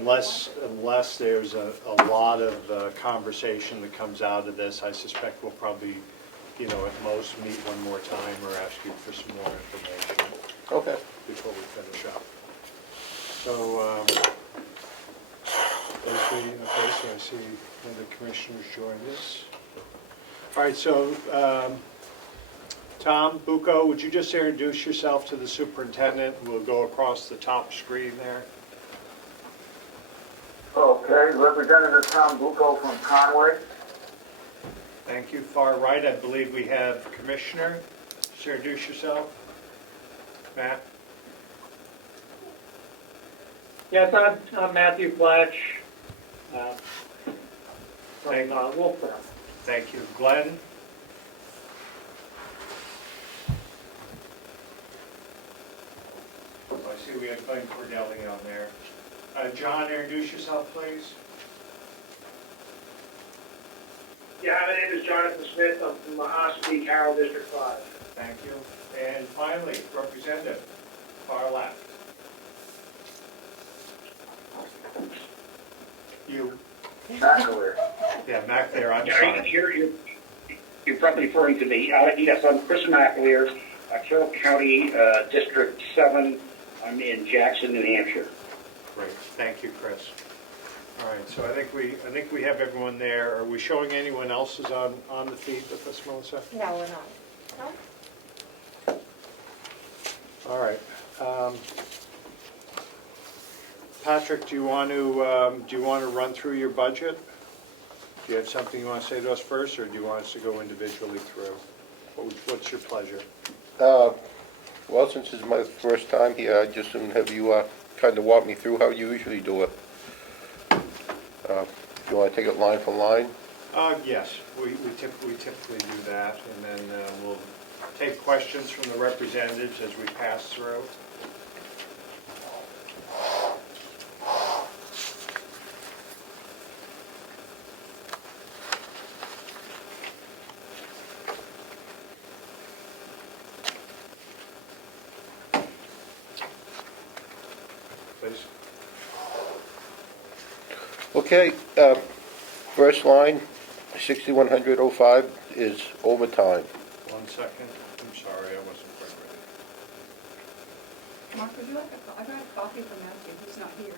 Unless there's a lot of conversation that comes out of this, I suspect we'll probably, at most meet one more time or ask you for some more information. Okay. Before we finish up. So, okay, so I see one of the commissioners joined us. All right, so, Tom Bucco, would you just introduce yourself to the superintendent? We'll go across the top screen there. Okay, Representative Tom Bucco from Conway. Thank you. Far right, I believe we have Commissioner. Just introduce yourself. Matt? Yes, I'm Matthew Fletch Thank from Wolfboro. Thank you. Glenn? I see we have Glenn Cordelli on there. John, introduce yourself, please. Yeah, my name is Jonathan Smith. I'm from Ospey, Carroll, District 5. Thank you. And finally, Representative, far left. You. McAleer. Yeah, Mac there, I'm Yeah, sorry. you're probably referring to me. Yes, I'm Chris McAleer, Carroll County, District 7. I'm in Jackson, New Hampshire. Great, thank you, Chris. All right, so I think we have everyone there. Are we showing anyone else is on the feed with us, Melissa? No, we're not. No? All right. Patrick, do you want to run through your budget? Do you have something you want to say to us first, or do you want us to go individually through? What's your pleasure? Well, since it's my first time here, I just have you kind of walk me through how you usually do it. You want to take it line for line? Yes, we typically do that, and then we'll take questions from the representatives as we pass through. Please. Okay, first line, 6105 is overtime. 1 second. I'm sorry, I wasn't quite ready. Mark, would you like I got a copy from Matthew, he's not here.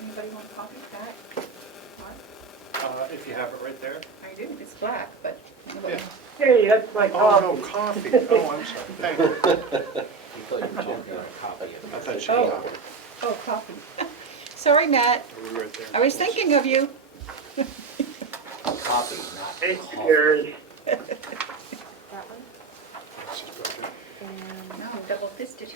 Anybody want a copy of that? Mark? If you have it right there. I do, it's black, but. Yeah. Hey, that's my Oh, coffee. no, coffee. Oh, I'm sorry. Thank you. You thought you were talking about a copy of it. I thought you had it. Oh, copy. Sorry, Matt, Are we right there? I was thinking of you. Copy, not Thank you, call. Gary. That one? This is budget. And no, double fisted.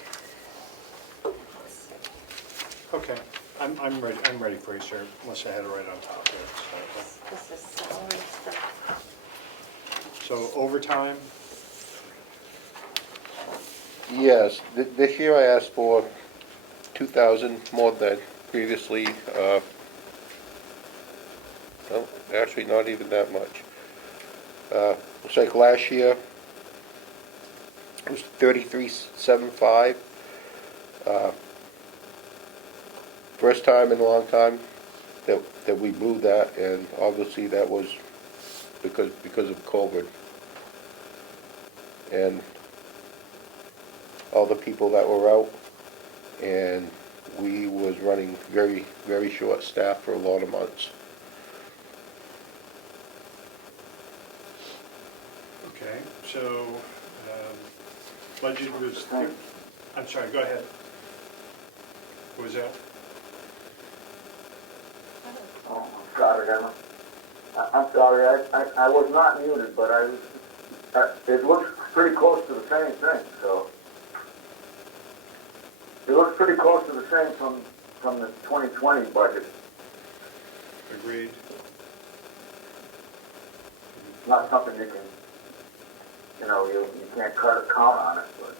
Okay, I'm ready for you, sir, unless I had it right on top there. This is salary stuff. So overtime, Yes, this year I asked for 2,000 more than previously. Well, actually, not even that much. Looks like last year it was 3375. First time in a long time that we moved that, and obviously that was because of COVID. And all the people that were out, and we was running very, very short staff for a lot of months. okay, so budget was, I'm sorry, go ahead. What was that? Oh, I'm sorry, Emma. I'm sorry, I was not muted, but it looks pretty close to the same thing, so. It looks pretty close to the same from the 2020 budget. Agreed. Not something you can, you can't cut a count on it, but.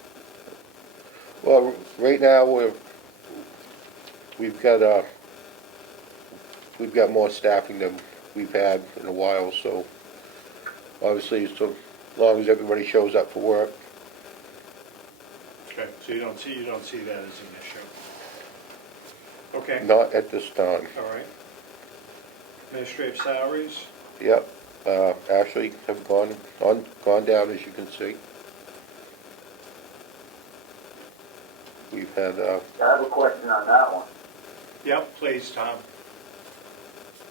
Well, right now we've got more staffing than we've had in a while. So obviously, so long as everybody shows up for work. Okay, so you don't see that as an issue. Okay, Not at this time. all right. Administrative salaries? Yep, actually have gone down, as you can see. We've had, I have a question on that one. Yep, please, Tom.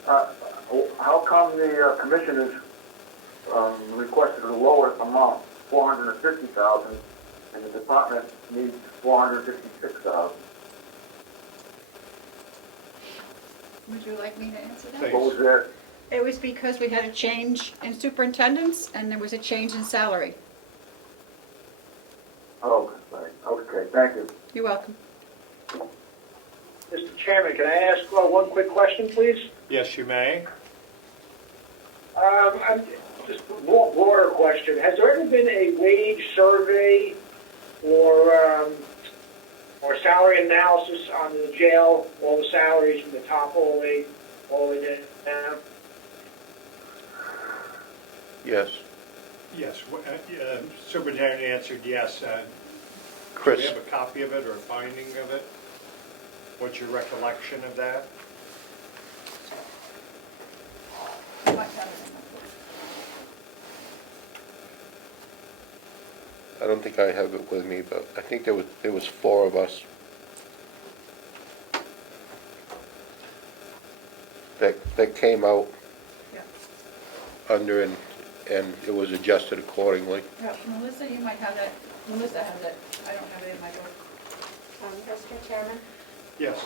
How come the commissioners requested a lower amount, 450,000, and the department needs 456,000? Would you like me to answer that? Please. What was that? It was because we had a change in superintendents and there was a change in salary. Oh, okay, thank you. You're welcome. Mr. Chairman, can I ask one quick question, please? Yes, you may. I'm just a broader question. Has there ever been a wage survey or salary analysis on the jail, all the salaries from the top all the way down? yes, Yes, Superintendent answered yes. Do Chris. we have a copy of it or a finding of it? What's your recollection of that? You might have it in I don't think I have it with me, but I think there was 4 of us that came out Yeah. under and it was adjusted accordingly. Yeah, Melissa, you might have that. Melissa has it. I don't have it in my book. Mr. Chairman, Yes.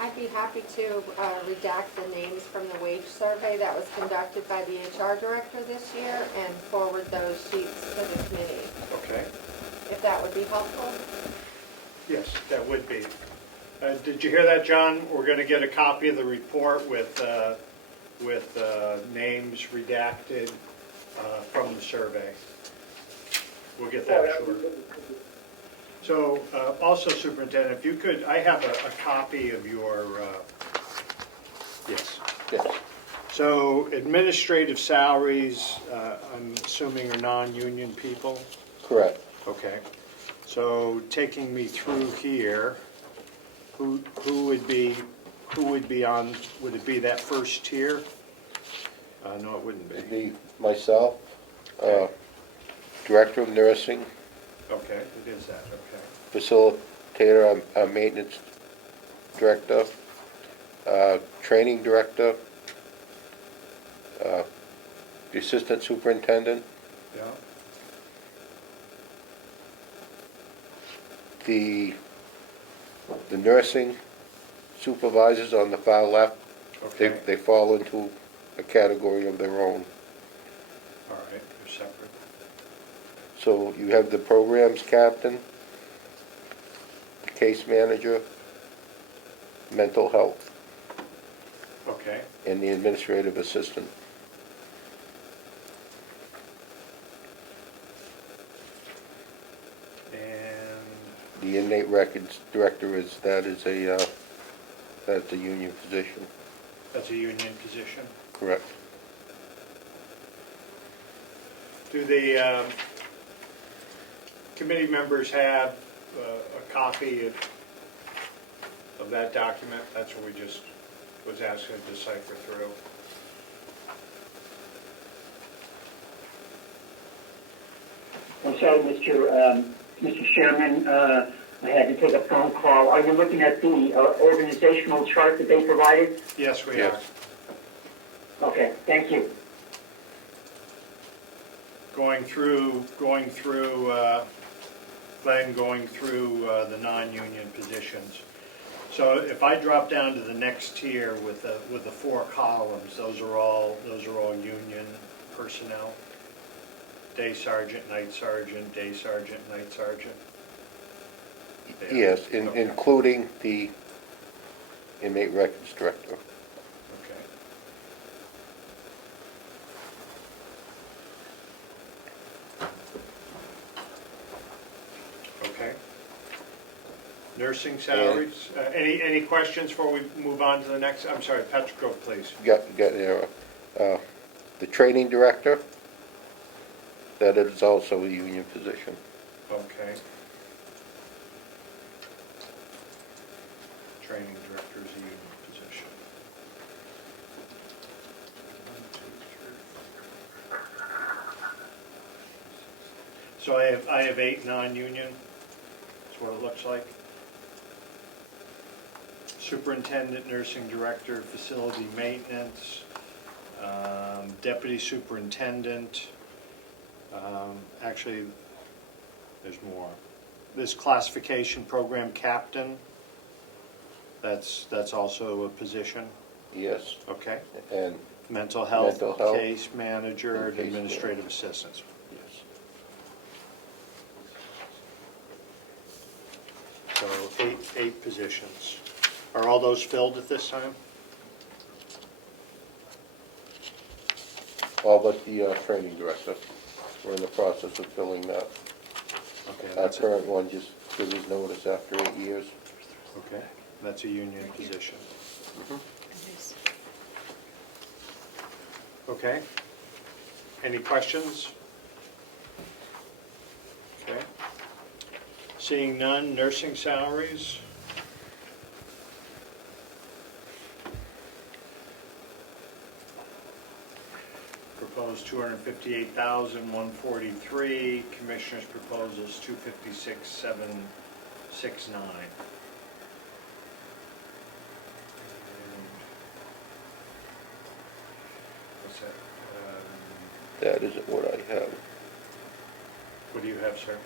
I'd be happy to redact the names from the wage survey that was conducted by the HR director this year and forward those sheets to the committee, Okay. if that would be helpful. Yes, that would be. Did you hear that, John? We're going to get a copy of the report with names redacted from the survey. We'll get that shortly. So, also Superintendent, if you could, I have a copy of your, yes. Yes, So administrative salaries, I'm assuming are non-union people? correct. Okay. So taking me through here, who would be on, would it be that first tier? No, it wouldn't It'd be. be myself, Okay. Director of Nursing, Okay, it is that, okay. Facilitator, I'm Maintenance Director, Training Director, the Assistant Superintendent, Yeah, the nursing supervisors on the far left. okay, They fall into a category of their own. all right, they're separate. So you have the programs captain, the case manager, mental health, Okay, and the administrative assistant. and, The inmate records director that's a union position, that's a union position. correct? Do the committee members have a copy of that document? That's what we just was asking to decipher through. I'm sorry, Mr. Chairman, I had to take a phone call. Are you looking at the organizational chart that they provided? Yes, we are. Yes. Okay, thank you. Going through, Glenn, going through the non-union positions. So if I drop down to the next tier with the 4 columns, those are all union personnel. Day sergeant, night sergeant, day sergeant, night sergeant. They are? Yes, Okay. including the inmate records director. Okay. Okay. Nursing salaries, any questions before we move on to the next? I'm sorry, Patrick, go please. Got there, the training director, that is also a union position. Okay. training director is a union position. 1, 2, 3, 4. So I have 8 non-union, that's what it looks like. Superintendent, nursing director, facility maintenance, deputy superintendent, actually, there's more. This classification program captain, that's also a position, Yes, okay? and, Mental health, Mental health, case manager, and case administrative assistants. yes. So 8 positions. Are all those filled at this time? All but the training director. We're in the process of filling that. Okay, Our that's current one just gives his notice after 8 years. okay, that's a union position. Okay. Any questions? Okay. Seeing none, nursing salaries? Proposed 258,143, commissioners proposes 256,769. What's that? That isn't what I have. What do you have, sir?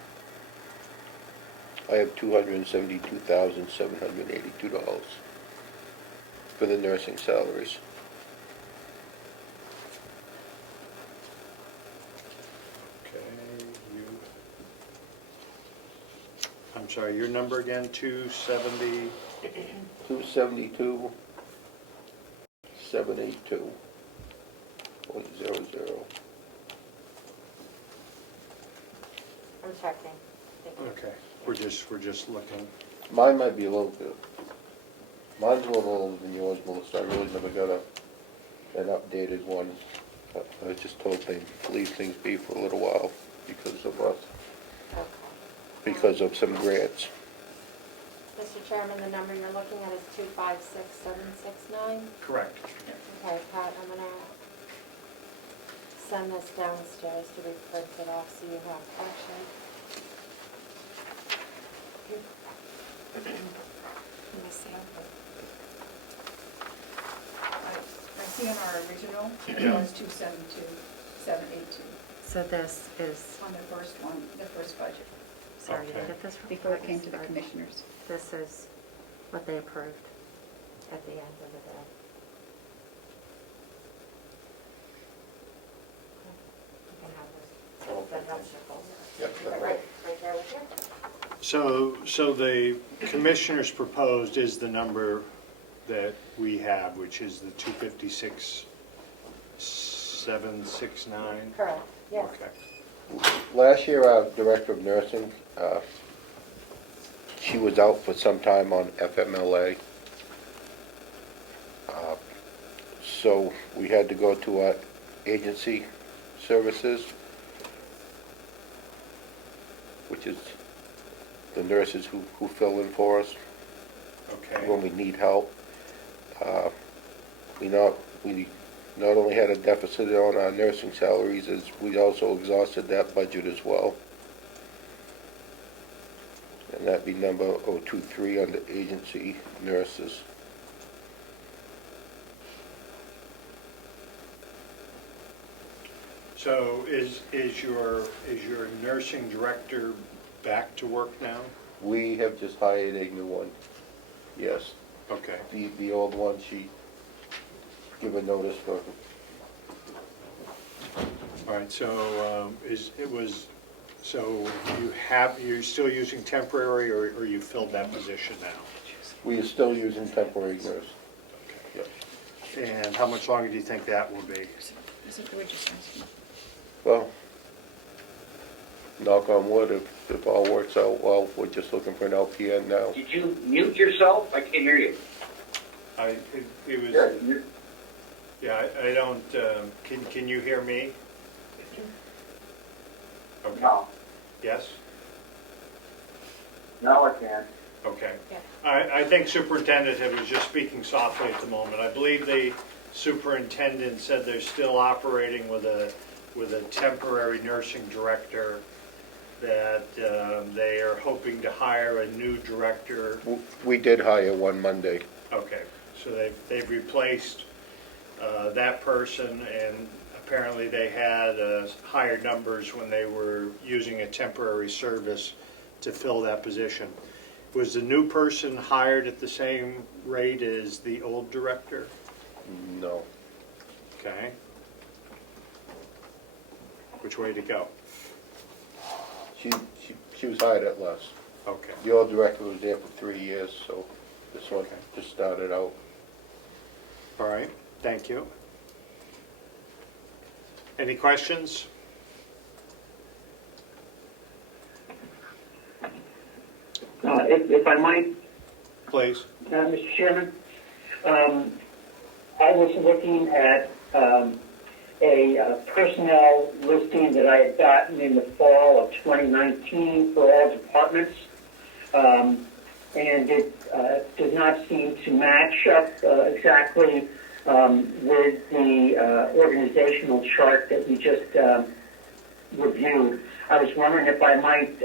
I have $272,782 for the nursing salaries. Okay, I'm sorry, your number again, 270? 272,782.00. I'm checking. Thank you. Okay, we're just looking. Mine might be a little bit, mine's a little older than yours, Melissa. I really never got an updated one. I was just told they leave things be for a little while because of us, Okay. because of some grants. Mr. Chairman, the number you're looking at is 256,769. Correct. Okay, Pat, I'm gonna send this downstairs to be printed off so you have actually. Let me see. I see on our original, it was 272,782 So this is, on the first one, the first budget, sorry, did I Okay. get this? before it came to the Sorry. commissioners. This is what they approved at the end of the day. You can have this. That helps your folder. Right there with you. So the commissioners proposed is the number that we have, which is the 256,769? Correct, yes. Okay. Last year, our director of nursing, she was out for some time on FMLA. So we had to go to our agency services, which is the nurses who fill in for us when Okay. we need help. We not only had a deficit on our nursing salaries, as we also exhausted that budget as well. And that'd be number 023 under agency nurses. So is your nursing director back to work now? We have just hired a new one. Yes, Okay. the old one, she given notice for. All right, so you're still using temporary, or you filled that position now? We are still using temporary nurse. Okay. Yep. And how much longer do you think that will be? Is it, we're just asking. Well, knock on wood, if all works out well, we're just looking for an LPN now. Did you mute yourself? I can't hear you. It was, Yeah, yeah, I don't, can you hear me? Okay. no, Yes? now I can. Okay. Yeah. I think superintendent was just speaking softly at the moment. I believe the superintendent said they're still operating with a temporary nursing director, that they are hoping to hire a new director. We did hire one Monday. Okay, so they've replaced that person, and apparently they had higher numbers when they were using a temporary service to fill that position. Was the new person hired at the same rate as the old director? No. Okay. Which way to go? She was hired at less. Okay. The old director was there for 3 years, so this one Okay. just started out. All right, thank you. Any questions? If I might, Please. Mr. Chairman, I was looking at a personnel listing that I had gotten in the fall of 2019 for all departments, and it did not seem to match up exactly with the organizational chart that we just reviewed. I was wondering if I might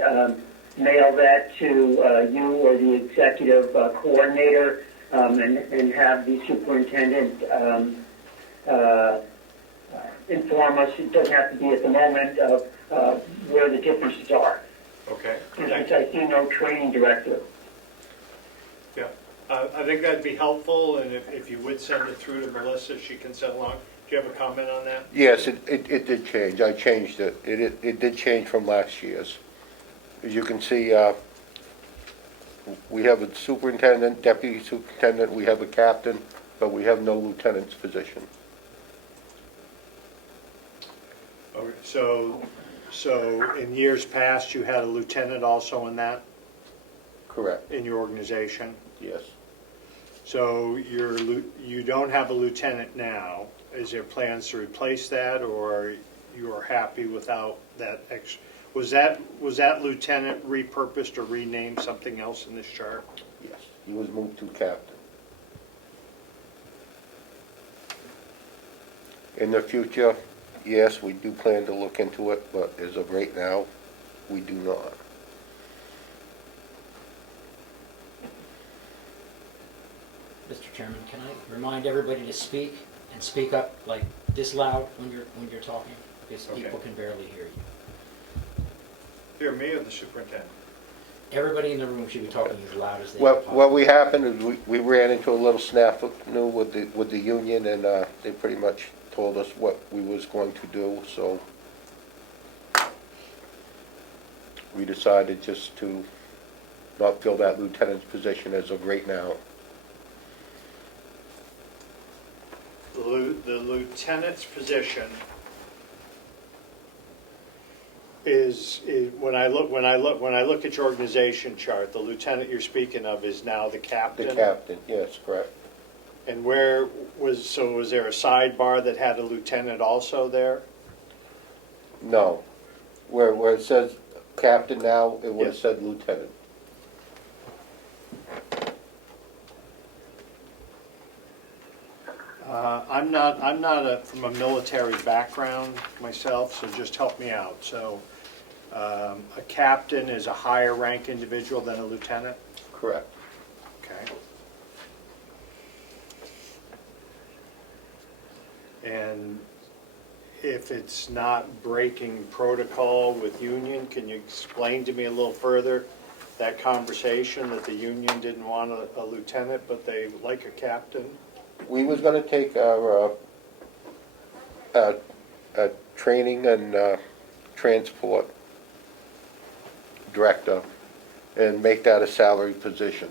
mail that to you or the executive coordinator and have the superintendent inform us. It doesn't have to be at the moment of where the differences are. Okay. Since Thank I you. see no training director. Yeah, I think that'd be helpful, and if you would send it through to Melissa, she can send along. Do you have a comment on that? Yes, it did change. I changed it. It did change from last year's. As you can see, we have a superintendent, deputy superintendent, we have a captain, but we have no lieutenant's position. Okay, so in years past, you had a lieutenant also in that, Correct, in your organization? yes. So you don't have a lieutenant now. Is there plans to replace that, or you are happy without that ex? Was that lieutenant repurposed or renamed something else in this chart? Yes, he was moved to captain. In the future, yes, we do plan to look into it, but as of right now, we do not. Mr. Chairman, can I remind everybody to speak and speak up like this loud when you're talking? Because Okay. people can barely hear you. Hear me or the superintendent? Everybody in the room should be talking as loud as they Well, can possibly. what we happened is we ran into a little snafu with the union, and they pretty much told us what we was going to do, so we decided just to not fill that lieutenant's position as of right now. The lieutenant's position is when I look at your organization chart, the lieutenant you're speaking of is now the The captain. captain, yes, correct. And was there a sidebar that had a lieutenant also there? No. Where it says captain now, it would have Yes. said lieutenant. I'm not from a military background myself, so just help me out. So, a captain is a higher rank individual than a lieutenant? Correct. Okay. And if it's not breaking protocol with union, can you explain to me a little further that conversation that the union didn't want a lieutenant, but they like a captain? We was gonna take our training and transport director and make that a salary position.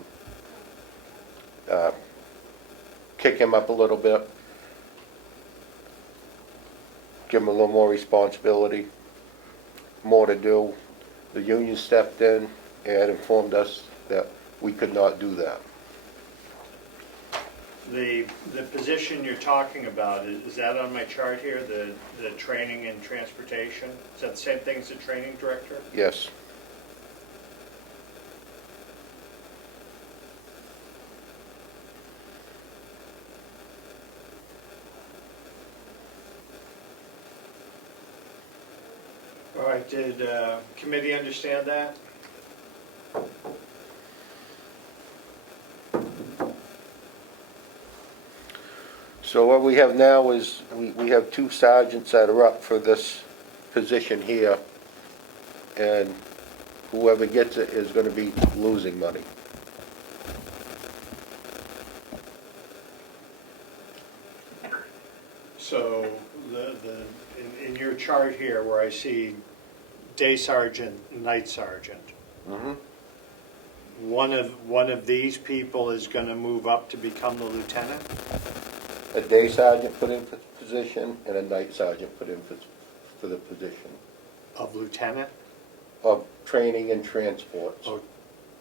Kick him up a little bit. Give him a little more responsibility, more to do. The union stepped in and informed us that we could not do that. The position you're talking about, is that on my chart here, the training and transportation? Is that the same thing as the training director? Yes. right, did committee understand that? So what we have now is, we have 2 sergeants that are up for this position here, and whoever gets it is gonna be losing money. So in your chart here where I see day sergeant, night sergeant, Mm-hmm. one of these people is gonna move up to become the lieutenant? A day sergeant put in for the position, and a night sergeant put in for the position Of lieutenant? of training and transports. Oh,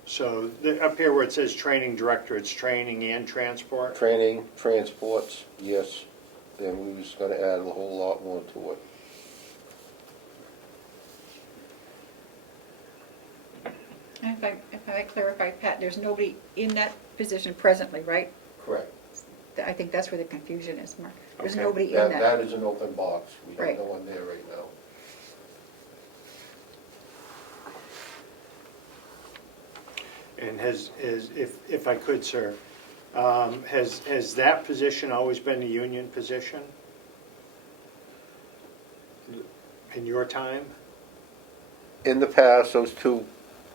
so up here where it says training director, it's training and transport? Training, transports, yes, and we was gonna add a whole lot more to it. And if I clarify, Pat, there's nobody in that position presently, right? Correct. I think that's where the confusion is, Mark. There's Okay. nobody in That that. is an open box, we have Right. no one there right now. And if I could, sir, has that position always been a union position? In your time? In the past, those 2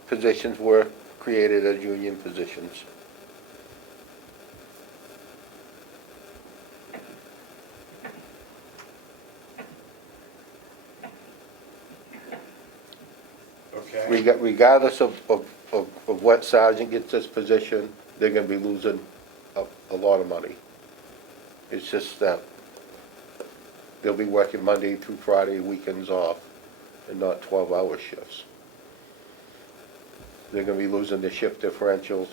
positions were created as union positions. Okay. Regardless of what sergeant gets this position, they're gonna be losing a lot of money. It's just that they'll be working Monday through Friday, weekends off, and not 12-hour shifts. They're gonna be losing the shift differentials.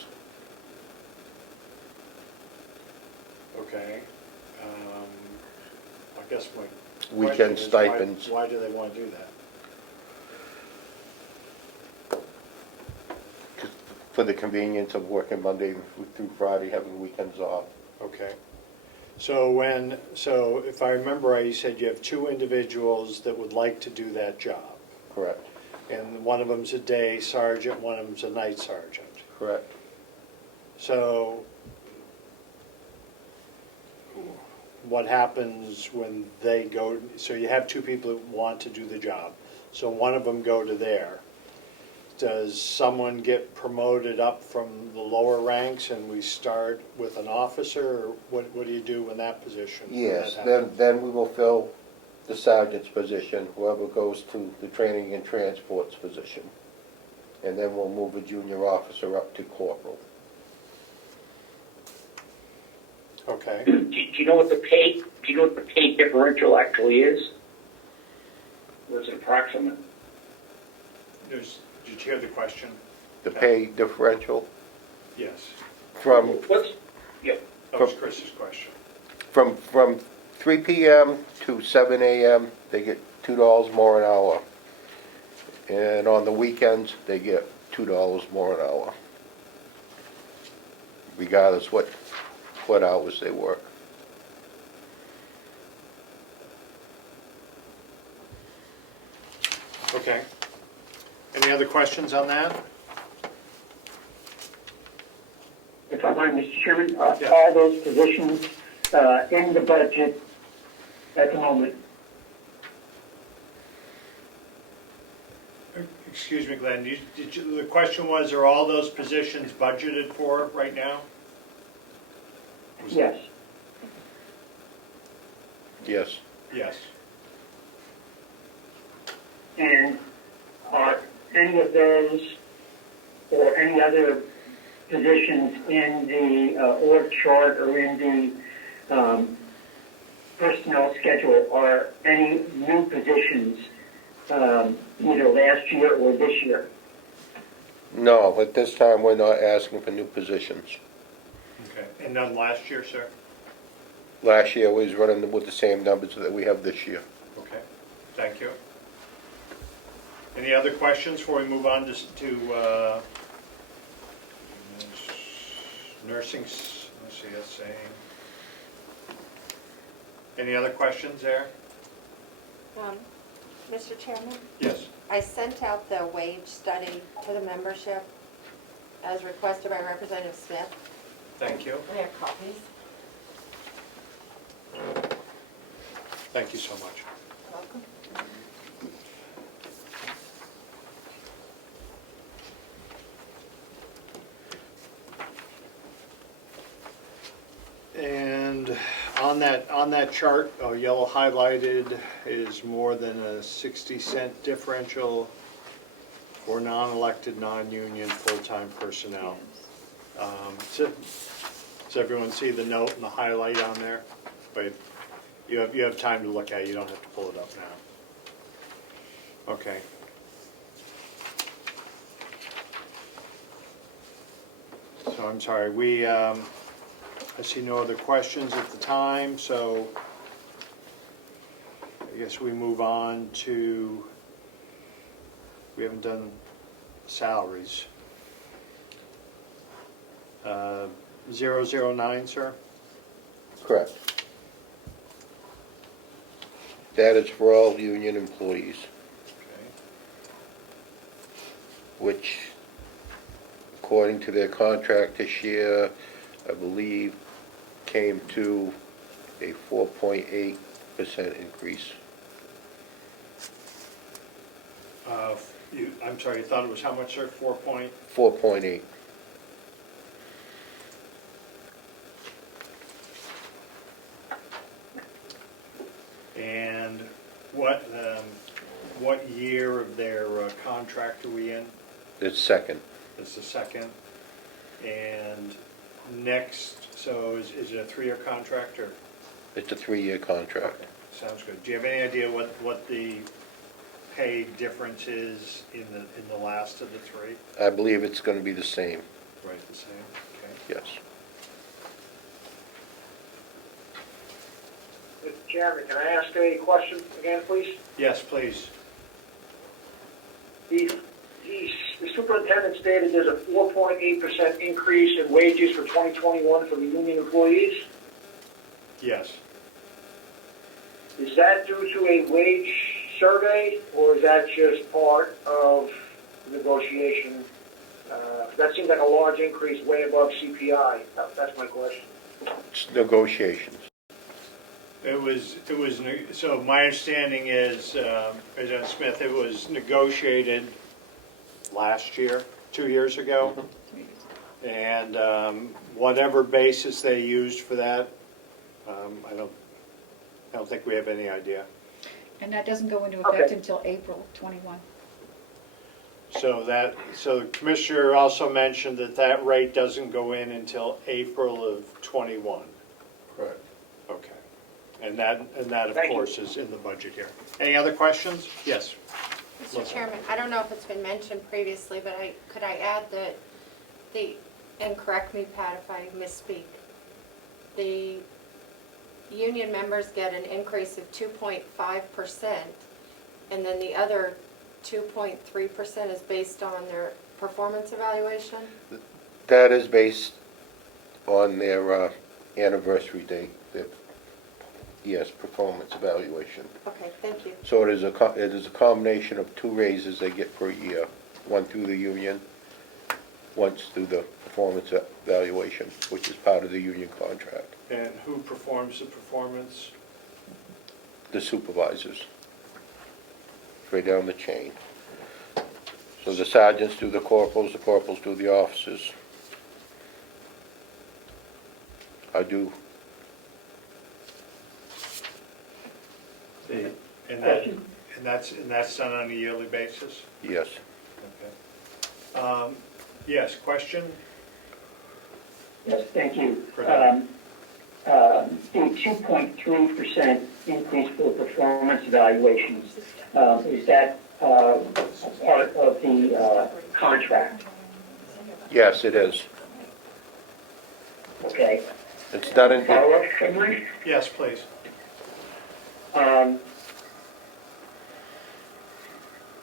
Okay. I guess my Weekend question is stipends. why do they want to do that? For the convenience of working Monday through Friday, having weekends off. Okay. So if I remember right, you said you have 2 individuals that would like to do that job. Correct, And one of them's a day sergeant, one of them's a night sergeant. correct. So what happens when they go, so you have 2 people that want to do the job. So one of them go to there. Does someone get promoted up from the lower ranks and we start with an officer? Or what do you do in that position? when Yes, that then, happens? then we will fill the sergeant's position, whoever goes to the training and transports position. And then we'll move a junior officer up to corporal. Okay. Do you know what the pay differential actually is? Or is it approximate? Did you hear the question? The pay differential Yes. from, What's, yeah, That was Chris's question. from 3 PM to 7 AM, they get $2 more an hour. And on the weekends, they get $2 more an hour. Regardless what hours they work. Okay. Any other questions on that? If I might, Mr. Chairman, Yes. all those positions in the budget at the moment. Excuse me, Glenn, the question was, are all those positions budgeted for right now? Yes. Yes. Yes. And are any of those or any other positions in the org chart or in the personnel schedule, are any new positions either last year or this year? No, at this time, we're not asking for new positions. Okay. And none last year, sir? Last year, we was running with the same numbers that we have this year. Okay. Thank you. Any other questions before we move on to nursing, let's see, that's saying. Any other questions there? Mr. Chairman, Yes. I sent out the wage study to the membership as requested by Representative Smith. Thank you. I have copies. Thank you so much. Welcome. And on that chart, yellow highlighted is more than a 60-cent differential for non-elected, non-union, full-time personnel. Does everyone see the note and the highlight on there? But you have time to look at it, you don't have to pull it up now. Okay. So I'm sorry, I see no other questions at the time, so I guess we move on to, we haven't done salaries. 009, sir? Correct. That is for all union employees, Okay. which, according to their contract this year, I believe, came to a 4.8% increase. I'm sorry, you thought it was how much, sir? 4 point? 4.8. And what year of their contract are we in? It's second. It's the second. And next, so is it a 3-year contract or? It's a 3-year contract. Okay, sounds good. Do you have any idea what the pay difference is in the last of the 3? I believe it's going to be the same, Right, the same, okay. yes. Mr. Chairman, can I ask a question again, please? Yes, please. The superintendent stated there's a 4.8% increase in wages for 2021 for the union employees. Yes. Is that due to a wage survey, or is that just part of negotiation? That seems like a large increase, way above CPI. That's my question. It's negotiations. So my understanding is, President Smith, it was negotiated last year, 2 years ago. And whatever basis they used for that, I don't think we have any idea. And that doesn't go into effect until April 21. So the commissioner also mentioned that rate doesn't go in until April of '21. Correct. Okay. And that of Thank you. course is in the budget here. Any other questions? Yes. Mr. Chairman, I don't know if it's been mentioned previously, but could I add that and correct me, Pat, if I misspeak, the union members get an increase of 2.5%, and then the other 2.3% is based on their performance evaluation? That is based on their anniversary date, yes, performance evaluation. Okay, thank you. So it is a combination of 2 raises they get per year, one through the union, once through the performance evaluation, which is part of the union contract. And who performs the performance? The supervisors, right down the chain. So the sergeants do the corporals do the officers. I do. And that's done on a yearly basis? Yes. Okay. Yes, question? Yes, thank you. Correct. The 2.3% increase for performance evaluations, is that part of the contract? Yes, it is. Okay. It's done in, Follow-up from me? Yes, please.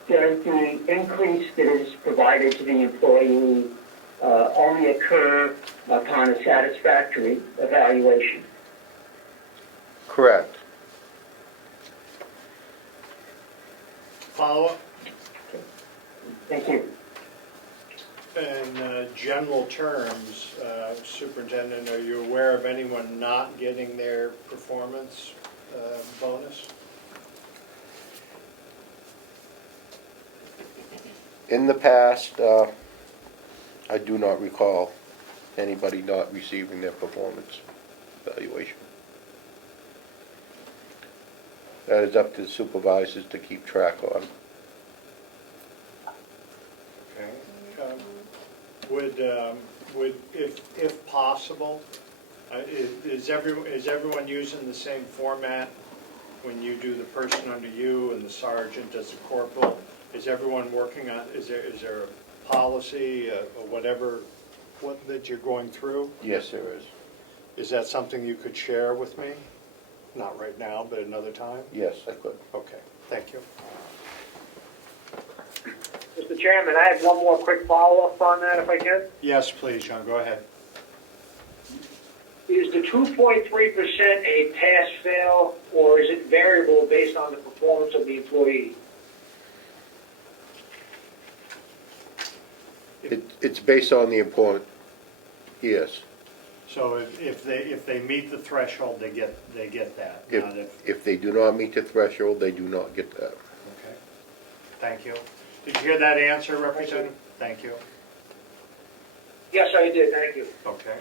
Does the increase that is provided to the employee only occur upon a satisfactory evaluation? correct. Follow-up? Thank you. In general terms, Superintendent, are you aware of anyone not getting their performance bonus? In the past, I do not recall anybody not receiving their performance evaluation. That is up to the supervisors to keep track on. Okay. Would, if possible, is everyone using the same format when you do the person under you and the sergeant as the corporal? Is everyone working on, is there a policy or whatever that you're going through? Yes, there is. Is that something you could share with me? Not right now, but another time? Yes, I could. Okay, thank you. Mr. Chairman, I have one more quick follow-up on that, if I can. Yes, please, John, go ahead. Is the 2.3% a pass-fail, or is it variable based on the performance of the employee? It's based on the employment, yes. So if they meet the threshold, they get that, not if. If they do not meet the threshold, they do not get that. Okay, thank you. Did you hear that answer, Representative? Thank you. Yes, I did, thank you. Okay.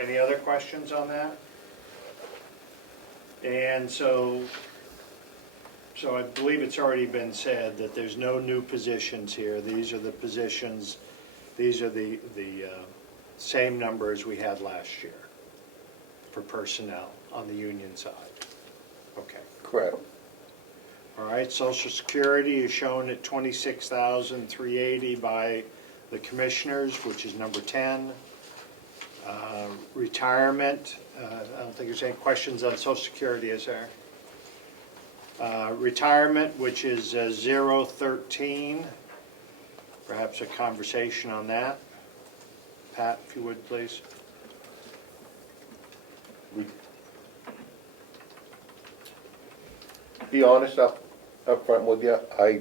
Any other questions on that? And so I believe it's already been said that there's no new positions here. These are the positions, these are the same numbers we had last year for personnel on the union side. Okay. Correct. All right, Social Security is shown at $26,380 by the commissioners, which is number 10. Retirement, I don't think there's any questions on Social Security, is there? Retirement, which is 013. Perhaps a conversation on that. Pat, if you would, please. Be honest up front with you, I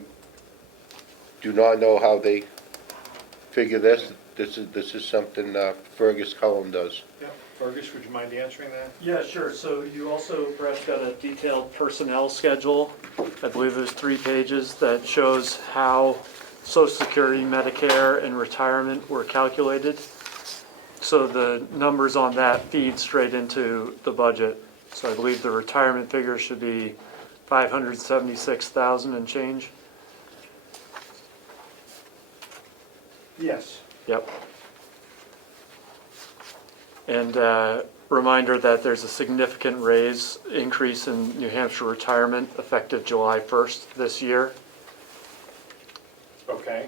do not know how they figure this. This is something Fergus Cullen does. Yep. Fergus, would you mind answering that? Yeah, sure. So you also perhaps got a detailed personnel schedule. I believe there's 3 pages that shows how Social Security, Medicare, and retirement were calculated. So the numbers on that feed straight into the budget. So I believe the retirement figure should be $576,000 and change. Yes. Yep. And reminder that there's a significant increase in New Hampshire retirement effective July 1st this year. Okay.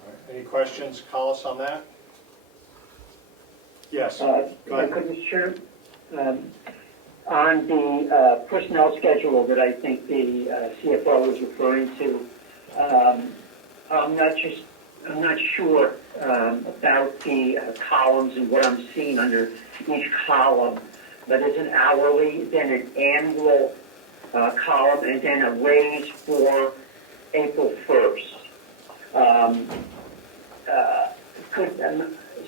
All right. Any questions, Collis, on that? Yes. Go ahead. Mr. Chair, on the personnel schedule that I think the CFO was referring to, I'm not sure about the columns and what I'm seeing under each column. But it's an hourly, then an annual column, and then a raise for April 1st. Could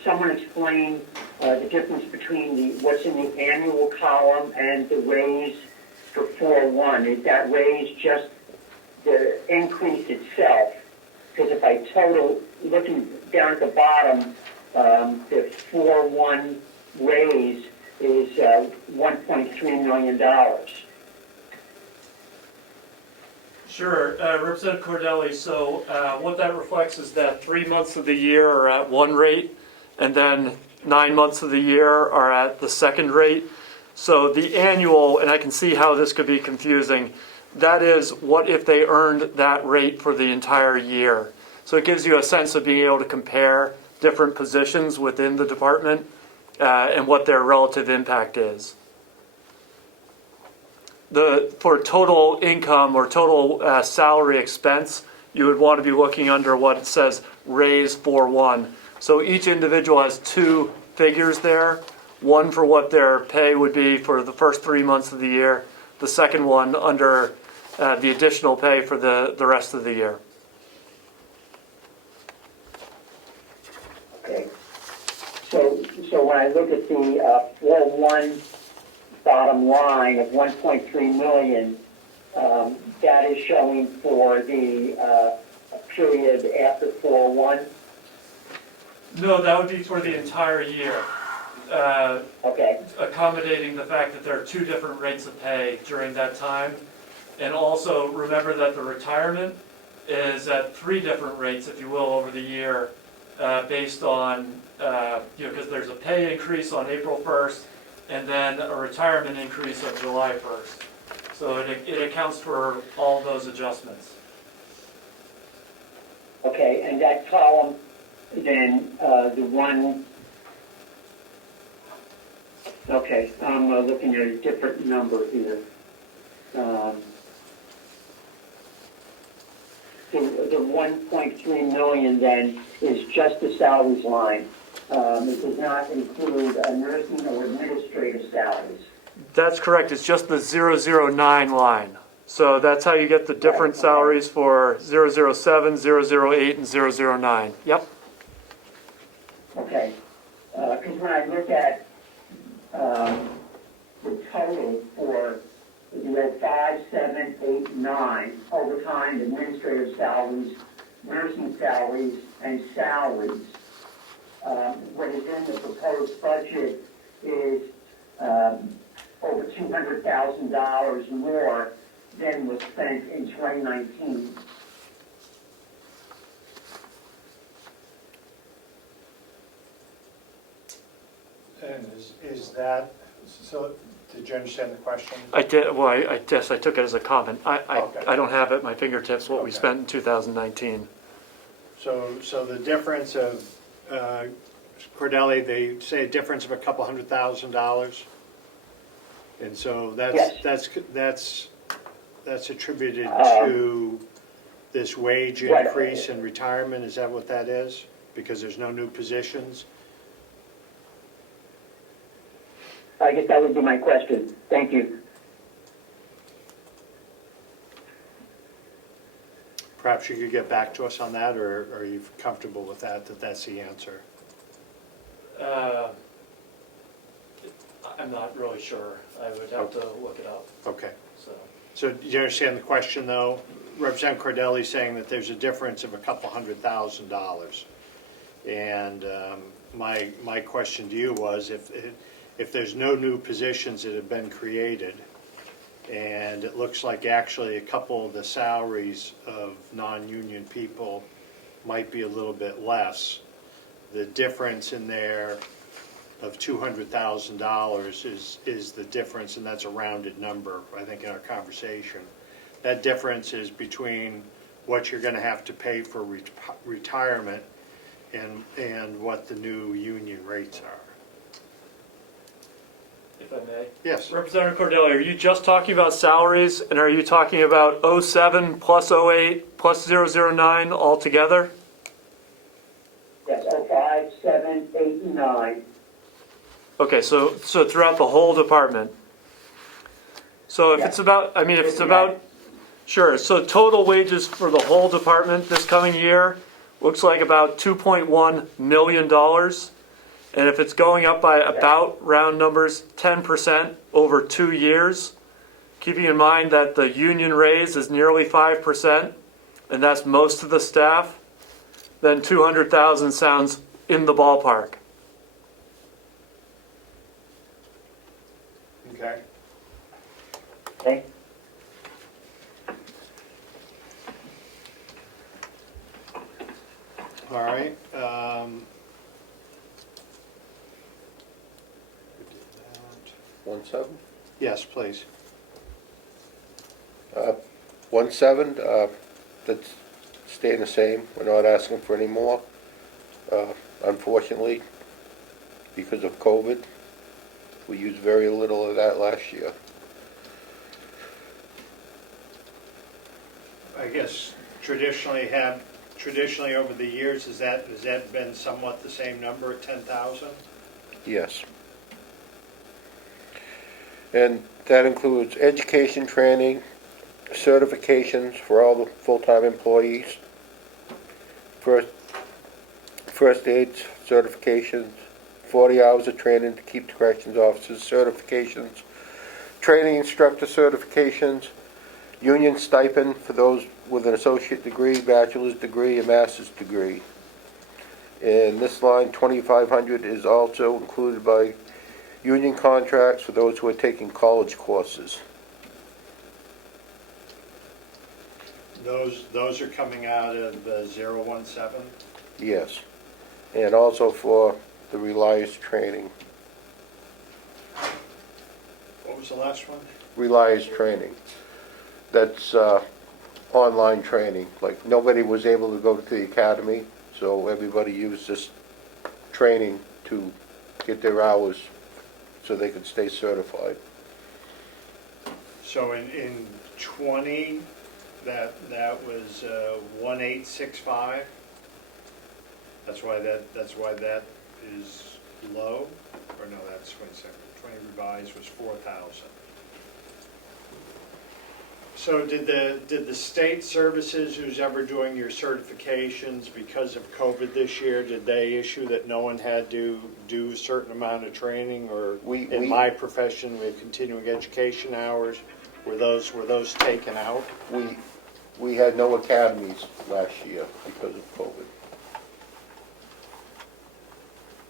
someone explain the difference between what's in the annual column and the raise for 4-1? Is that raise just the increase itself? Because if I total, looking down at the bottom, the 4-1 raise is $1.3 million. Sure, Representative Cordelli, so what that reflects is that 3 months of the year are at one rate, and then 9 months of the year are at the second rate. So the annual, and I can see how this could be confusing, that is what if they earned that rate for the entire year. So it gives you a sense of being able to compare different positions within the department and what their relative impact is. For total income or total salary expense, you would want to be looking under what it says raise 4-1. So each individual has 2 figures there, one for what their pay would be for the first 3 months of the year, the second one under the additional pay for the rest of the year. Okay. So when I look at the 4-1 bottom line of 1.3 million, that is showing for the period after 4-1? No, that would be for the entire year. Okay. Accommodating the fact that there are two different rates of pay during that time. And also remember that the retirement is at three different rates, if you will, over the year, based on, because there's a pay increase on April 1st and then a retirement increase on July 1st. So it accounts for all those adjustments. Okay, and that column, then the one, okay, I'm looking at a different number here. The 1.3 million then is just the salaries line. It does not include nursing or administrative salaries. That's correct. It's just the 009 line. So that's how you get the different salaries for 007, 008, and 009. Yep. Okay. Because when I look at the total for the 5, 7, 8, 9, overtime, administrative salaries, nursing salaries, and salaries, what is in the proposed budget is over $200,000 more than was spent in 2019. And is that, so, did you understand the question? I did. Well, I guess I took it as a comment. Okay. I don't have at my fingertips what we Okay. spent in 2019. So the difference of, Cordelli, they say a difference of a couple $100,000. And so that's attributed to this wage increase in retirement, is that what that is? Because there's no new positions? I guess that would be my question. Thank you. Perhaps you could get back to us on that, or are you comfortable with that that's the answer? I'm not really sure. I would have to look it up. Okay. So Do you understand the question, though? Representative Cordelli saying that there's a difference of a couple $100,000. And my question to you was, if there's no new positions that have been created, and it looks like actually a couple of the salaries of non-union people might be a little bit less, the difference in there of $200,000 is the difference, and that's a rounded number, I think, in our conversation. That difference is between what you're going to have to pay for retirement and what the new union rates are. if I may. Yes. Representative Cordelli, are you just talking about salaries, and are you talking about 07 plus 08 plus 009 altogether? Yes, 05, 7, 8, and 9. Okay, so throughout the whole department. So if it's about, if it's about, sure, so total wages for the whole department this coming year looks like about $2.1 million. And if it's going up by about, round numbers, 10% over 2 years, keeping in mind that the union raise is nearly 5%, and that's most of the staff, then 200,000 sounds in the ballpark. Okay. Okay. All right. 1.7? Yes, please. 1.7, that's staying the same. We're not asking for any more. Unfortunately, because of COVID, we used very little of that last year. I guess traditionally over the years, has that been somewhat the same number at 10,000? Yes. And That includes education, training, certifications for all the full-time employees, first aid certifications, 40 hours of training to keep the corrections officers, certifications, training instructor certifications, union stipend for those with an associate degree, bachelor's degree, and master's degree. And this line, 2,500, is also included by union contracts for those who are taking college courses. Those are coming out of 017? Yes. And also for the Reliance training. What was the last one? Reliance training. That's online training. Like, nobody was able to go to the academy, so everybody used this training to get their hours so they could stay certified. So in 20, that was 1865? That's why that is low? Or no, that's 27. 20 revised was 4,000. So did the state services, who's ever doing your certifications, because of COVID this year, did they issue that no one had to do a certain amount of training? Or in my profession, we have continuing education hours, were those taken out? We had no academies last year because of COVID.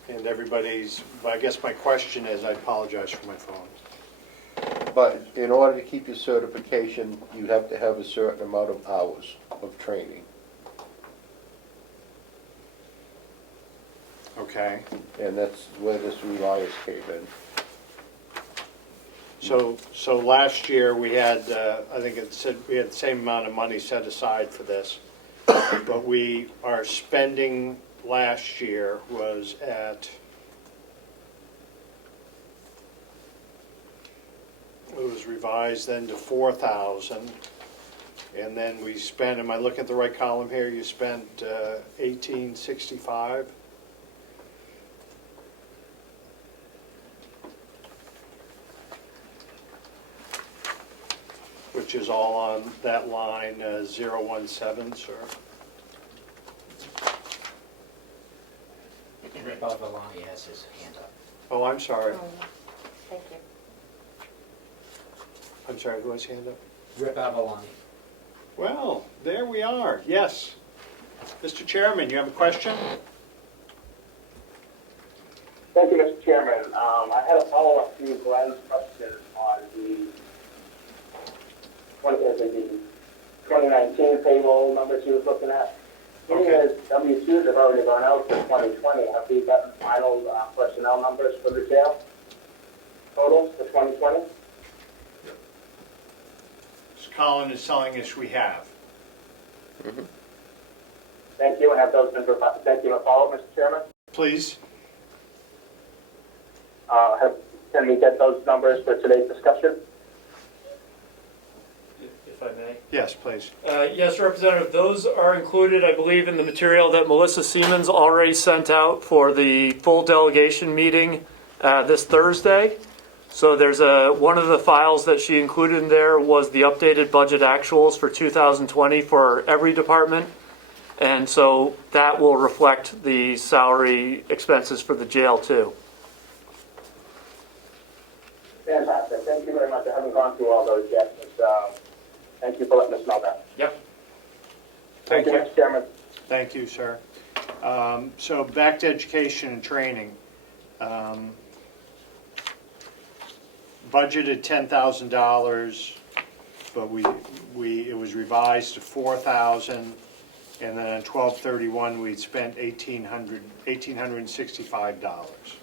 And I guess my question is, I apologize for my phone. But in order to keep your certification, you have to have a certain amount of hours of training. Okay. And that's where this Reliance came in. So last year, we had, I think it said, we had the same amount of money set aside for this. But our spending last year was at, it was revised then to 4,000. And then we spent, am I looking at the right column here? You spent 1865. Which is all on that line 017, sir. Rick Alvalani has his hand up. Oh, I'm sorry. Thank you. I'm sorry, who has hand up? Rip Avalani. Well, there we are, yes. Mr. Chairman, you have a question? Thank you, Mr. Chairman. I had a follow-up to Glenn's question on the 2019 payroll numbers you were looking at. Seeing as W-2s have already gone out for 2020, have we gotten final personnel numbers for the jail totals for 2020? Colin is telling us we have. Mm-hmm. Thank you, and have those been provided? Thank you, a follow-up, Mr. Chairman? Please. Can we get those numbers for today's discussion? If I may. Yes, please. Yes, Representative, those are included, I believe, in the material that Melissa Siemens already sent out for the full delegation meeting this Thursday. So there's one of the files that she included in there was the updated budget actuals for 2020 for every department. And so that will reflect the salary expenses for the jail too. Fantastic. Thank you very much. I haven't gone through all those yet, but thank you for letting us know that. Yep. Thank you, Mr. Chairman. Thank you, sir. So back to education and training. Budgeted $10,000, but it was revised to 4,000, and then on 12/31 we'd spent $1,865.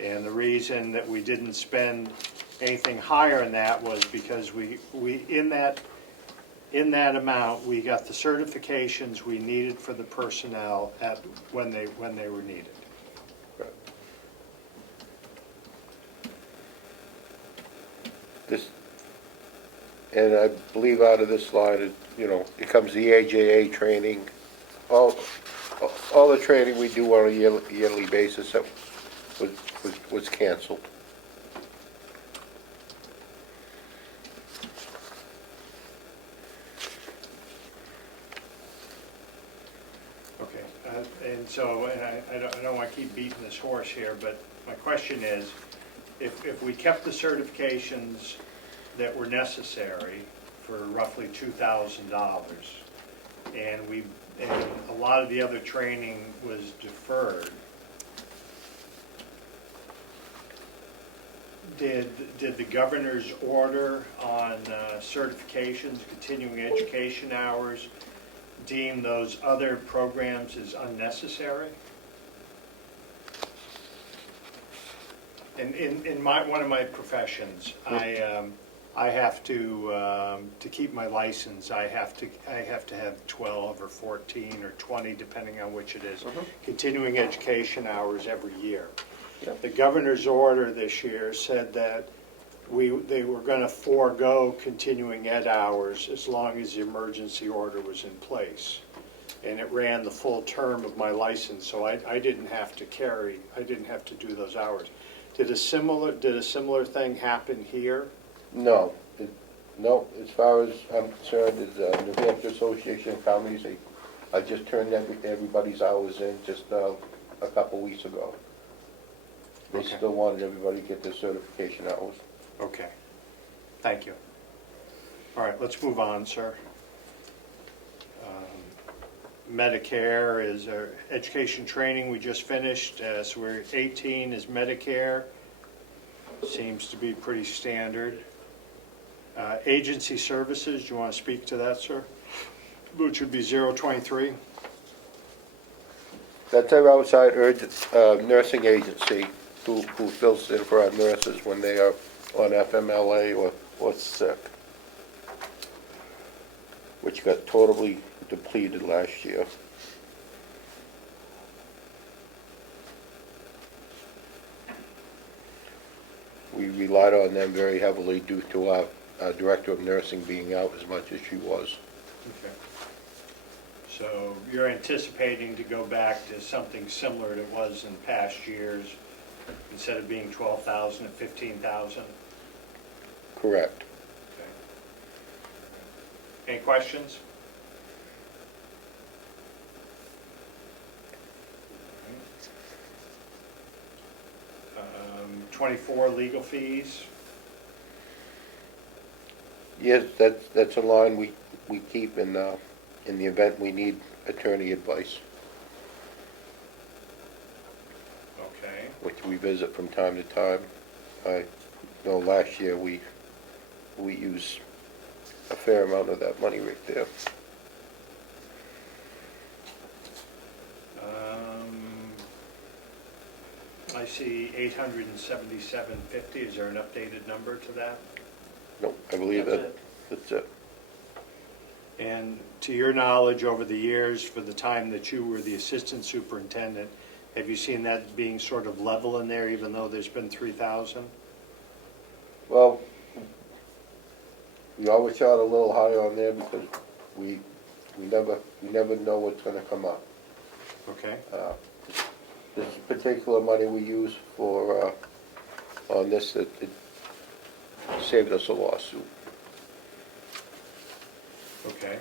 And the reason that we didn't spend anything higher than that was because we in that amount we got the certifications we needed for the personnel when they were needed. This, and I believe out of this line, it comes the AJA training, all the training we do on a yearly basis that was canceled. Okay, and so, and I don't want to keep beating this horse here, but my question is, if we kept the certifications that were necessary for roughly $2,000, and a lot of the other training was deferred, did the governor's order on certifications, continuing education hours, deem those other programs as unnecessary? In one of my professions, I have to keep my license, I have to have 12 or 14 or 20, depending on which it is, continuing education hours every year. Yep. The governor's order this year said that they were going to forego continuing ed hours as long as the emergency order was in place. And it ran the full term of my license, so I didn't have to do those hours. Did a similar thing happen here? No, no, as far as I'm concerned, is New Hampshire Association of Counties, I just turned everybody's hours in just a couple weeks ago. They Okay. still wanted everybody to get their certification hours. Okay, thank you. All right, let's move on, sir. Medicare is our education training we just finished, so we're 18 is Medicare. Seems to be pretty standard. Agency services, do you want to speak to that, sir? Which would be 023. That's our outside nursing agency who fills in for our nurses when they are on FMLA or sick, which got totally depleted last year. We relied on them very heavily due to our director of nursing being out as much as she was. Okay. So you're anticipating to go back to something similar to it was in past years, instead of being 12,000 at 15,000? Correct. Okay. Any questions? 24 legal fees. Yes, that's a line we keep in the event we need attorney advice, Okay. which we visit from time to time. I know last year we used a fair amount of that money right there. I see 877.50. Is there an updated number to that? Nope, I believe that's it. And to your knowledge, over the years, for the time that you were the assistant superintendent, have you seen that being sort of level in there, even though there's been 3,000? Well, we always shot a little high on there because we never know what's gonna come up. Okay. This particular money we use for, on this, it saved us a lawsuit. Okay.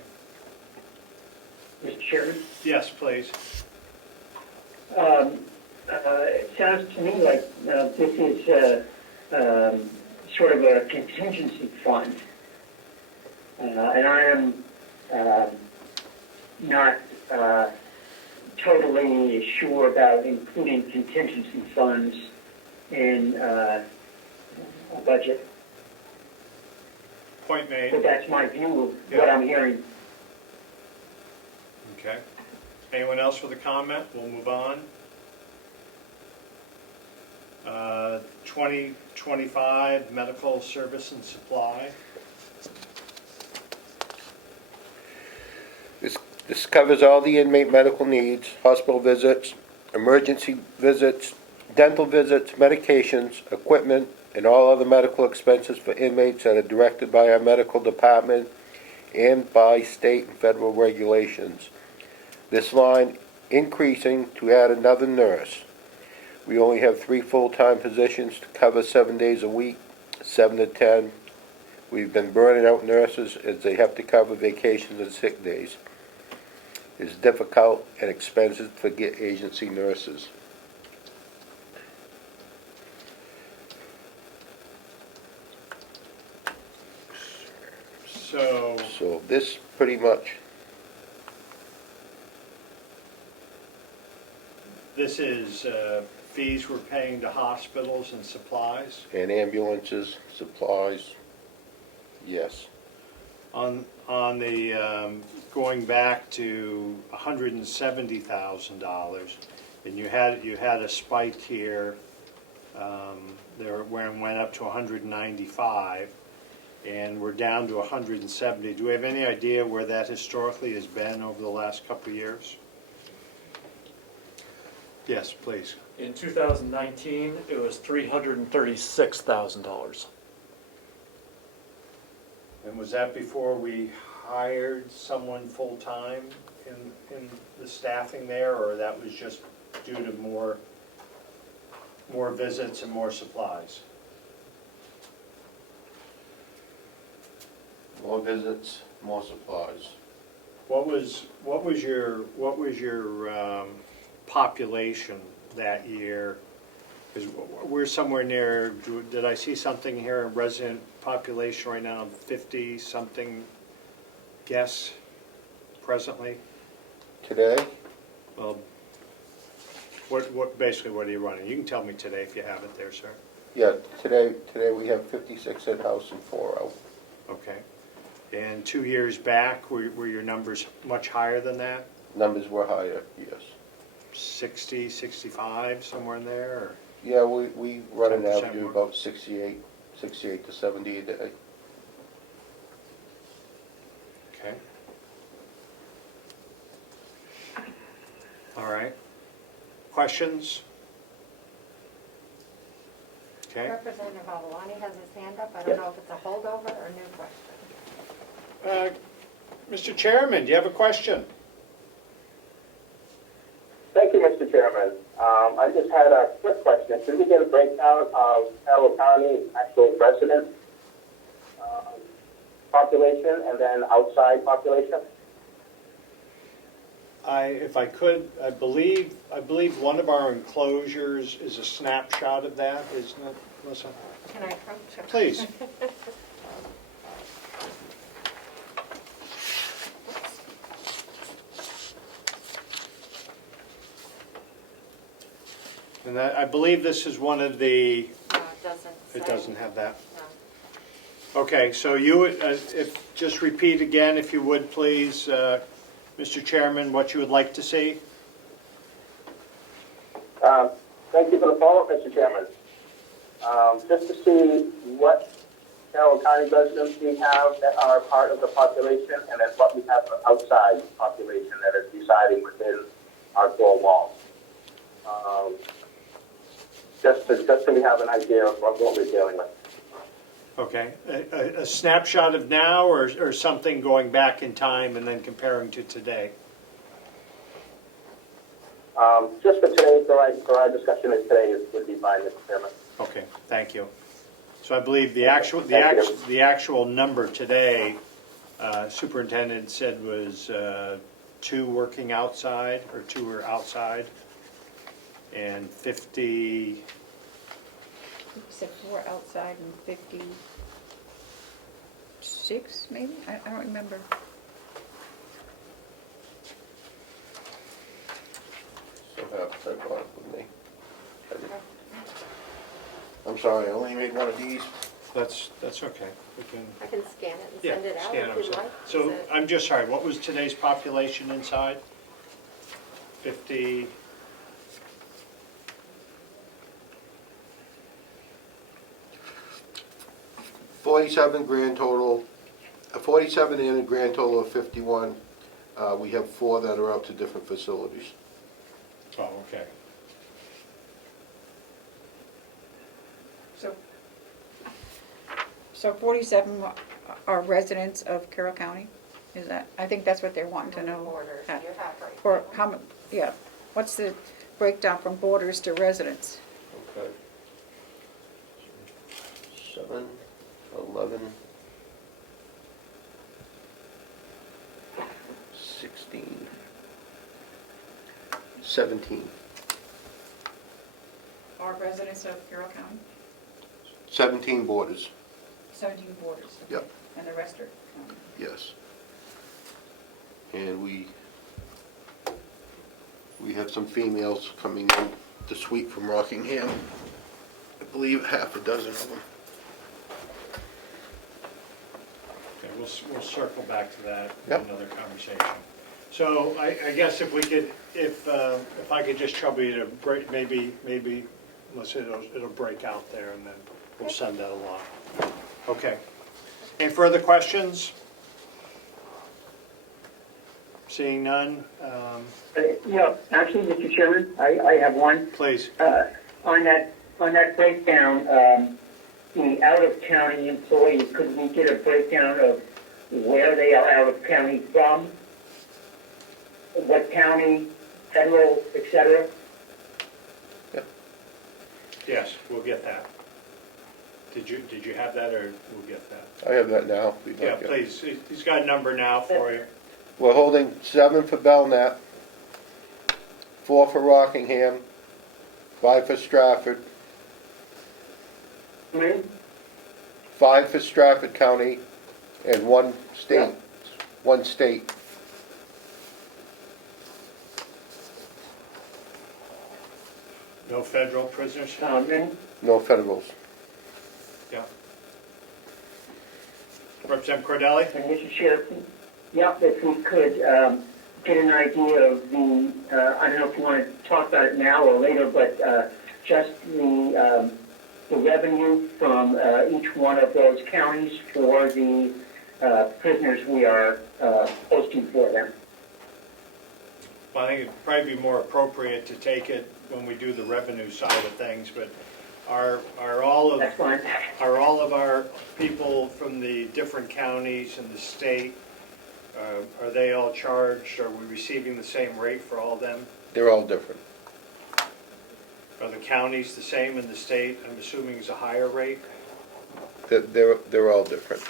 Mr. Chairman? Yes, please. It sounds to me like this is sort of a contingency fund. And I am not totally sure about including contingency funds in a budget. Point made. But that's my view of what I'm hearing. Okay. Anyone else with a comment? We'll move on. 2025 medical service and supply. This covers all the inmate medical needs, hospital visits, emergency visits, dental visits, medications, equipment, and all other medical expenses for inmates that are directed by our medical department and by state and federal regulations. This line increasing to add another nurse. We only have 3 full-time positions to cover 7 days a week, 7 to 10. We've been burning out nurses as they have to cover vacations and sick days. It's difficult and expensive to get agency nurses. So this pretty much, this is fees we're paying to hospitals and supplies. and ambulances, supplies, yes. On the, going back to $170,000, and you had a spike here, there when it went up to 195, and we're down to 170. Do we have any idea where that historically has been over the last couple of years? Yes, please. In 2019, it was $336,000. And was that before we hired someone full-time in the staffing there, or that was just due to more visits and more supplies? More visits, more supplies. What was your population that year? Because we're somewhere near, did I see something here, resident population right now, 50-something guess presently? Today, Well, basically what are you running? You can tell me today if you have it there, sir. yeah, today we have 56 in-house and 4 out. Okay. And 2 years back, were your numbers much higher than that? Numbers were higher, yes. 60, 65, somewhere in there? Or? Yeah, we run an 10% average of more. about 68 to 70 a day. Okay. All right. Questions? Okay. Representative Avalani has his hand up. I don't know if it's a holdover or a new question. Mr. Chairman, do you have a question? Thank you, Mr. Chairman. I just had a quick question. Could we get a breakdown of Carroll County actual resident population and then outside population? If I could, I believe one of our enclosures is a snapshot of that, isn't it, Melissa? Can I approach him? Please. And I believe this is one of the, No, it doesn't. it say. doesn't have that. No. Okay, so you, just repeat again, if you would, please, Mr. Chairman, what you would like to see? Thank you for the follow-up, Mr. Chairman. Just to see what Carroll County residents we have that are part of the population, and then what we have for outside population that is residing within our 4 walls. Just so we have an idea of what we're dealing with. Okay, a snapshot of now or something going back in time and then comparing to today? Just for today, for our discussion of today would be fine, Mr. Chairman. Okay, thank you. So I believe the actual number today, superintendent said was 2 working outside, or 2 were outside, and 50, Except 4 outside and 56, maybe? I don't remember. Still have that bought it with me. I'm sorry, I only made one of these. that's okay. We can, I can scan it and yeah, send it out scan if them. you'd like. So Is it- I'm just sorry, what was today's population inside? 50, 47 grand total, 47 and a grand total of 51. We have 4 that are out to different facilities. oh, okay. So 47 are residents of Carroll County? Is that, I think that's what they're wanting to know. Borders, Uh, you're half right. Or how, yeah, what's the breakdown from borders to residents? Okay. 7, 11, 16, 17. Are residents of Carroll County? 17 boarders, 17 borders? Okay. Yep. And the rest are county? yes. And we have some females coming in to suite from Rockingham. I believe half a dozen of them. Okay, we'll circle back to that in Yep. another conversation. So I guess if we could, if I could just trouble you to break, maybe, unless it'll break out there and then we'll send that along. Okay. Any further questions? Seeing none, Yeah, actually, Mr. Chairman, I have one. please. On that breakdown, the out-of-county employees, could we get a breakdown of where they are out of county from? What county, federal, et cetera? Yes, we'll get that. Did you have that, or we'll get that? I have that now. if you'd Yeah, like it. please. He's got a number now for you. We're holding 7 for Belknap, 4 for Rockingham, 5 for Stratford, Hmm? 5 for Stratford County, and 1 state. Yeah. 1 state. No federal prisoners? And No federals. Yeah. Representative Cordelli? And Mr. Chair, yeah, if we could get an idea of the, I don't know if you want to talk about it now or later, but just the revenue from each one of those counties for the prisoners we are hosting for them. Well, I think it'd probably be more appropriate to take it when we do the revenue side of things, but are all of That's fine. Are all of our people from the different counties and the state, are they all charged? Are we receiving the same rate for all of them? They're all different. Are the counties the same in the state? I'm assuming it's a higher rate? They're all different.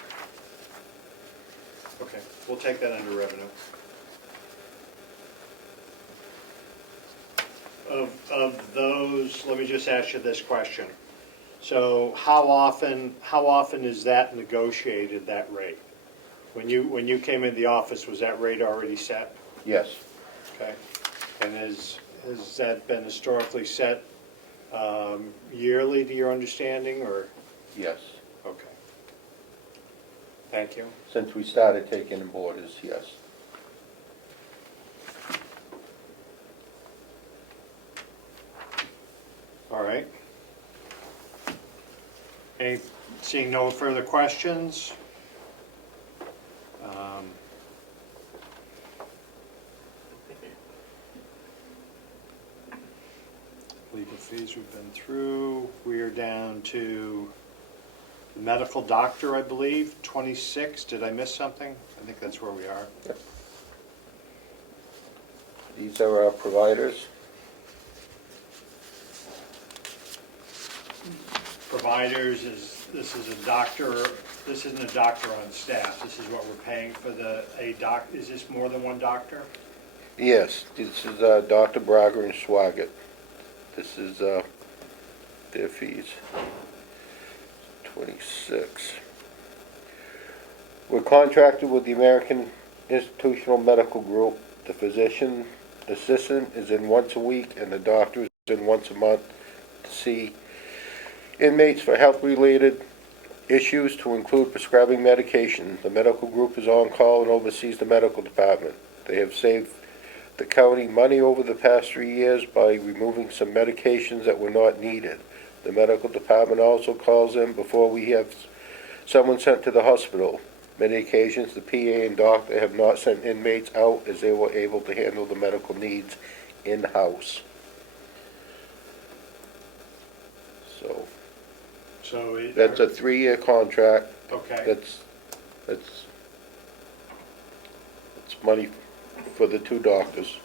Okay, we'll take that under revenue. Of those, let me just ask you this question. So how often is that negotiated, that rate? When you came into the office, was that rate already set? Yes. Okay. And has that been historically set yearly, to your understanding, or? Yes. Okay. Thank you. Since we started taking in boarders, yes. All right. Seeing no further questions? Legal fees we've been through. We are down to the medical doctor, I believe, 26. Did I miss something? I think that's where we are. These are our providers. Providers this is a doctor. This isn't a doctor on staff. This is what we're paying for is this more than one doctor? Yes, this is Dr. Braga and Swaggart. This is their fees. 26. We're contracted with the American Institutional Medical Group. The physician assistant is in once a week and the doctor is in once a month to see inmates for health-related issues, to include prescribing medication. The medical group is on call and oversees the medical department. They have saved the county money over the past 3 years by removing some medications that were not needed. The medical department also calls in before we have someone sent to the hospital. Many occasions, the PA and doctor have not sent inmates out as they were able to handle the medical needs in-house. So that's a 3-year contract. Okay. That's money for the 2 doctors.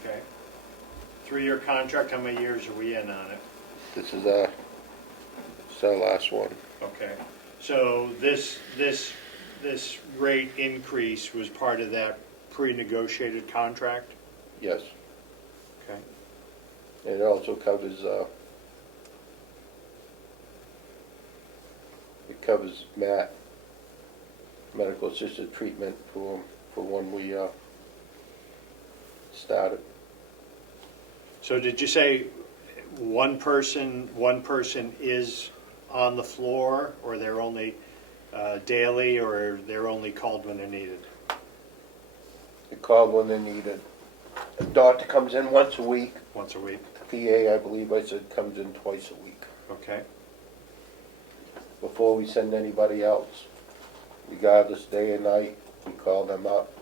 Okay. 3-year contract. How many years are we in on it? This is our last one. Okay. So this rate increase was part of that pre-negotiated contract? Yes. also covers, it covers medical assisted treatment for when we, started. So did you say one person is on the floor, or they're only daily, or they're only called when they're needed? They called when they needed. A doctor comes in once a week. Once a week? PA, I believe I said, comes in twice a week. Okay. Before we send anybody else, regardless day or night, we call them up.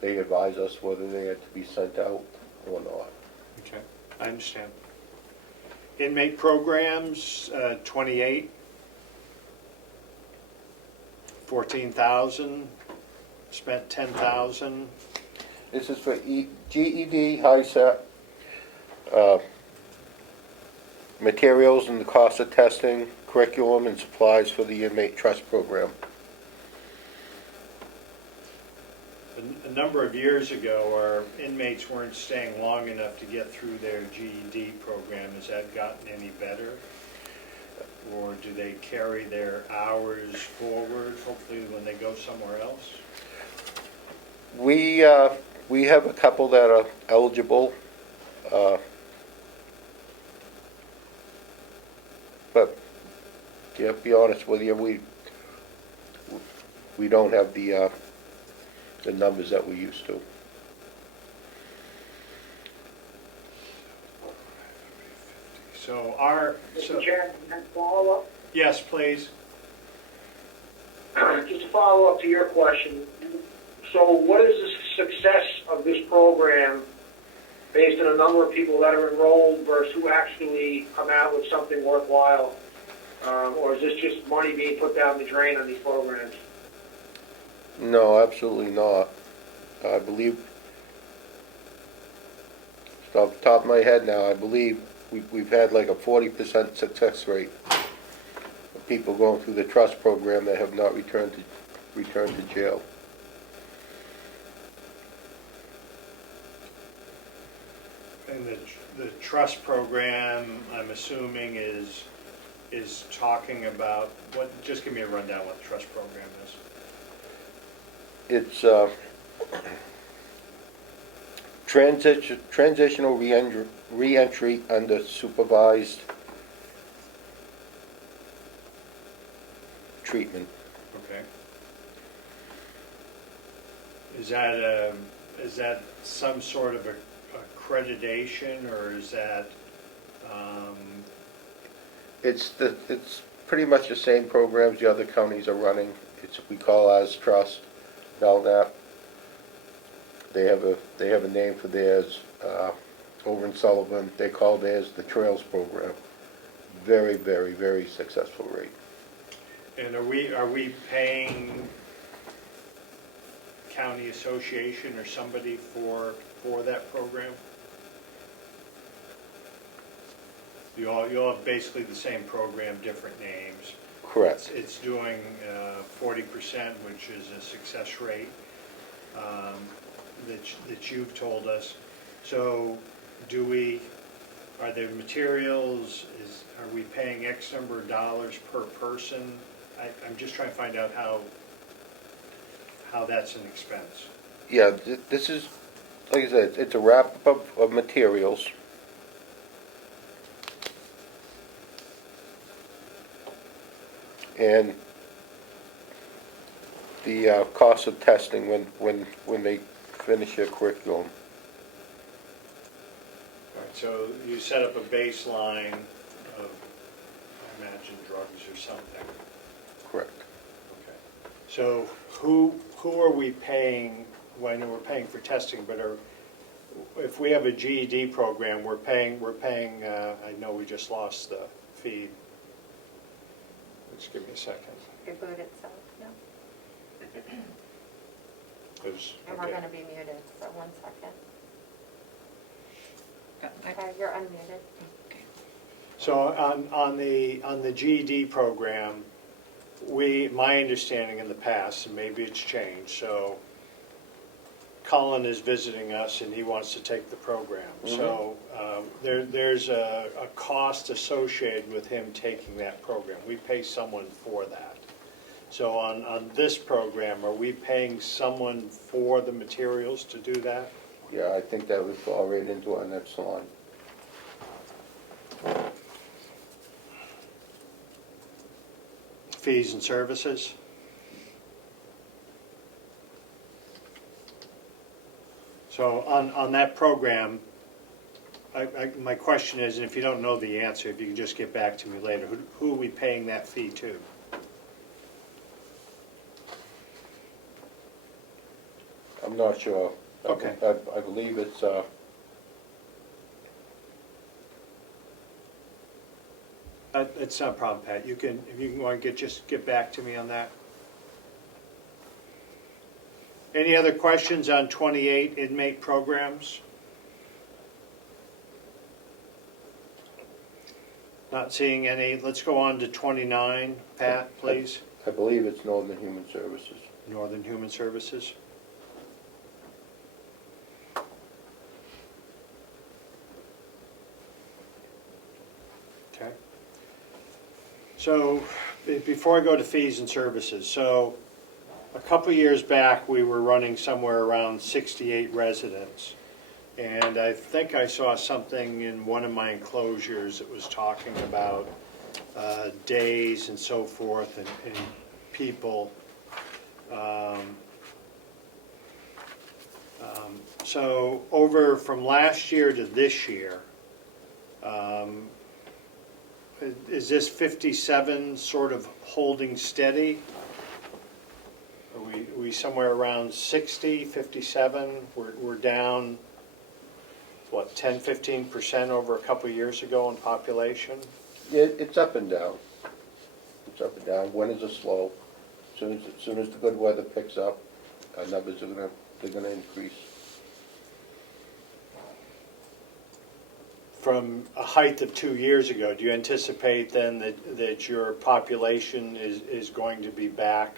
They advise us whether they had to be sent out or not. Okay, I understand. Inmate programs, 28, 14,000, spent 10,000. This is for GED, HISET, materials and the cost of testing, curriculum and supplies for the inmate trust program. A number of years ago, our inmates weren't staying long enough to get through their GED program. Has that gotten any better? Or do they carry their hours forward, hopefully when they go somewhere else? We have a couple that are eligible, but to be honest with you, we don't have the numbers that we used to. So Mr. Chairman, can I follow up? yes, please. Just to follow up to your question, so what is the success of this program based on a number of people that are enrolled versus who actually come out with something worthwhile? Or is this just money being put down the drain on these programs? No, absolutely not. I believe, off the top of my head now, I believe we've had like a 40% success rate of people going through the trust program that have not returned to jail. And the trust program, I'm assuming, is talking about what? Just give me a rundown what the trust program is. It's transitional reentry under supervised treatment. Okay. Is that some sort of accreditation, or is that? It's pretty much the same programs the other counties are running. We call ours trust. Now that they have a name for theirs over in Sullivan. They call theirs the Trails program. Very, very, very successful rate. And are we paying county association or somebody for that program? You all have basically the same program, different names. Correct. It's doing 40%, which is a success rate that you've told us. So are there materials, are we paying X number of dollars per person? I'm just trying to find out how that's an expense. Yeah, this is, like I said, it's a wrap-up of materials. And the cost of testing when they finish their curriculum. All right, so you set up a baseline of, I imagine, drugs or something. Correct. Okay. So who are we paying when we're paying for testing? But if we have a GED program, we're paying. I know we just lost the feed. Just give me a second. Reboot itself, yeah. And we're Okay. going to be muted, so 1 second. Okay, you're unmuted. So on the GED program, my understanding in the past, and maybe it's changed, so Colin is visiting us and he wants to take the program. So there's a cost associated with him taking that program. We pay someone for that. So on this program, are we paying someone for the materials to do that? Yeah, I think that would fall right into our next line. Fees and services? So on that program, my question is, and if you don't know the answer, if you can just get back to me later, who are we paying that fee to? I'm not sure. Okay. I believe it's, It's not a problem, Pat. You can, if you want to just get back to me on that. Any other questions on 28 inmate programs? Not seeing any. Let's go on to 29. Pat, please. I believe it's Northern Human Services. Northern Human Services. Okay. So before I go to fees and services, so a couple years back, we were running somewhere around 68 residents. And I think I saw something in one of my enclosures that was talking about days and so forth and people. So over from last year to this year, is this 57 sort of holding steady? Are we somewhere around 60, 57? We're down, what, 10, 15% over a couple years ago in population? Yeah, it's up and down. It's up and down. Winters are slow. As soon as the good weather picks up, our numbers are they're gonna increase. From a height of 2 years ago, do you anticipate then that your population is going to be back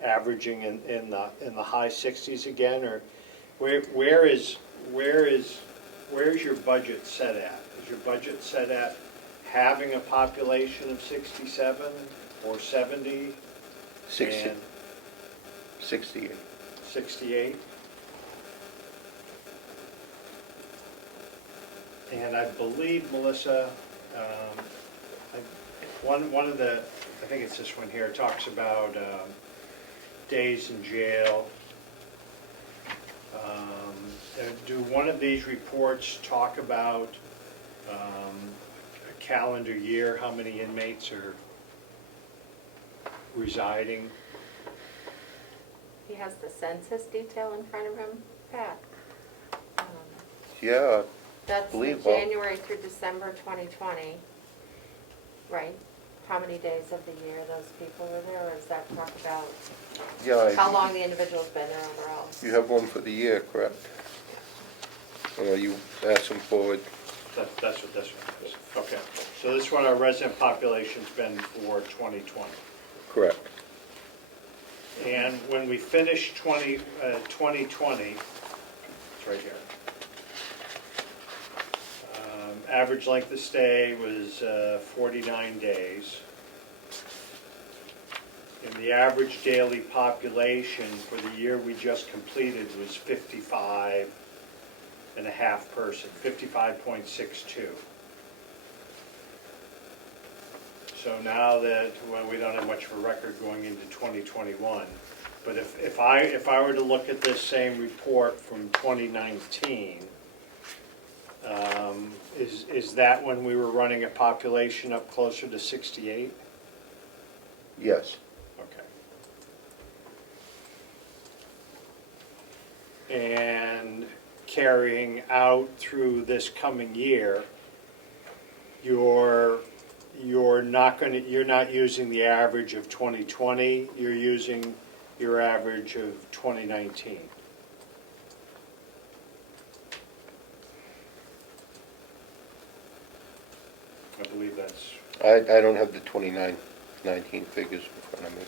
averaging in the high 60s again, or where's your budget set at? Is your budget set at having a population of 67 or 70? 60. And 68. 68? And I believe, Melissa, one of the, I think it's this one here, talks about days in jail. Do one of these reports talk about a calendar year, how many inmates are residing? He has the census detail in front of him, Pat. Yeah, That's the believe, January through December 2020, right? How many days of the year those people were there, or does that talk about yeah. how long the individual's been there overall? You have one for the year, correct? Or you asked them for it? That's what this one is. Okay, so this one, our resident population's been for 2020. Correct. And when we finished 2020, it's right here. Average length of stay was 49 days. And the average daily population for the year we just completed was 55 and a half person, 55.62. So now that, well, we don't have much of a record going into 2021, but if I were to look at this same report from 2019, is that when we were running a population up closer to 68? Yes. Okay. And carrying out through this coming year, you're not using the average of 2020, you're using your average of 2019. I believe that's... I don't have the 19 figures in front of me.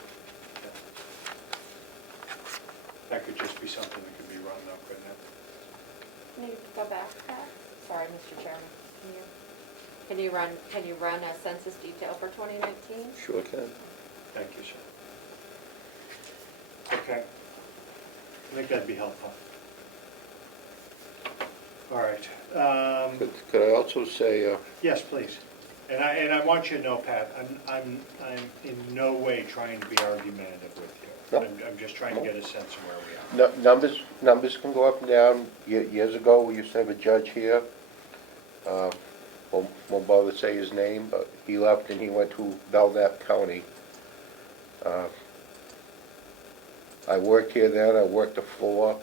That could just be something that could be run though. good now. Can you go back, Pat? Sorry, Mr. Chairman. Can you run a census detail for 2019? Sure can. Thank you, sir. Okay. I think that'd be helpful. All right. Could I also say, Yes, please. And I want you to know, Pat, I'm in no way trying to be argumentative with you. No. I'm just trying to get a sense of where we are. numbers can go up and down. Years ago, we used to have a judge here. Won't bother to say his name, but he left and he went to Belknap County. I worked here then, I worked the floor.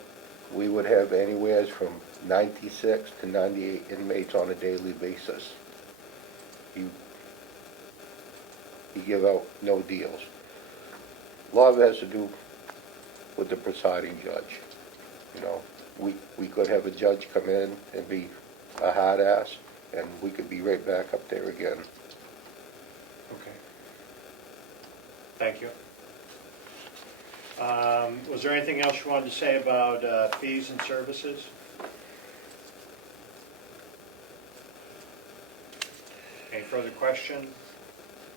We would have anywhere from 96 to 98 inmates on a daily basis. He give out no deals. A lot of it has to do with the presiding judge. You know, we could have a judge come in and be a hard ass, and we could be right back up there again. Okay. Thank you. Was there anything else you wanted to say about fees and services? Any further questions?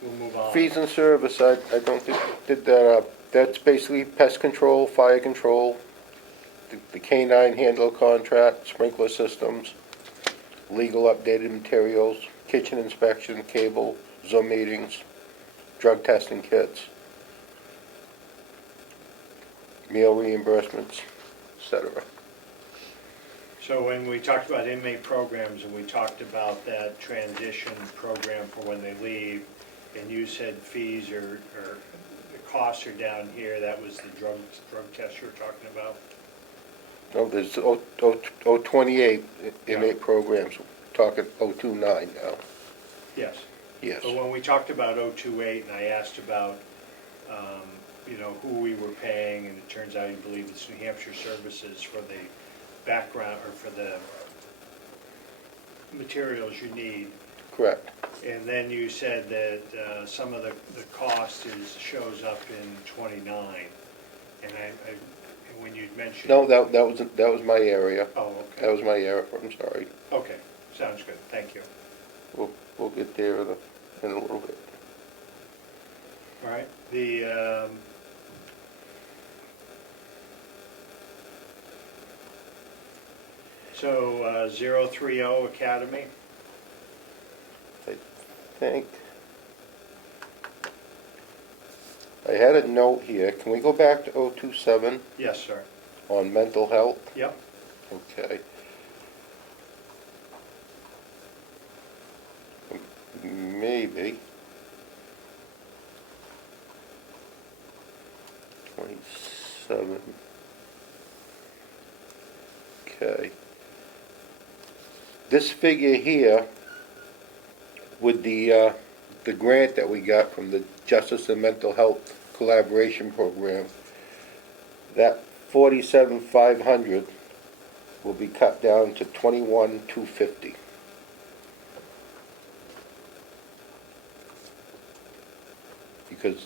We'll move on. Fees and service, I don't think did that up. That's basically pest control, fire control, the K-9 handler contract, sprinkler systems, legal updated materials, kitchen inspection, cable, Zoom meetings, drug testing kits, meal reimbursements, etc. So when we talked about inmate programs and we talked about that transition program for when they leave, and you said fees or the costs are down here, that was the drug test you were talking about? No, there's 028 inmate programs, we're talking 029 now. Yes. Yes. But when we talked about 028 and I asked about, you know, who we were paying, and it turns out you believe it's New Hampshire Services for the background or for the materials you need. Correct. And then you said that some of the cost shows up in 29. And when you'd mentioned... No, that was my area. Oh, okay. That was my area, I'm sorry. Okay, sounds good, thank you. We'll get there in a little bit. All right, the... So, 030 Academy? I think I had a note here. Can we go back to 027 Yes, sir. on mental health? Yep. Okay. Maybe 27. Okay. This figure here, with the grant that we got from the Justice and Mental Health Collaboration Program, that 47,500 will be cut down to 21,250. Because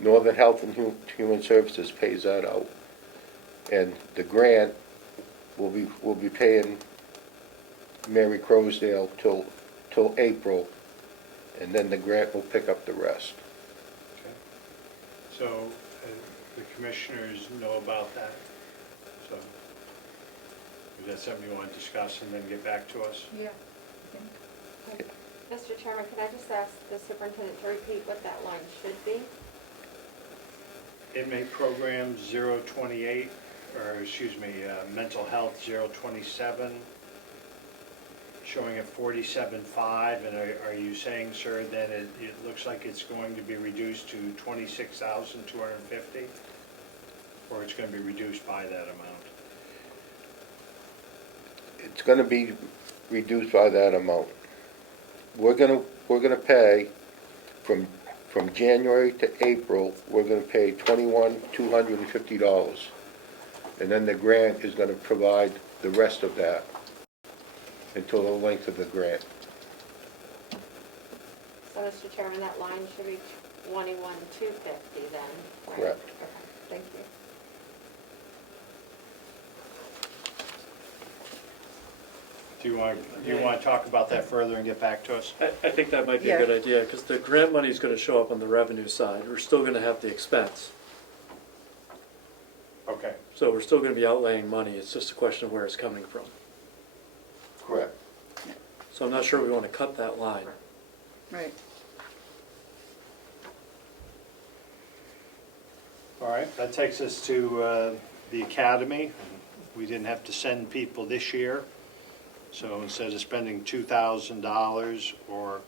Northern Health and Human Services pays that out, and the grant will be paying Mary Crosdale till April, and then the grant will pick up the rest. Okay. So, the commissioners know about that? So, is that something you want to discuss and then get back to us? Yeah. Mr. Chairman, can I just ask the superintendent to repeat what that line should be? Inmate program 028, or excuse me, mental health 027, showing at 47.5, and are you saying, sir, that it looks like it's going to be reduced to 26,250, or it's going to be reduced by that amount? It's going to be reduced by that amount. We're gonna pay from January to April. We're gonna pay $21,250, and then the grant is gonna provide the rest of that until the length of the grant. So, Mr. Chairman, that line should be 21,250 then, right? Correct. Okay, thank you. Do you want to talk about that further and get back to us? I think that might be a good idea, because the grant money is gonna show up on the revenue side. We're still gonna have the expense. Okay. So we're still gonna be outlaying money, it's just a question of where it's coming from. Correct. So I'm not sure we wanna cut that line. Right. All right, that takes us to the academy. We didn't have to send people this year, so instead of spending $2,000, or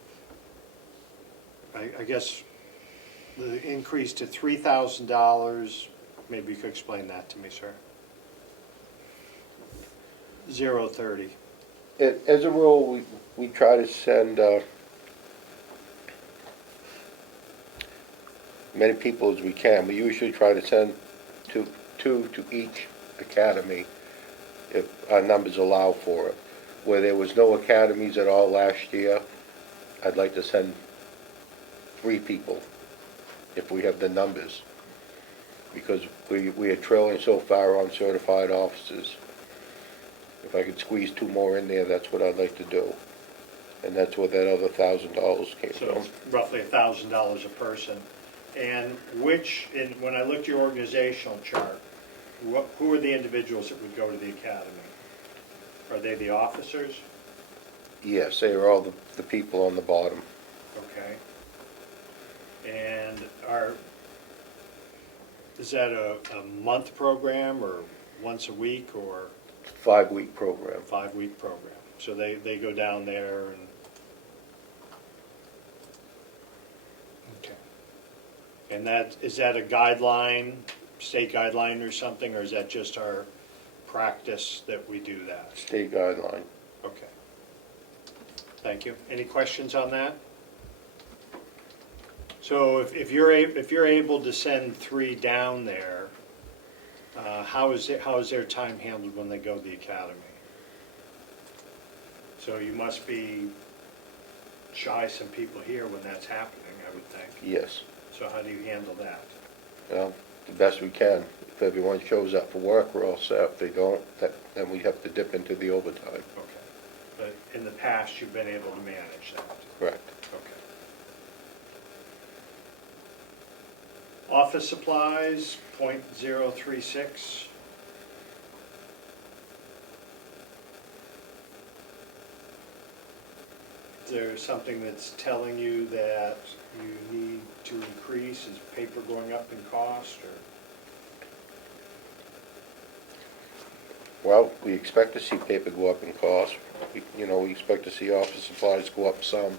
I guess the increase to $3,000, maybe you could explain that to me, sir. 030. As a rule, we try to send many people as we can. We usually try to send two to each academy if our numbers allow for it. Where there was no academies at all last year, I'd like to send 3 people if we have the numbers. Because we are trailing so far on certified officers. If I could squeeze 2 more in there, that's what I'd like to do. And that's where that other $1,000 came So from. it's roughly $1,000 a person. And when I looked at your organizational chart, who are the individuals that would go to the academy? Are they the officers? Yes, they are all the people on the bottom. Okay. And is that a month program, or once a week, or 5-week program. 5-week program? So they go down there and... Okay. And is that a guideline, state guideline or something, or is that just our practice that we do that? State guideline. Okay. Thank you. Any questions on that? So if you're able to send 3 down there, how is their time handled when they go to the academy? So you must be shy some people here when that's happening, I would think. Yes. So how do you handle that? Well, the best we can. If everyone shows up for work, we're all set. If they don't, then we have to dip into the overtime. Okay. But in the past, you've been able to manage that? Correct. Okay. Office supplies, .036. Is there something that's telling you that you need to increase? Is paper going up in cost, or? Well, we expect to see paper go up in cost. We expect to see office supplies go up some.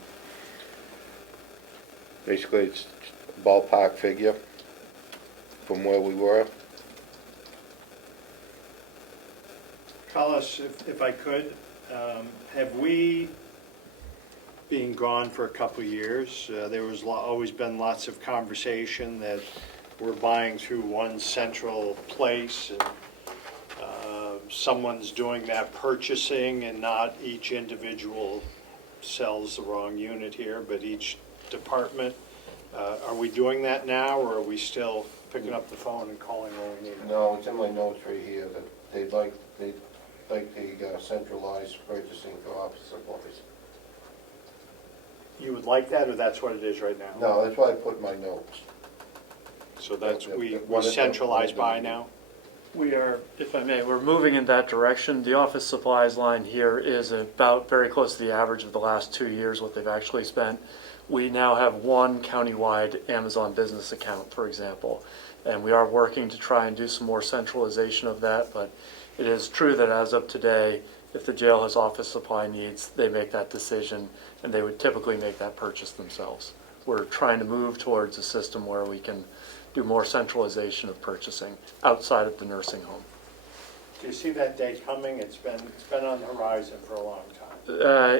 Basically, it's a ballpark figure from where we were. Carlos, if I could, have we, being gone for a couple of years, there was always been lots of conversation that we're buying through one central place, and someone's doing that purchasing, and not each individual sells the wrong unit here, but each department. Are we doing that now, or are we still picking up the phone and calling where we need it? No, it's in my notes right here that they'd like the centralized purchasing for office supplies. You would like that, or that's what it is right now? No, that's what I put in my notes. So that's, we What is it? centralize by now? We are, if I may, we're moving in that direction. The office supplies line here is about very close to the average of the last 2 years, what they've actually spent. We now have one countywide Amazon business account, for example, and we are working to try and do some more centralization of that, but it is true that as of today, if the jail has office supply needs, they make that decision, and they would typically make that purchase themselves. We're trying to move towards a system where we can do more centralization of purchasing outside of the nursing home. Do you see that day coming? It's been on the horizon for a long time.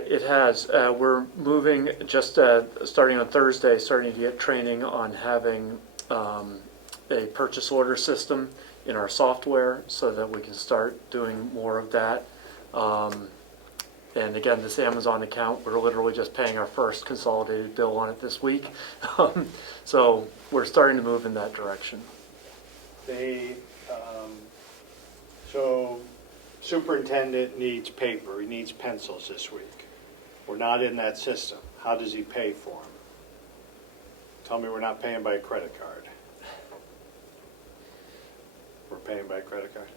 It has. We're moving, just starting on Thursday, starting to get training on having a purchase order system in our software so that we can start doing more of that. And again, this Amazon account, we're literally just paying our first consolidated bill on it this week. So we're starting to move in that direction. So superintendent needs paper, he needs pencils this week. We're not in that system. How does he pay for them? Tell me we're not paying by a credit card. We're paying by a credit card?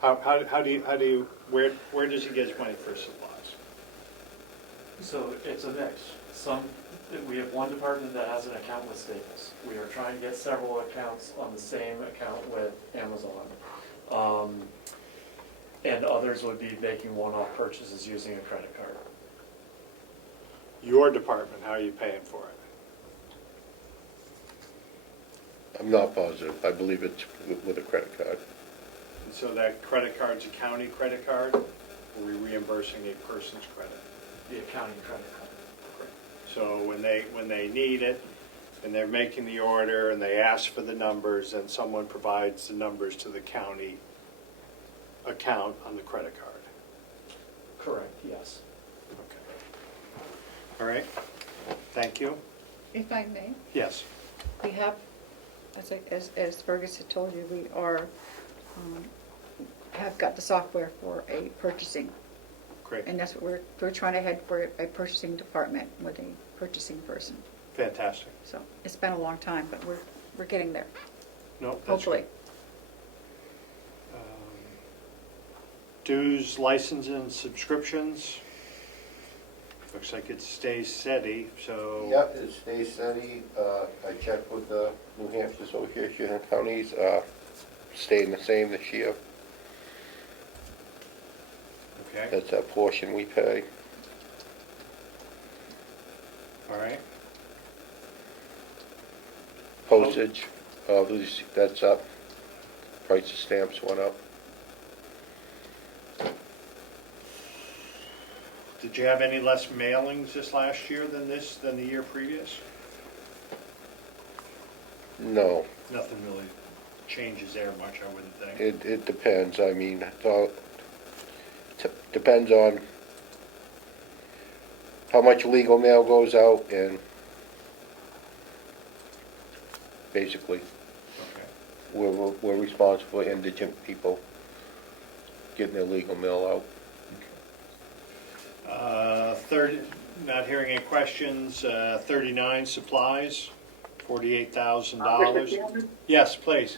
How do you, where does he get his money for supplies? So it's a mix. We have one department that has an account with Staples. We are trying to get several accounts on the same account with Amazon. And others would be making one-off purchases using a credit card. Your department, how are you paying for it? I'm not positive. I believe it's with a credit card. And so that credit card's a county credit card, or are we reimbursing a person's credit? The accounting credit card. So when they need it, and they're making the order, and they ask for the numbers, and someone provides the numbers to the county account on the credit card. Correct, yes. Okay. All right, thank you. If I may, Yes. we have, as Fergus had told you, we are, have got the software for a purchasing. Great. And that's what we're trying to head for, a purchasing department with a purchasing person. Fantastic. So it's been a long time, but we're getting there, No, that's hopefully. good. Dues, license, and subscriptions. Looks like it stays steady, so. Yep, it stays steady. I checked with the New Hampshire Association of Counties, staying the same this year. Okay, That's that portion we pay. all right. Postage, that's up. Price of stamps went up. Did you have any less mailings this last year than the year previous? No, Nothing really changes there much, I wouldn't think. it depends. I mean, it's all, depends on how much legal mail goes out, and basically, Okay. we're responsible for indigent people getting their legal mail out. Not hearing any questions, 39 supplies, Mr. $48,000. Chairman, Yes, please.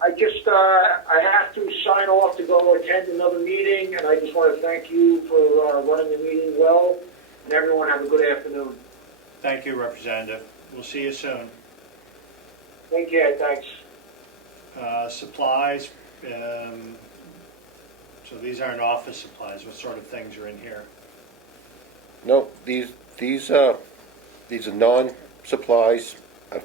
I have to sign off to go attend another meeting, and I just want to thank you for running the meeting well, and everyone have a good afternoon. Thank you, Representative. We'll see you soon. Take care, thanks. Supplies, so these aren't office supplies. What sort of things are in here? No, these are non-supplies,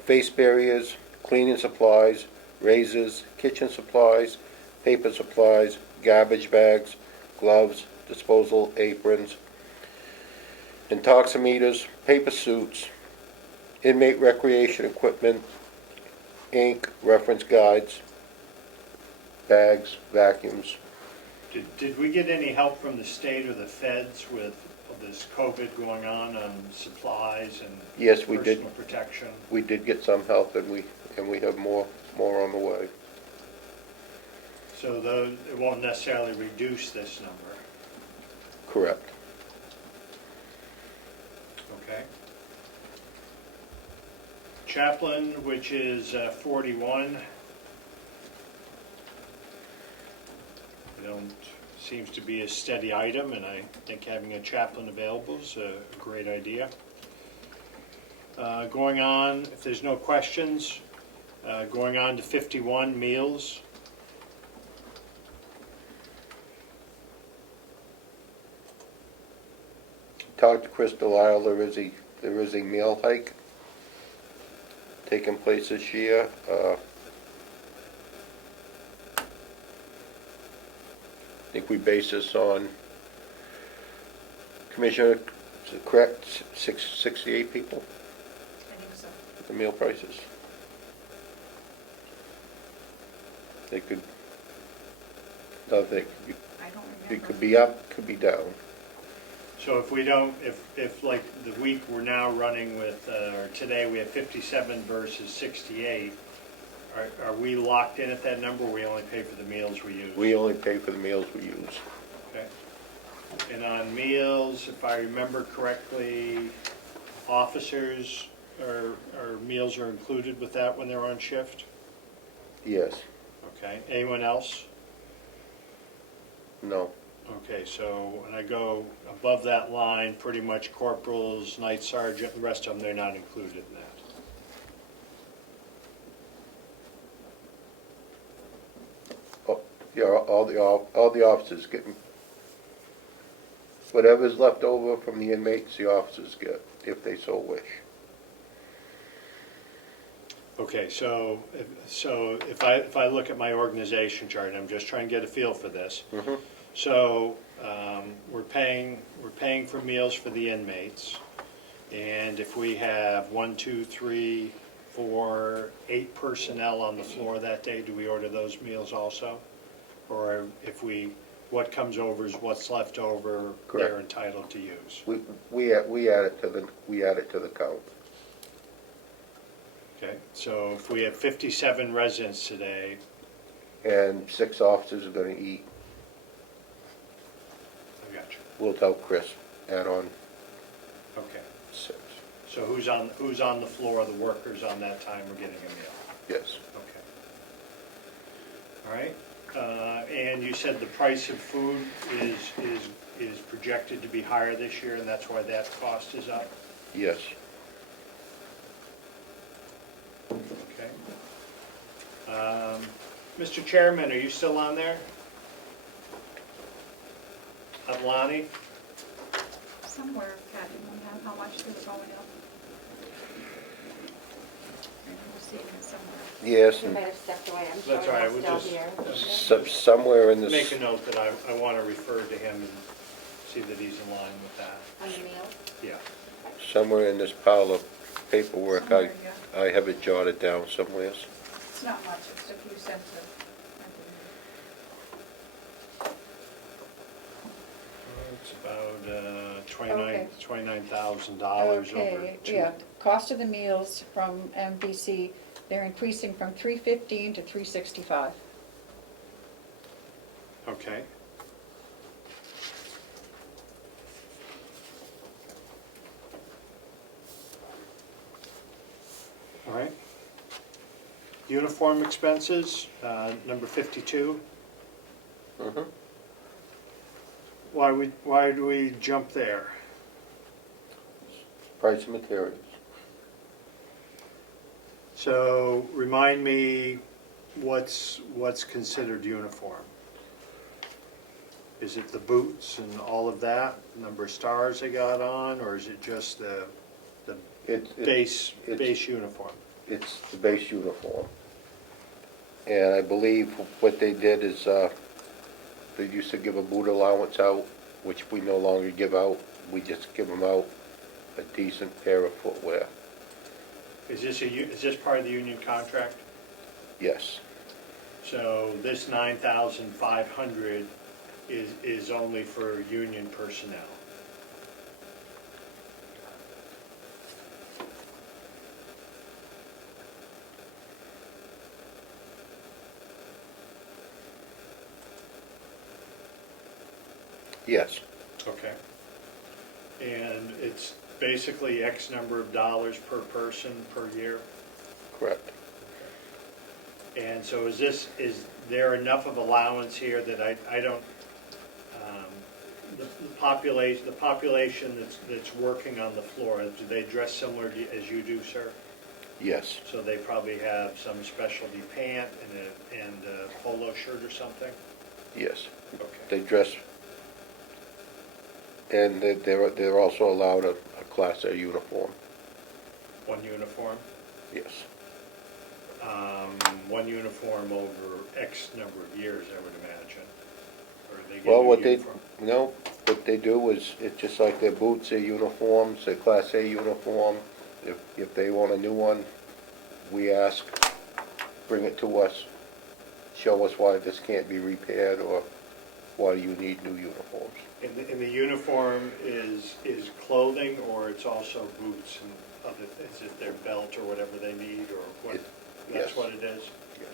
face barriers, cleaning supplies, razors, kitchen supplies, paper supplies, garbage bags, gloves, disposal aprons, intoximeters, paper suits, inmate recreation equipment, ink, reference guides, bags, vacuums. Did we get any help from the state or the feds with this COVID going on supplies and Yes, we did. personal protection? We did get some help, and we have more on the way. So it won't necessarily reduce this number, Correct. okay? Chaplain, which is 41. Seems to be a steady item, and I think having a chaplain available is a great idea. Going on, if there's no questions, going on to 51, meals. Talked to Chris Delisle. There is a meal hike taking place this year. I think we base this on, Commissioner, is it correct, 68 people, I think so. the meal prices? They could, no, they could be, I don't remember. it could be up, could be down. So if we don't, if like the week we're now running with, or today we have 57 versus 68, Are we locked in at that number, or we only pay for the meals we use? We only pay for the meals we use. Okay. And on meals, if I remember correctly, officers, meals are included with that when they're on shift? Yes. Okay. Anyone else? No. Okay, so when I go above that line, pretty much corporals, night sergeant, the rest of them, they're not included in that. Oh, yeah, all the officers get, whatever's left over from the inmates, the officers get, if they so wish. Okay, so if I look at my organization chart, I'm just trying to get a feel for this. Mm-hmm. So we're paying for meals for the inmates, and if we have 1, 2, 3, 4, 8 personnel on the floor that day, do we order those meals also? Or what comes over is what's left over, Correct. they're entitled to use. We add it to the count. Okay, so if we have 57 residents today, And 6 officers are gonna eat. I got you. We'll tell Chris, add on Okay, 6. so who's on the floor, the workers on that time are getting a meal? Yes. Okay. All right, and you said the price of food is projected to be higher this year, and that's why that cost is up? Yes. Okay. Mr. Chairman, are you still on there? Avalani? Somewhere, Patty, we have how much they're going up. I remember seeing it somewhere. Yes, You and might have stepped away, I'm sure That's all right, I'm we'll still just here. somewhere in this. make a note that I want to refer to him and see that he's in line with that. On the meal? Yeah. Somewhere in this pile of paperwork, Somewhere, yeah. I have it jotted down somewhere. It's not much, it's a few cents. It's about Okay. $29,000 over Okay, 2. yeah, cost of the meals from MVC, they're increasing from $3.15 to $3.65. Okay. All right. Uniform expenses, number 52. Mm-hmm. Why do we jump there? Price of materials. So remind me what's considered uniform? Is it the boots and all of that, number of stars they got on, or is it just the base uniform? It's the base uniform. And I believe what they did is, they used to give a boot allowance out, which we no longer give out. We just give them out a decent pair of footwear. Is this part of the union contract? Yes. So this 9,500 is only for union personnel? Yes. Okay. And it's basically X number of dollars per person per year? Correct. And so is there enough of allowance here that I don't, the population that's working on the floor, do they dress similar as you do, sir? Yes. So they probably have some specialty pant and a polo shirt or something? Yes. Okay. They dress, and they're also allowed a Class A uniform. One uniform? Yes. One uniform over X number of years, I would imagine. Or they get Well, a what uniform? what they do is, it's just like their boots, their uniforms, their Class A uniform. If they want a new one, we ask, bring it to us, show us why this can't be repaired, or why you need new uniforms. And the uniform is clothing, or it's also boots and other, is it their belt or whatever they need, or what? That's Yes. what it is? Yes.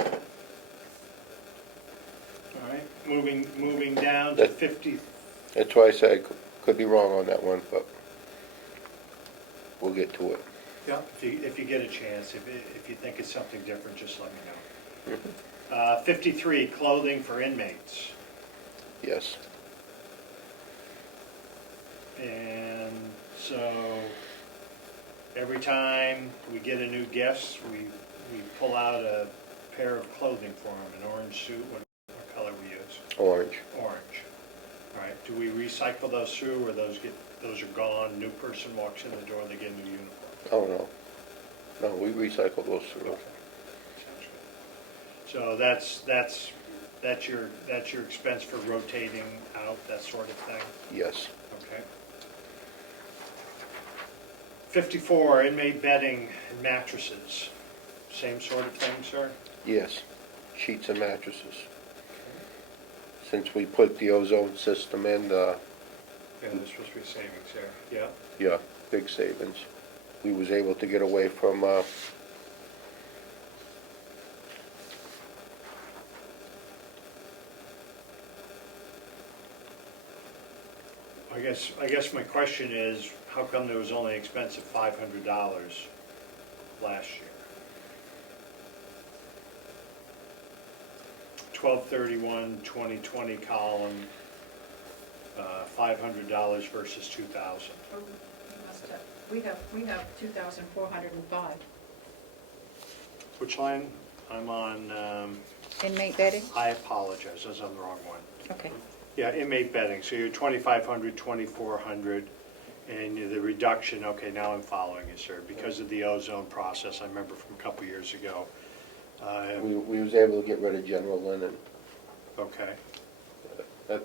Okay. All right, moving down to That- 50, That's why I said I could be wrong on that one, but we'll get to it. yeah, if you get a chance, if you think it's something different, just let me know. 53, clothing for inmates. Yes. And so, every time we get a new guest, we pull out a pair of clothing for them, an orange suit, what color we use? Orange. Orange. All right, do we recycle those through, or those are gone, new person walks in the door, they get a new uniform? Oh, no. No, we recycle those through. Okay, sounds good. So that's your expense for rotating out, that sort of thing? Yes. Okay. 54, inmate bedding and mattresses. Same sort of thing, sir? Yes. Sheets and mattresses. Since we put the ozone system in, Yeah, there's supposed to be savings there. Yeah? yeah, big savings. We was able to get away from, I guess my question is, how come there was only an expense of $500 last year? 12/31/2020 column, $500 versus 2,000. Oh, we must have, we have 2,405. Which line? I'm on, Inmate bedding? I apologize, I was on the wrong one. Okay. Yeah, inmate bedding, so you're 2,500, 2,400, and the reduction, okay, now I'm following you, sir, because of the ozone process, I remember from a couple years ago. we was able to get rid of general linen. Okay, That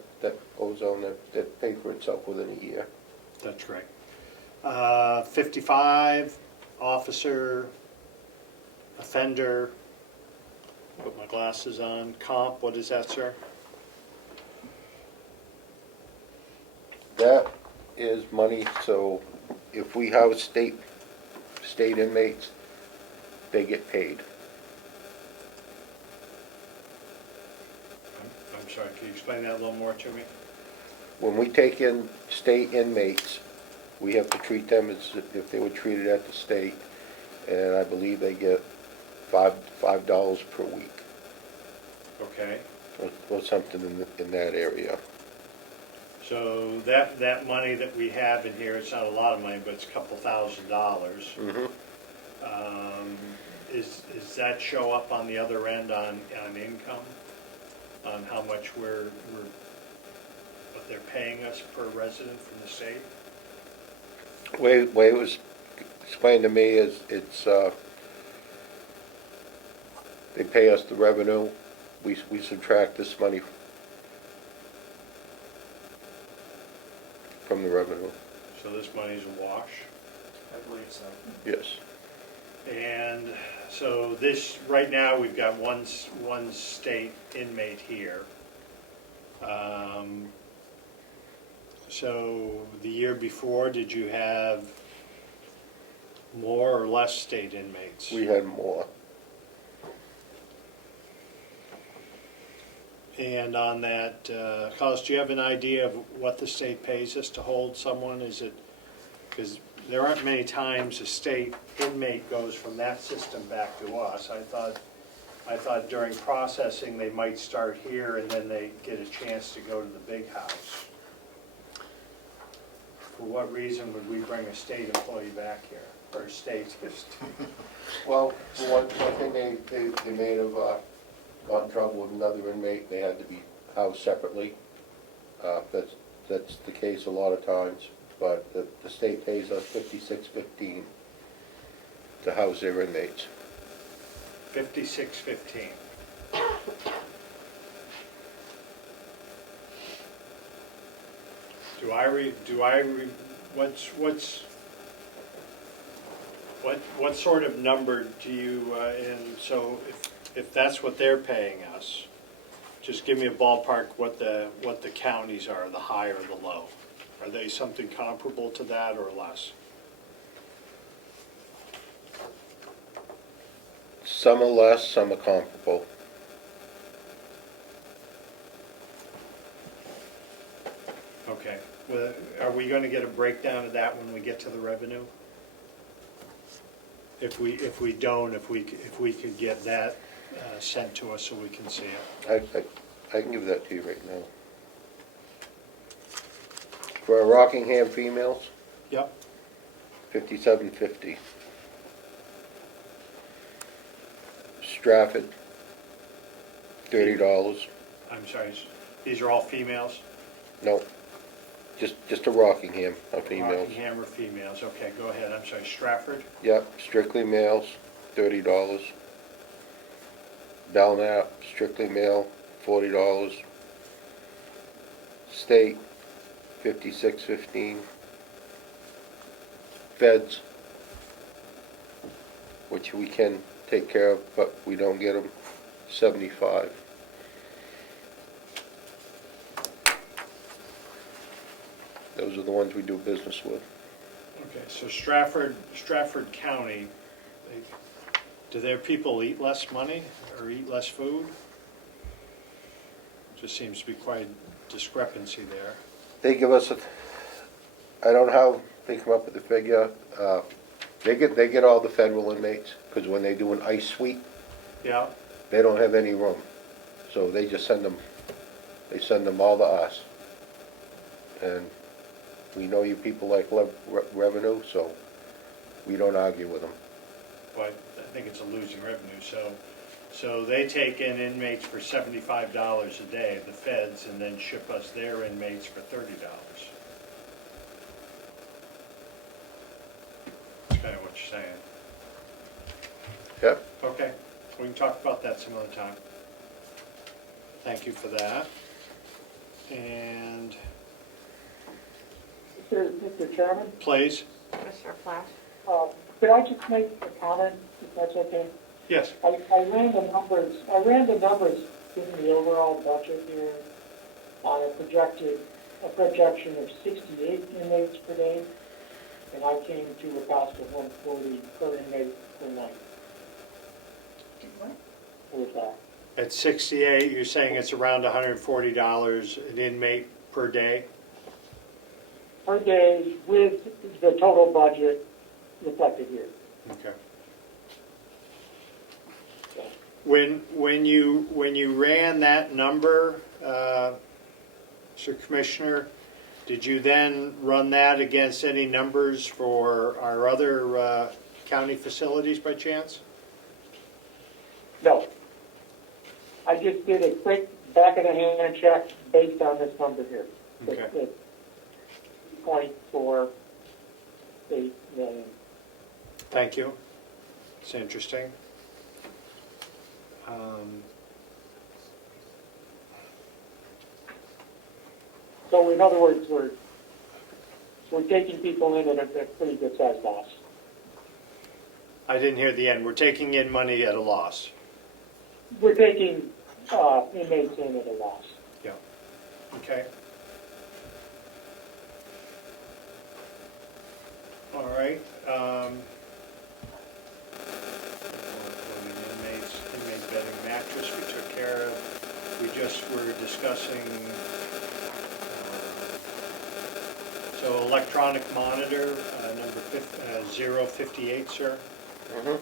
ozone, that paid for itself within a year. that's great. 55, officer, offender, put my glasses on, comp, what is that, sir? That is money, so if we have state inmates, they get paid. I'm sorry, can you explain that a little more to me? When we take in state inmates, we have to treat them as if they were treated at the state, and I believe they get $5 per week, Okay, or something in that area. so that money that we have in here, it's not a lot of money, but it's a couple $1,000s. Mm-hmm. Is that show up on the other end on income? On how much what they're paying us per resident from the state? Way it was explained to me is they pay us the revenue, we subtract this money from the revenue. So this money's a wash? I believe so. Yes. And so this, right now, we've got one state inmate here. So the year before, did you have more or less state inmates? We had more. And on that, Carlos, do you have an idea of what the state pays us to hold someone? Is it, because there aren't many times a state inmate goes from that system back to us. I thought during processing, they might start here and then they get a chance to go to the big house. For what reason would we bring a state employee back here, or a state? Well, the one thing they may have got in trouble with another inmate, they had to be housed separately. That's the case a lot of times, but the state pays us $56.15 to house their inmates. $56.15. What sort of number do you, and so if that's what they're paying us, just give me a ballpark what the counties are, the high or the low. Are they something comparable to that or less? Some are less, some are comparable. Okay, well, are we gonna get a breakdown of that when we get to the revenue? If we don't, if we could get that sent to us so we can see it. I can give that to you right now. For our Rockingham females, Yep, $57.50. Stratford, $30. I'm sorry, these are all females? No, just a Rockingham, females. Rockingham or females, okay, go ahead, I'm sorry, Stratford? Yep, strictly males, $30. Belknap, strictly male, $40. State, $56.15. Feds, which we can take care of, but we don't get them, $75. Those are the ones we do business with. Okay, so Stratford County, do their people eat less money or eat less food? Just seems to be quite a discrepancy there. They give us I don't know how they come up with the figure. They get all the federal inmates, because when they do an ICE sweep, Yeah, they don't have any room. So they just send them all to us. And we know you people like revenue, so we don't argue with them. well, I think it's a losing revenue, so they take in inmates for $75 a day, the feds, and then ship us their inmates for $30. That's kind of what you're saying. Yep. Okay, we can talk about that some other time. Thank you for that. And, Mr. Chairman, please, Commissioner Flash? could I just make a comment, if that's okay? yes, I ran the numbers given the overall budget here on a projection of 68 inmates per day, and I came to a cost of $140 per inmate per night. What? With that. at 68, you're saying it's around $140 an inmate per day? Per day with the total budget reflected here. Okay. When you ran that number, Mr. Commissioner, did you then run that against any numbers for our other county facilities by chance? No. I just did a quick back of the hand check based on this number here. Okay. It's 0.48 million. Thank you. It's interesting. So in other words, we're taking people in at a pretty good sized loss. I didn't hear the end. We're taking in money at a loss. We're taking inmates in at a loss. Yeah. Okay. All right. Inmate bedding, mattress we took care of. We just were discussing, so electronic monitor, number 058, sir. Mm-hmm.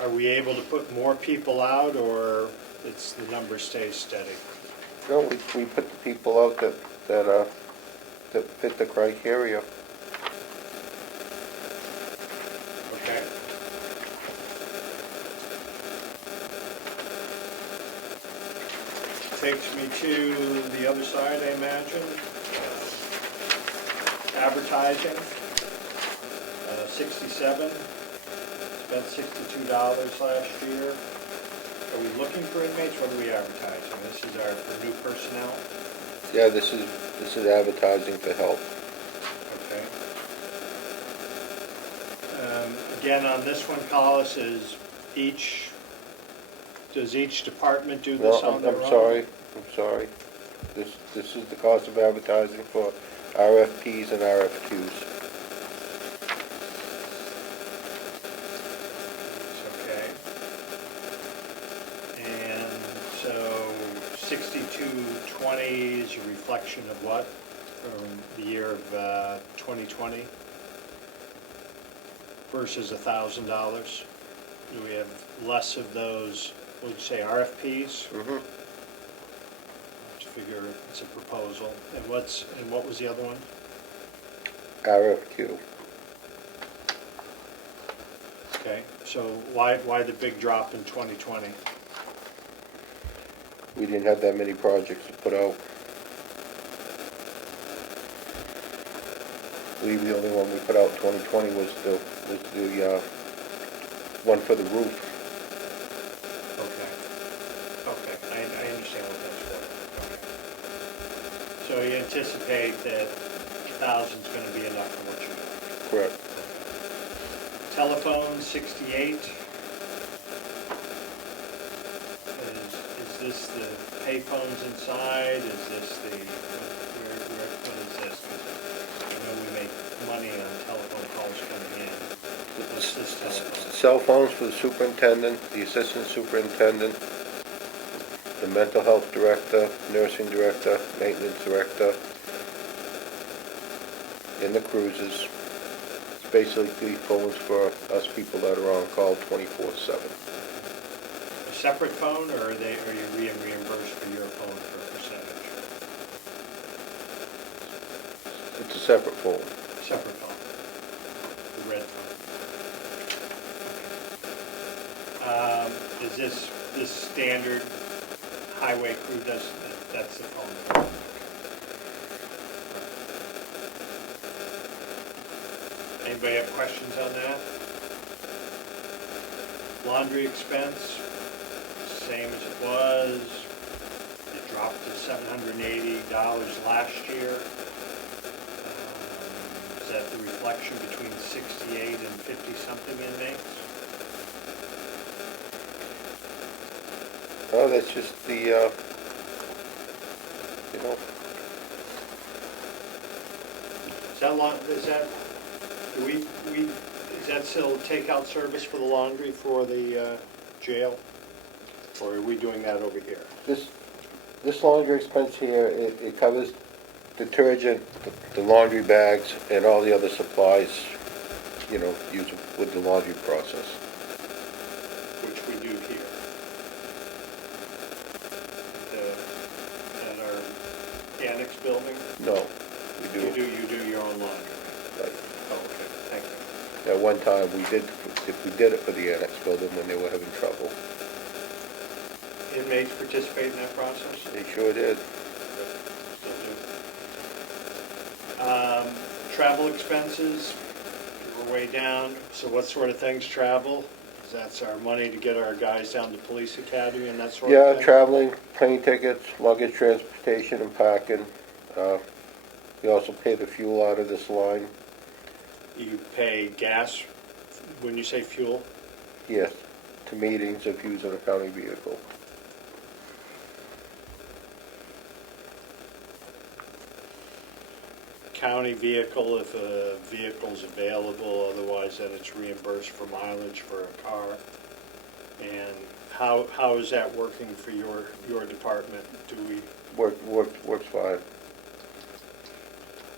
Are we able to put more people out, or it's the number stays steady? No, we put the people out that fit the criteria. Okay. Takes me to the other side, I imagine. Advertising, 67. Spent $62 last year. Are we looking for inmates? What are we advertising? This is for new personnel. Yeah, this is advertising for help. Okay. Again, on this one, Collis, does each department do this No, on their own? I'm sorry. This is the cost of advertising for RFPs and RFQs. 6220 is a reflection of what from the year of 2020 versus $1,000? Do we have less of those, would you say RFPs? Mm-hmm. To figure it's a proposal. And what was the other one? RFQ. Okay, so why the big drop in 2020? We didn't have that many projects to put out. I believe the only one we put out in 2020 was the one for the roof. Okay, I understand what that's for. Okay. So you anticipate that 1,000's gonna be enough for what you do? Correct. Telephone, 68. Is this the payphones inside? Is this the, what is this? 'Cause I know we make money on telephone calls coming in. What's this telephone? Cell phones for the superintendent, the assistant superintendent, the mental health director, nursing director, maintenance director, and the cruisers. It's basically phones for us people that are on call 24/7. A separate phone, or are you being reimbursed for your phone for a percentage? It's a separate phone. Separate phone, the red phone. Is this standard highway crew does, that's the phone? Anybody have questions on that? Laundry expense, same as it was. It dropped to $780 last year. Is that the reflection between 68 and 50-something inmates? Oh, that's just the, Is that still takeout service for the laundry for the jail? Or are we doing that over here? this laundry expense here, it covers detergent, the laundry bags, and all the other supplies, used with the laundry process. Which we do here. At our annex building? No, we do. You do your own laundry? Right. Oh, okay, thank you. At one time, we did it for the annex building when they were having trouble. Inmates participate in that process? They sure did. Still do. Travel expenses, we're way down. So what sort of things travel? That's our money to get our guys down to police academy and that sort of Yeah, thing? traveling, plane tickets, luggage transportation and parking. We also pay the fuel out of this line. You pay gas when you say fuel? Yes, to meetings if using a county vehicle. County vehicle if a vehicle's available, otherwise then it's reimbursed for mileage for a car. And how is that working for your department? Do we, Works fine.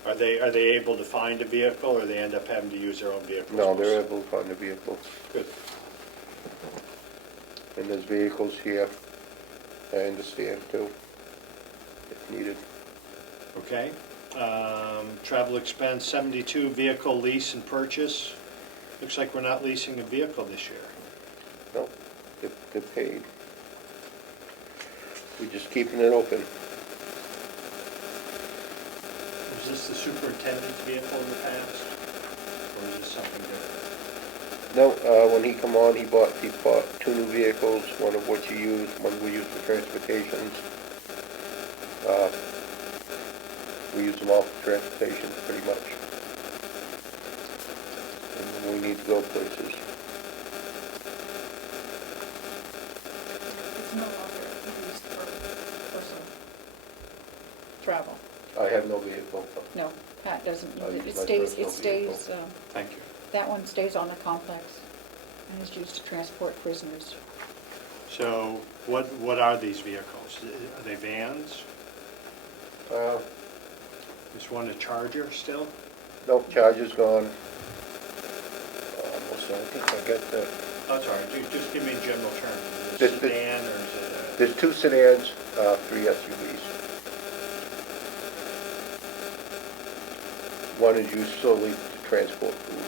are they able to find a vehicle, or they end up having to use their own vehicles? No, they're able to find a vehicle. Good. And there's vehicles here, I understand too, if needed. Okay. Travel expense, 72, vehicle lease and purchase. Looks like we're not leasing a vehicle this year. No, they're paid. We're just keeping it open. Was this the superintendent's vehicle in the past? Or is this something different? No, when he come on, he bought 2 new vehicles, one of which he used, one we use for transportations. We use them all for transportation, pretty much. And when we need to go places. It's no longer used for personal travel. I have no vehicle. No, Pat doesn't I use use it. my It personal stays, vehicle. Thank you. that one stays on the complex and is used to transport prisoners. So what are these vehicles? Are they vans? Is one a Charger still? Nope, Charger's gone. Almost, I think I got that. Oh, sorry, just give me in general terms. Is it a This- sedan or is it There's 2 sedans, 3 SUVs. One is used solely to transport food.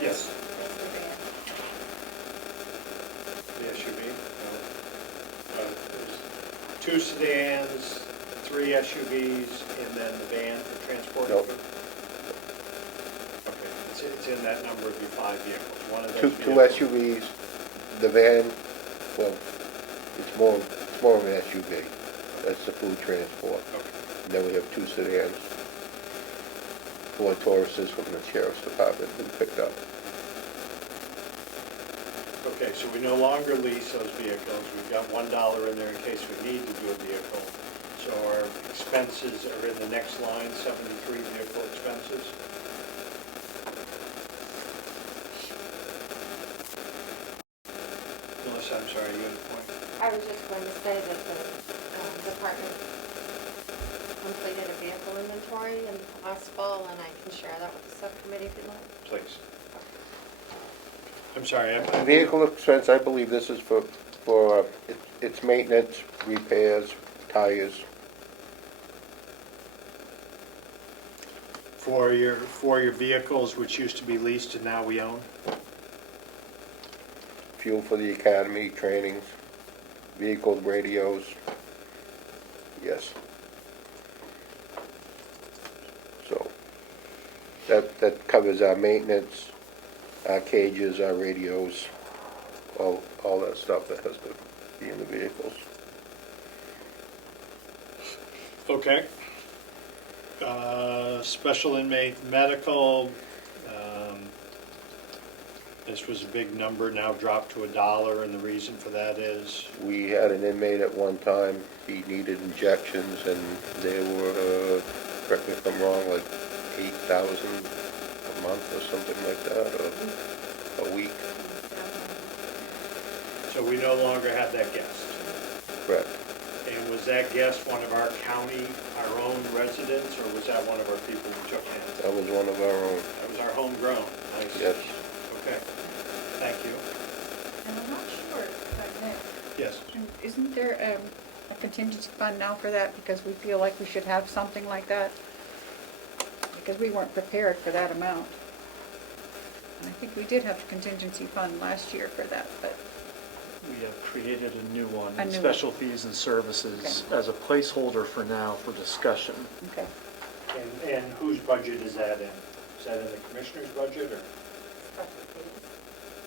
Yes. The SUV? No. There's 2 sedans, 3 SUVs, and then the van for transporting Nope. food? Okay, it's in that number of your 5 vehicles. One of those Two vehicles- SUVs, the van, well, it's more of an SUV. That's the food transport. Okay. And then we have 2 sedans. 4 Tauruses from the sheriff's department we picked up. Okay, so we no longer lease those vehicles. We've got $1 in there in case we need to do a vehicle. So our expenses are in the next line, 73 vehicle expenses. Melissa, I'm sorry, you had a point? I was just going to say that the department completed a vehicle inventory in last fall, and I can share that with the subcommittee if you'd like. Please. I'm sorry, The vehicle expense, I believe this is for it's maintenance, repairs, tires. for your vehicles which used to be leased and now we own? Fuel for the academy, trainings, vehicle radios, yes. So, that covers our maintenance, our cages, our radios, all that stuff that has to be in the vehicles. Okay. Special inmate medical, this was a big number, now dropped to $1, and the reason for that is? We had an inmate at one time, he needed injections, and they were, correct me if I'm wrong, like 8,000 a month or something like that, or a week. So we no longer have that guest. Correct. And was that guest one of our county, our own residents, or was that one of our people who took in? That was one of our own. That was our homegrown. Nice. Yes. Okay. Thank you. And I'm not sure, if I may, Yes. isn't there a contingency fund now for that? Because we feel like we should have something like that? Because we weren't prepared for that amount. And I think we did have a contingency fund last year for that, but We have created a new one, A new one. special fees and services, as a placeholder for now for discussion. okay. And whose budget is that in? Is that in the commissioner's budget or?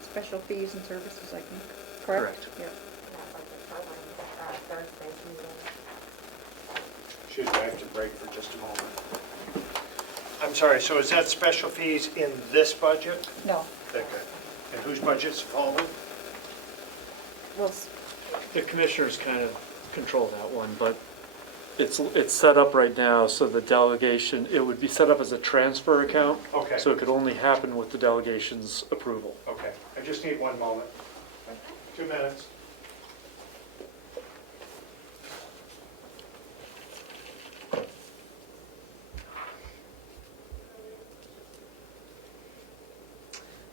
Special fees and services, I think, correct? Correct. Yeah. Excuse me, I have to break for just a moment. I'm sorry, so is that special fees in this budget? No, Okay. And whose budget's falling? well, The commissioners kind of control that one, but it's set up right now, so the delegation, it would be set up as a transfer account. Okay. So it could only happen with the delegation's approval. Okay, I just need 1 moment. 2 minutes.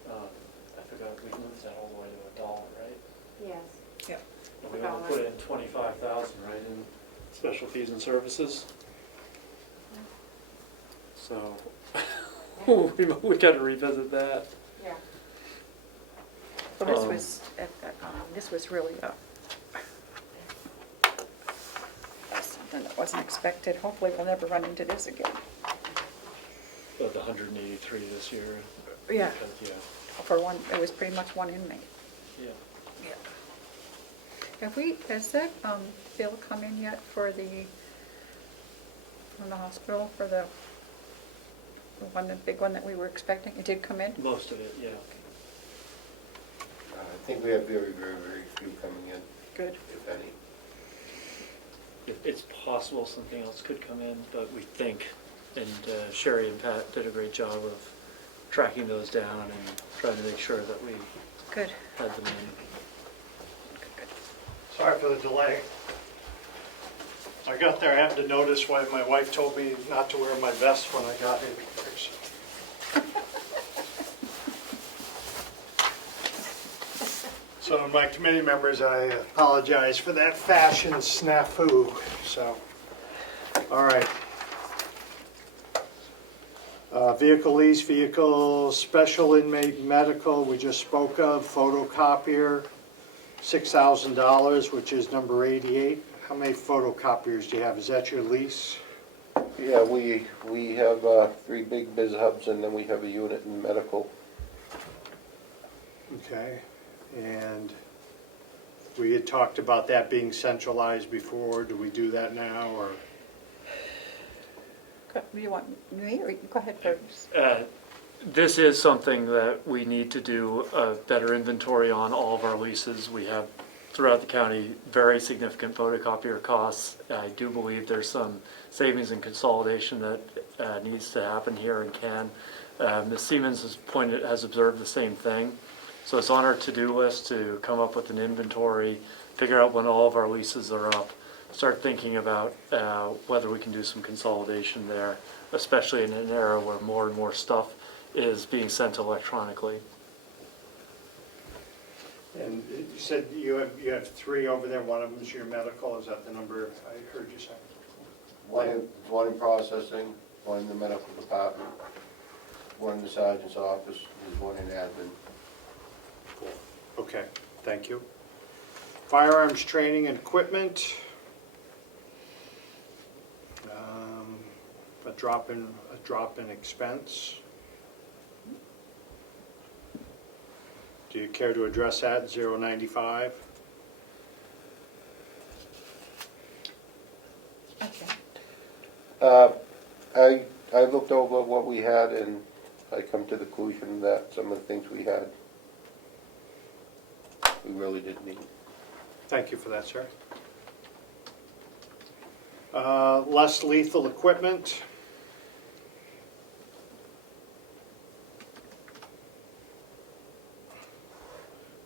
I forgot, we moved that all the way to $1, right? Yes. yeah. And we only put in 25,000, right, in special fees and services? So, we gotta revisit that. Yeah. Well, this was really something that wasn't expected. Hopefully we'll never run into this again. Of the 183 this year. Yeah. Yeah, For one, it was pretty much one inmate. yeah. Has that bill come in yet from the hospital for the big one that we were expecting? It did come in? Most of it, yeah. I think we have very, very, very few coming in, Good. if any. It's possible something else could come in, but we think, and Sherry and Pat did a great job of tracking those down and trying to make sure that we Good. had them in. Sorry for the delay. I got there, I happened to notice why my wife told me not to wear my vest when I got here. So my committee members, I apologize for that fashion snafu, so, all right. Vehicle lease, vehicle special inmate medical, we just spoke of, photocopier, $6,000, which is number 88. How many photocopiers do you have? Is that your lease? Yeah, we have 3 big biz hubs, and then we have a unit in medical. Okay, and we had talked about that being centralized before. Do we do that now, or? Do you want me, or go ahead first? This is something that we need to do a better inventory on all of our leases. We have throughout the county very significant photocopier costs. I do believe there's some savings and consolidation that needs to happen here and can. Ms. Siemens has observed the same thing. So it's on our to-do list to come up with an inventory, figure out when all of our leases are up, start thinking about whether we can do some consolidation there, especially in an era where more and more stuff is being sent electronically. And you said you have 3 over there, one of them is your medical, is that the number I heard you say? One in processing, one in the medical department, one in the sergeant's office, and one in admin. Cool. Okay, thank you. Firearms training and equipment. A drop in expense. Do you care to address that, 095? Okay. I looked over what we had, and I come to the conclusion that some of the things we had, we really didn't need. Thank you for that, sir. Less lethal equipment.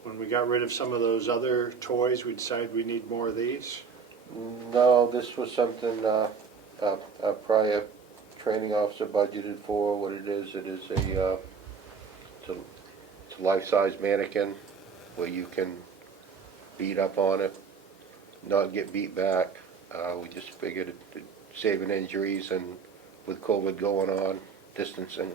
When we got rid of some of those other toys, we decided we need more of these. No, this was something a prior training officer budgeted for. What it is it's a life-size mannequin where you can beat up on it, not get beat back. We just figured it saving injuries, and with COVID going on, distancing.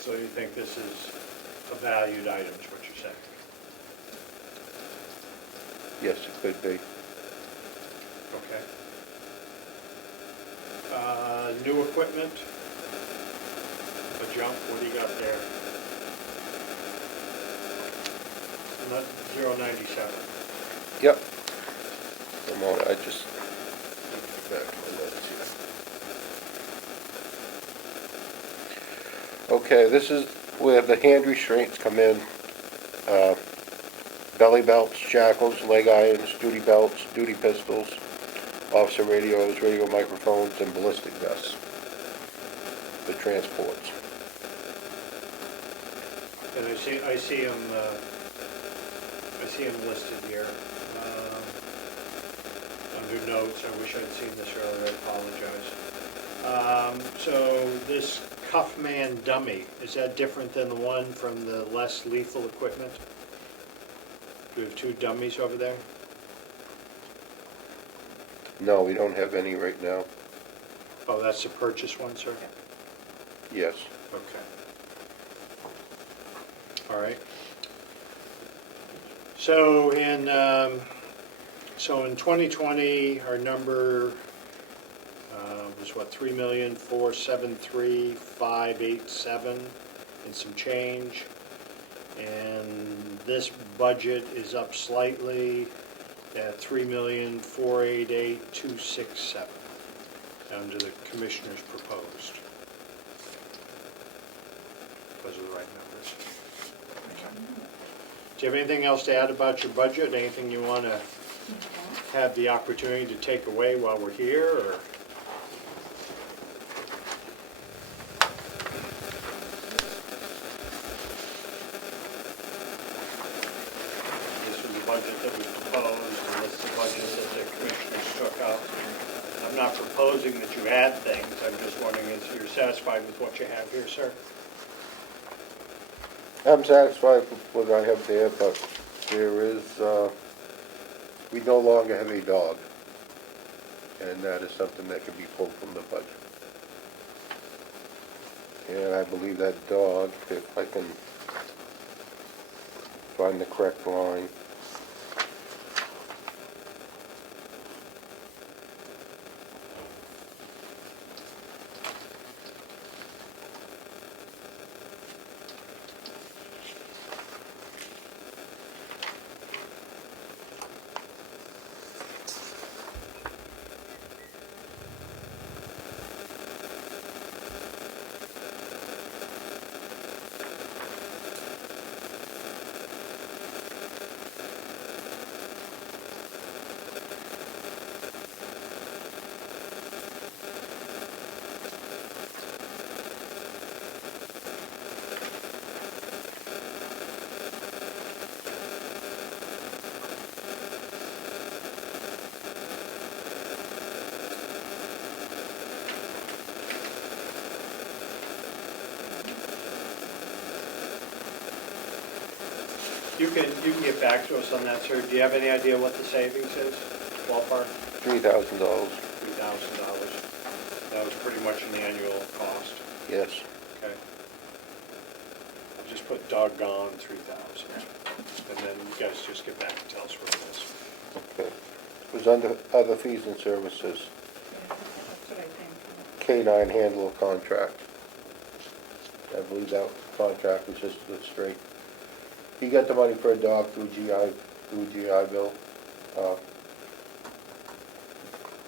So you think this is a valued item, is what you're saying? Yes, it could be. Okay. New equipment, a jump, what do you got there? Not 097. Yep. Come on, I just back to my notes here. Okay, this is where the hand restraints come in. Belly belts, shackles, leg irons, duty belts, duty pistols, officer radios, radio microphones, and ballistic vests for transports. And I see them listed here. Under notes, I wish I'd seen this earlier, I apologize. So this Cuffman dummy, is that different than the one from the less lethal equipment? Do we have 2 dummies over there? No, we don't have any right now. Oh, that's the purchase one, sir? Yes. Okay. All right. So in 2020, our number was what, 3,473,587 and some change. And this budget is up slightly at 3,488,267 under the commissioner's proposed. Those are the right numbers. Do you have anything else to add about your budget? Anything you want to have the opportunity to take away while we're here, or? budget that we proposed, and this is the budget that the commissioners took up. I'm not proposing that you add things, I'm just wondering if you're satisfied with what you have here, sir? I'm satisfied with what I have there, but there is, we no longer have a dog. And that is something that can be pulled from the budget. And I believe that dog, if I can find the correct line. You can get back to us on that, sir. Do you have any idea what the savings is, ballpark? $3,000. $3,000. That was pretty much an annual cost. Yes. Okay. I'll just put doggone 3,000. And then you guys just get back and tell us what it is. Okay. It was under other fees and services, Yeah, that's what I think. K-9 handler contract. I believe that contract was just straight. He got the money for a dog through GI Bill.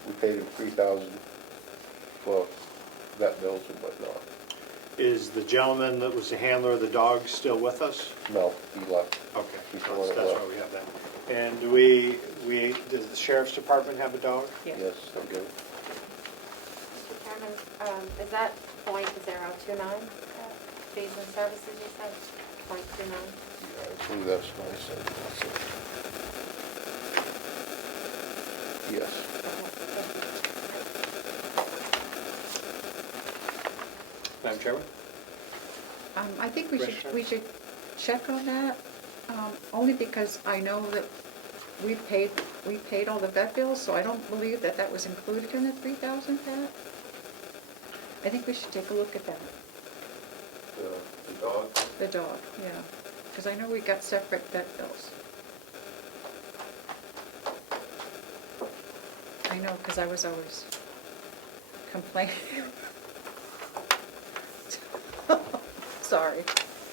We paid him $3,000 for vet bills and whatnot. Is the gentleman that was the handler of the dog still with us? No, he left. Okay, He's so the one that that's left. why we have that. And does the sheriff's department have a dog? Yes. Yes, they do. Mr. Chairman, is that .029, fees and services you said? .29? I believe that's what I said. That's it. Yes. Madam Chairman? I think we Commissioner? should check on that, only because I know that we paid all the vet bills, so I don't believe that that was included in the 3,000, Pat. I think we should take a look at that, The dog? the dog, yeah, because I know we got separate vet bills. I know, because I was always complaining. Sorry.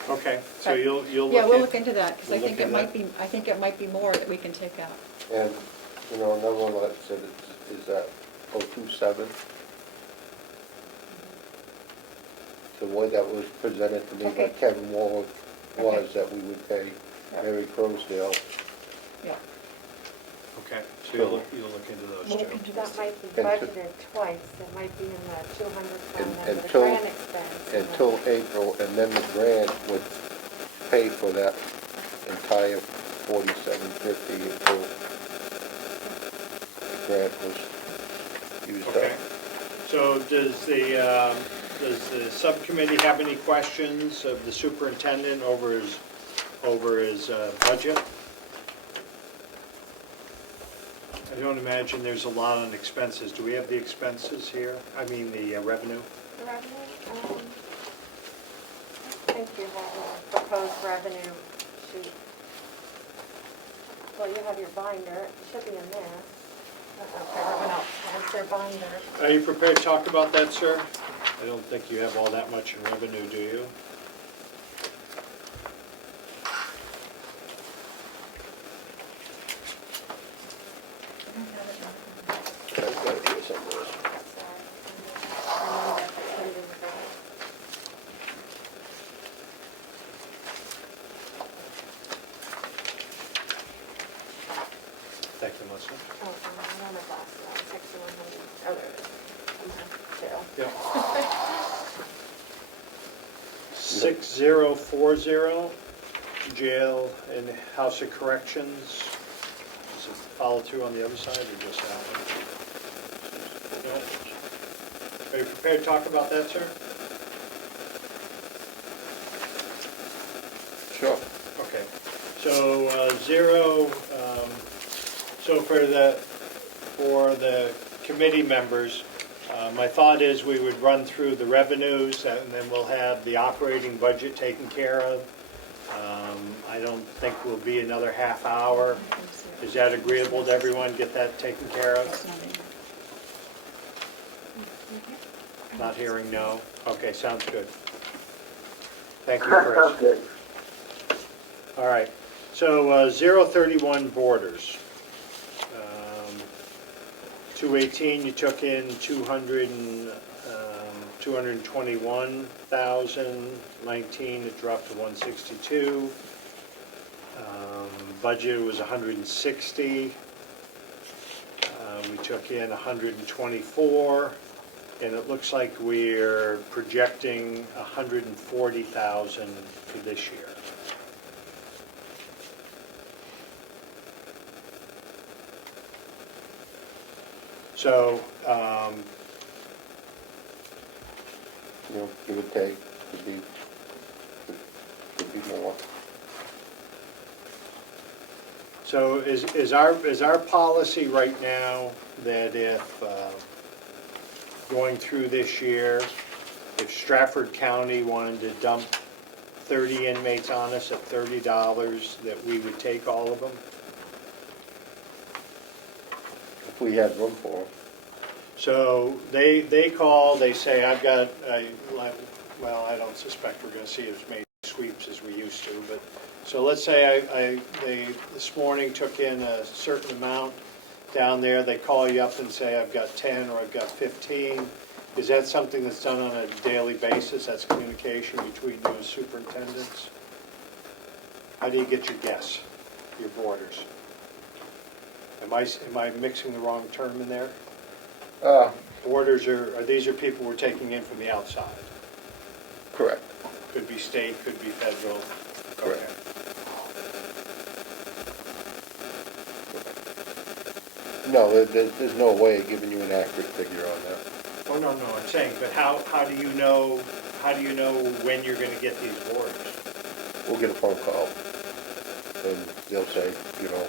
Okay, so you'll look Yeah, we'll in- look into that, because I we'll think look it into might be, I think it might be more that we can take out. And, you know, another one that said is that 027. The one that was presented to me by Okay. Kevin Waller was Okay. that we would pay Yeah. Mary Crosdale. Yeah. Okay, so you'll look into those We'll two. look into That this. might be And to- budgeted twice, it might be in the 200 fund And- under the until- grant expense. and Until April, and then the grant would pay for that entire $47.50 until the grant was used up. Okay, so does the subcommittee have any questions of the superintendent over his budget? I don't imagine there's a lot on expenses. Do we have the expenses here? I mean, the revenue? The revenue, I think you have a proposed revenue sheet. Well, you have your binder, it should be in there. I don't know if everyone else has their binder. Are you prepared to talk about that, sir? I don't think you have all that much in revenue, do you? I've got it here somewhere. Thank you, Melissa. Oh, I don't have glasses, 6100. Oh, there it is. Jail. Yeah. 6040, jail and House of Corrections, Does it follow through on the other side or just that one? No? Are you prepared to talk about that, sir? Sure. Okay. So, zero, so for the committee members, my thought is we would run through the revenues and then we'll have the operating budget taken care of. I don't think we'll be another half hour. Is that agreeable to everyone? Get that taken care of? Not hearing no? Okay, sounds good. Thank you, Chris. Good. All right, so 031 borders. 218, you took in 221,000. 19, it dropped to 162. Budget was 160. We took in 124, and it looks like we're projecting 140,000 for this year. So, You know, give or take, could be more. so is our policy right now that if, going through this year, if Stratford County wanted to dump 30 inmates on us at $30, that we would take all of them? If we had room for them. So they call, they say, I've got, well, I don't suspect we're going to see as many sweeps as we used to, but, so let's say they this morning took in a certain amount down there, they call you up and say, I've got 10 or I've got 15. Is that something that's done on a daily basis? That's communication between you as superintendents? How do you get your guess, your borders? Am I mixing the wrong term in there? Borders these are people we're taking in from the outside? Correct. Could be state, could be federal. Correct. Okay. No, there's no way of giving you an accurate figure on that. Oh, no, I'm saying, but how do you know when you're gonna get these borders? We'll get a phone call, and they'll say, you know,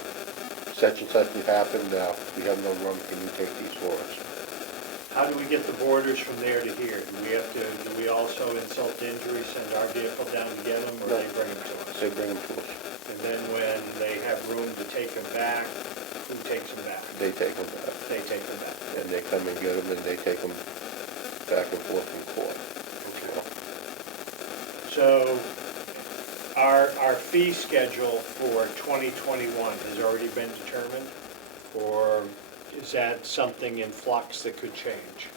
such and such has happened, we have no room, can you take these for us? How do we get the borders from there to here? Do we also insult to injury, send our vehicle down to get them, or No. they bring them to us? They bring them to us, And then when they have room to take them back, who takes them back? they take them back, They take them back. and they come and get them, and they take them back and forth in court. So our fee schedule for 2021 has already been determined? Or is that something in flux that could change?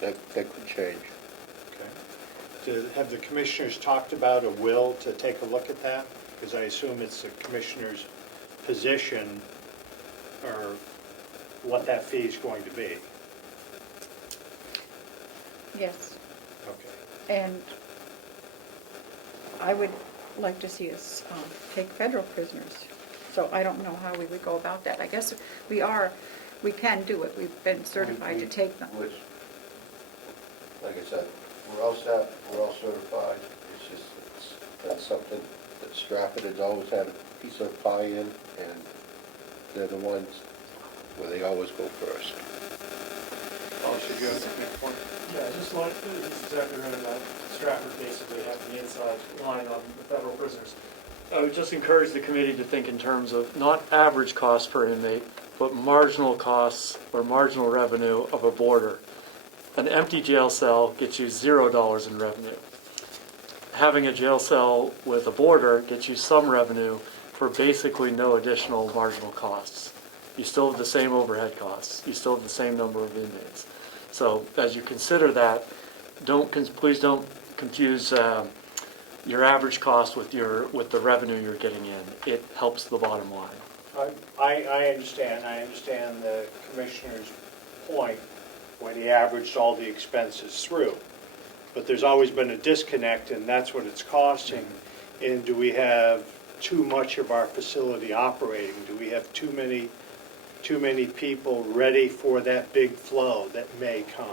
That could change. Okay. Have the commissioners talked about a will to take a look at that? Because I assume it's the commissioner's position or what that fee is going to be. Yes, Okay. and I would like to see us take federal prisoners. So I don't know how we would go about that. I guess we can do it. We've been certified to take them. Which, like I said, we're all set, we're all certified, it's just, that's something that Stratford has always had a piece of pie in, and they're the ones where they always go first. Oh, should you have a next one? Yeah, I just want, it's exactly right about Stratford basically having the inside line on the federal prisoners. I would just encourage the committee to think in terms of not average cost per inmate, but marginal costs or marginal revenue of a boarder. An empty jail cell gets you $0 in revenue. Having a jail cell with a boarder gets you some revenue for basically no additional marginal costs. You still have the same overhead costs. You still have the same number of inmates. So as you consider that, please don't confuse your average cost with the revenue you're getting in. It helps the bottom line. I understand the commissioner's point when he averaged all the expenses through. But there's always been a disconnect, and that's what it's costing. And do we have too much of our facility operating? Do we have too many people ready for that big flow that may come?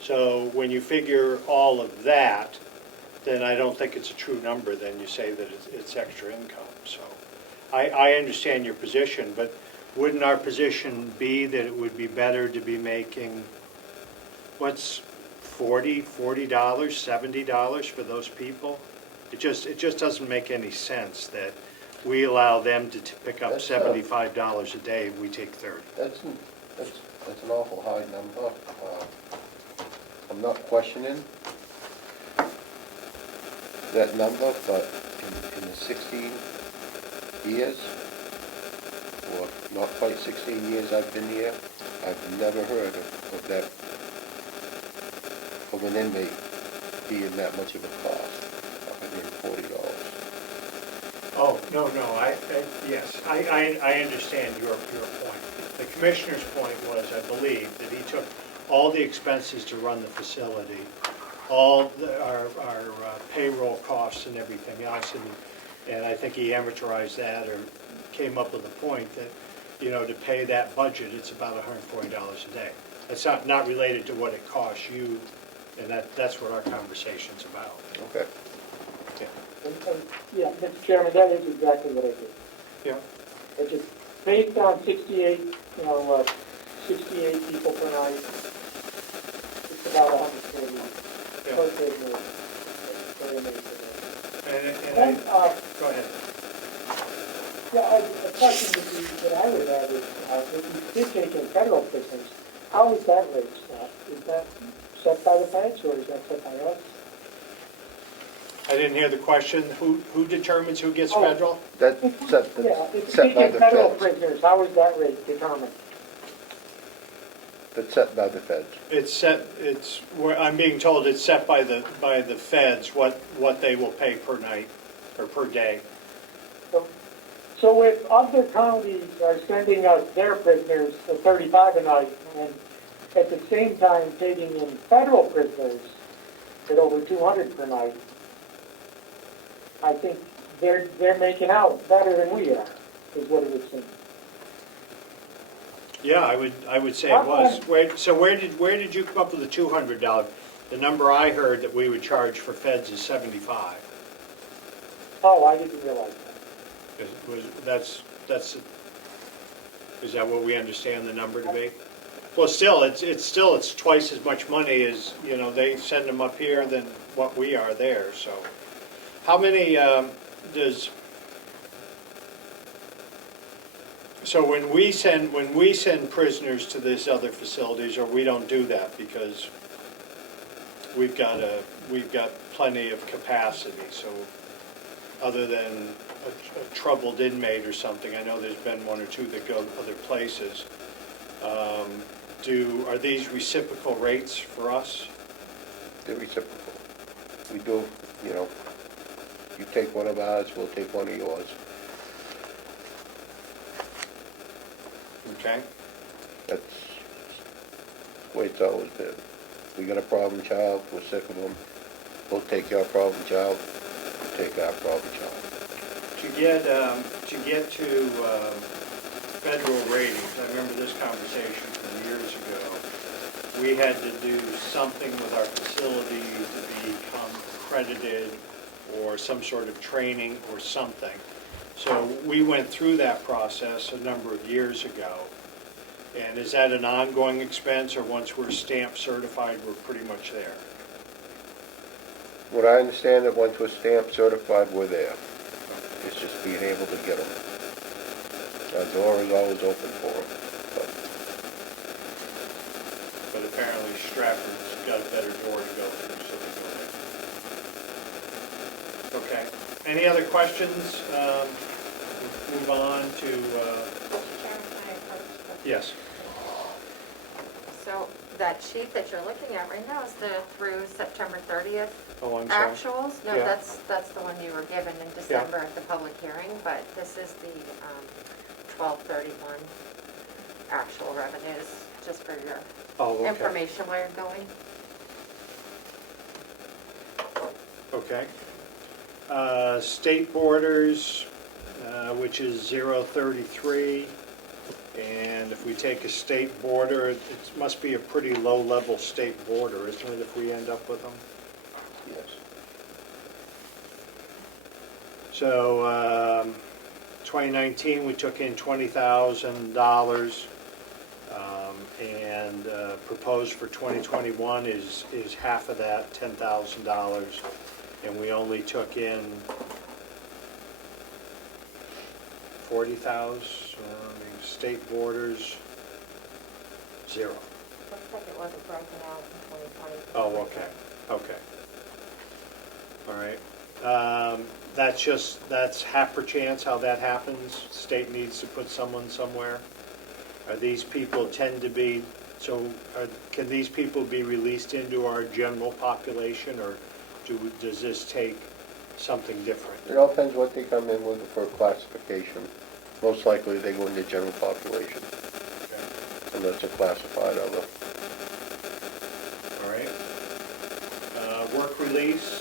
So when you figure all of that, then I don't think it's a true number, then you say that it's extra income. So I understand your position, but wouldn't our position be that it would be better to be making, what's $40, $70 for those people? It just doesn't make any sense that we allow them to pick up That's, $75 a day and we take 30. That's an awful high number. I'm not questioning that number, but in the 16 years, or not quite 16 years I've been here, I've never heard of that, of an inmate being that much of a cost, $140. Oh, no, yes, I understand your point. The commissioner's point was, I believe, that he took all the expenses to run the facility, all our payroll costs and everything else, and I think he amortized that or came up with a point that, to pay that budget, it's about $140 a day. That's not related to what it costs you, and that's what our conversation's about. Okay. Yeah, Mr. Chairman, that is exactly what I did. Yeah. It's just based on 68 people per night, it's about 140. Yeah. Per prisoner, per inmate per day. Go ahead. Yeah, a question that I would have is, if you did take in federal prisoners, how is that rate set? Is that set by the feds or is that set by us? I didn't hear the question. Who determines who gets federal? That's set, Yeah, if you set take by in the federal feds. prisoners, how is that rate determined? That's set by the feds. It's set. I'm being told it's set by the feds what they will pay per night or per day. So if other counties are sending us their prisoners for 35 a night, and at the same time taking in federal prisoners at over 200 per night, I think they're making out better than we are, is what it would seem. Yeah, I would say it was. Where did you come up with the $200? The number I heard that we would charge for feds is $75. Oh, I didn't realize that. Is that what we understand the number to be? Well, still, it's twice as much money as, they send them up here than what we are there, so. How many, so when we send prisoners to these other facilities, or we don't do that because we've got plenty of capacity, so other than a troubled inmate or something, I know there's been one or two that go other places. Are these reciprocal rates for us? They're reciprocal. We do, you take one of ours, we'll take one of yours. Okay. That's the way it's always been. We got a problem child, we're sick of them. We'll take your problem child, we'll take our problem child. To get to federal ratings, I remember this conversation from years ago. We had to do something with our facility to become accredited or some sort of training or something. So we went through that process a number of years ago. And is that an ongoing expense, or once we're stamp certified, we're pretty much there? What I understand that once we're stamped certified, we're there. It's just being able to get them. Our door is always open for them. But apparently Stratford's got a better door to go through, so they go there. Okay. Any other questions? Move on to, Mr. Chairman, can I approach the- yes. So that sheet that you're looking at right now is the through September 30th Oh, I'm sorry. actuals. No, Yeah. that's the one you were given in December at the public hearing, but this is the 12/31 actual revenues, just for your information where you're going. Okay. State borders, which is 0.33. And if we take a state border, it must be a pretty low-level state border, isn't it, if we end up with them? Yes. So, 2019, we took in $20,000, and proposed for 2021 is half of that, $10,000, and we only took in 40,000, state borders, 0. Looks like it wasn't broken out in 2020. Oh, okay. All right. That's half per chance how that happens. State needs to put someone somewhere. Are these people tend to be, can these people be released into our general population, or does this take something different? It all depends what they come in with for classification. Most likely they go into general population, Okay. unless they're classified other. All right. Work release,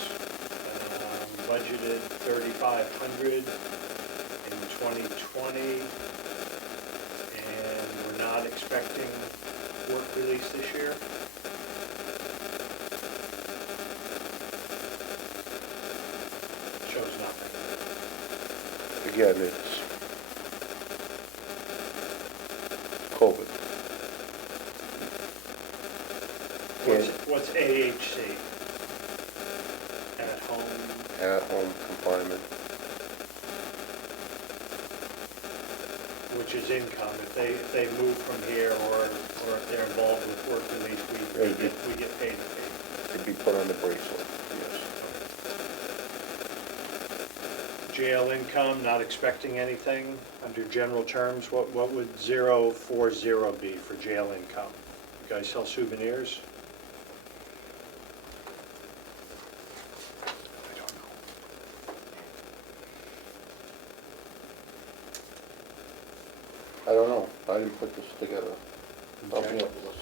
budgeted 3,500 in 2020, and we're not expecting work release this year. Shows nothing. Again, it's COVID. What's AHC? At home? At-home confinement. Which is income. If they move from here, or if they're involved with work release, we get paid the fee. It'd be put on the bracelet, yes. Jail income, not expecting anything. Under general terms, what would 040 be for jail income? You guys sell souvenirs? I don't know, I didn't put this together. Help me Okay. out with this.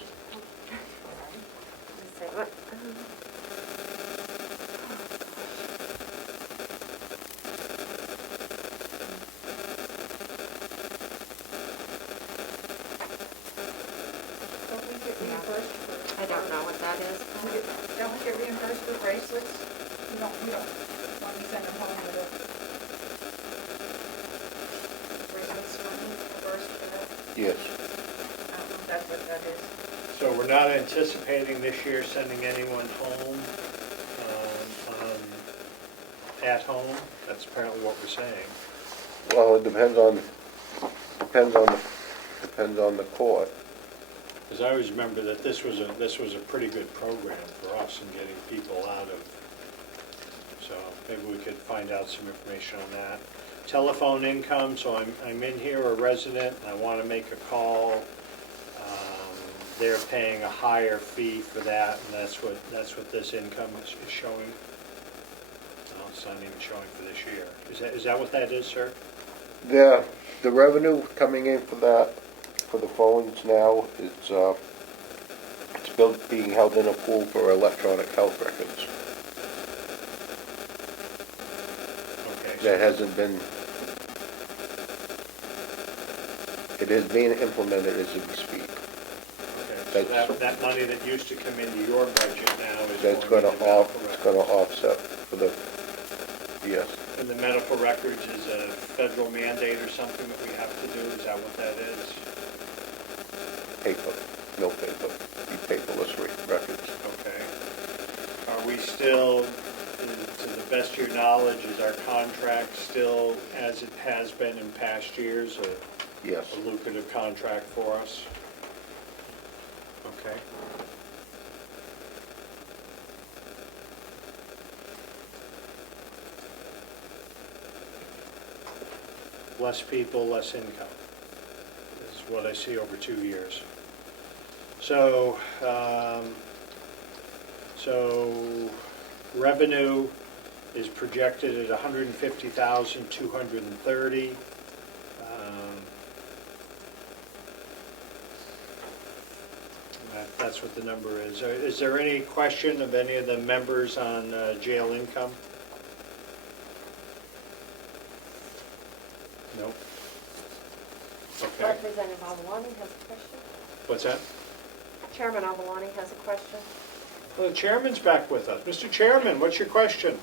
Don't we get reimbursed for? I don't know what that is. Don't we get reimbursed for bracelets? We don't, when we send them home with a bracelets, when we reimbursed for that. Yes, I don't know if that's what that is. So we're not anticipating this year sending anyone home, at home? That's apparently what we're saying. well, it depends on the court. Because I always remember that this was a pretty good program for us in getting people out of, so maybe we could find out some information on that. Telephone income, so I'm in here, a resident, and I want to make a call. They're paying a higher fee for that, and that's what this income is showing. No, it's not even showing for this year. Is that what that is, sir? The revenue coming in for that, for the phones now, it's being held in a pool for electronic health records. Okay. That hasn't been, it is being implemented as we speak. Okay, so that money that used to come into your budget now is That's going gonna into medical it's records. gonna offset for the, yes, And the medical records is a federal mandate or something that we have to do? Is that what that is? paper, no paper, be paperless records. Okay. Are we still, to the best of your knowledge, is our contract still, as it has been in past years, Yes, a lucrative contract for us? Okay. Less people, less income, is what I see over 2 years. So, revenue is projected at $150,230. That's what the number is. Is there any question of any of the members on jail income? Nope. Okay, Representative Avaloni has a question. what's that? Chairman Avaloni has a question. Well, the chairman's back with us. Mr. Chairman, what's your question?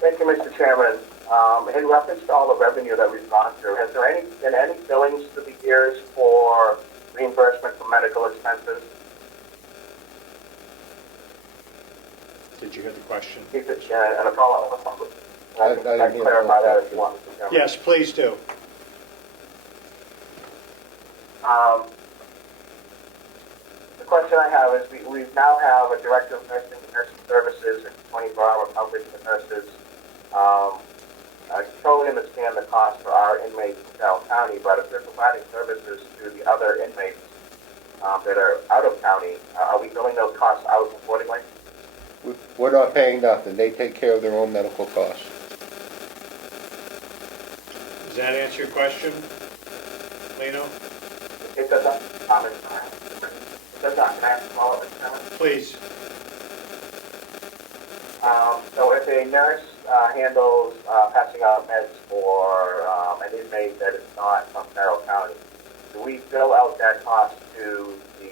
Thank you, Mr. Chairman. In reference to all the revenue that we've gone through, has there been any billings through the years for reimbursement for medical expenses? Did you hear the question? And a follow-up. I I didn't can hear clarify the that if you want, Mr. Chairman. Yes, please do. The question I have is, we now have a director of nursing and nursing services and 24-hour coverage for nurses. I totally understand the cost for our inmates in Carroll County, but if they're providing services to the other inmates that are out of county, are we billing those costs out accordingly? We're not paying nothing. They take care of their own medical costs. Does that answer your question, Lino? It does not comment. It does not connect to all of it, Chairman. Please. So if a nurse handles passing out meds for an inmate that is not from Carroll County, do we bill out that cost to the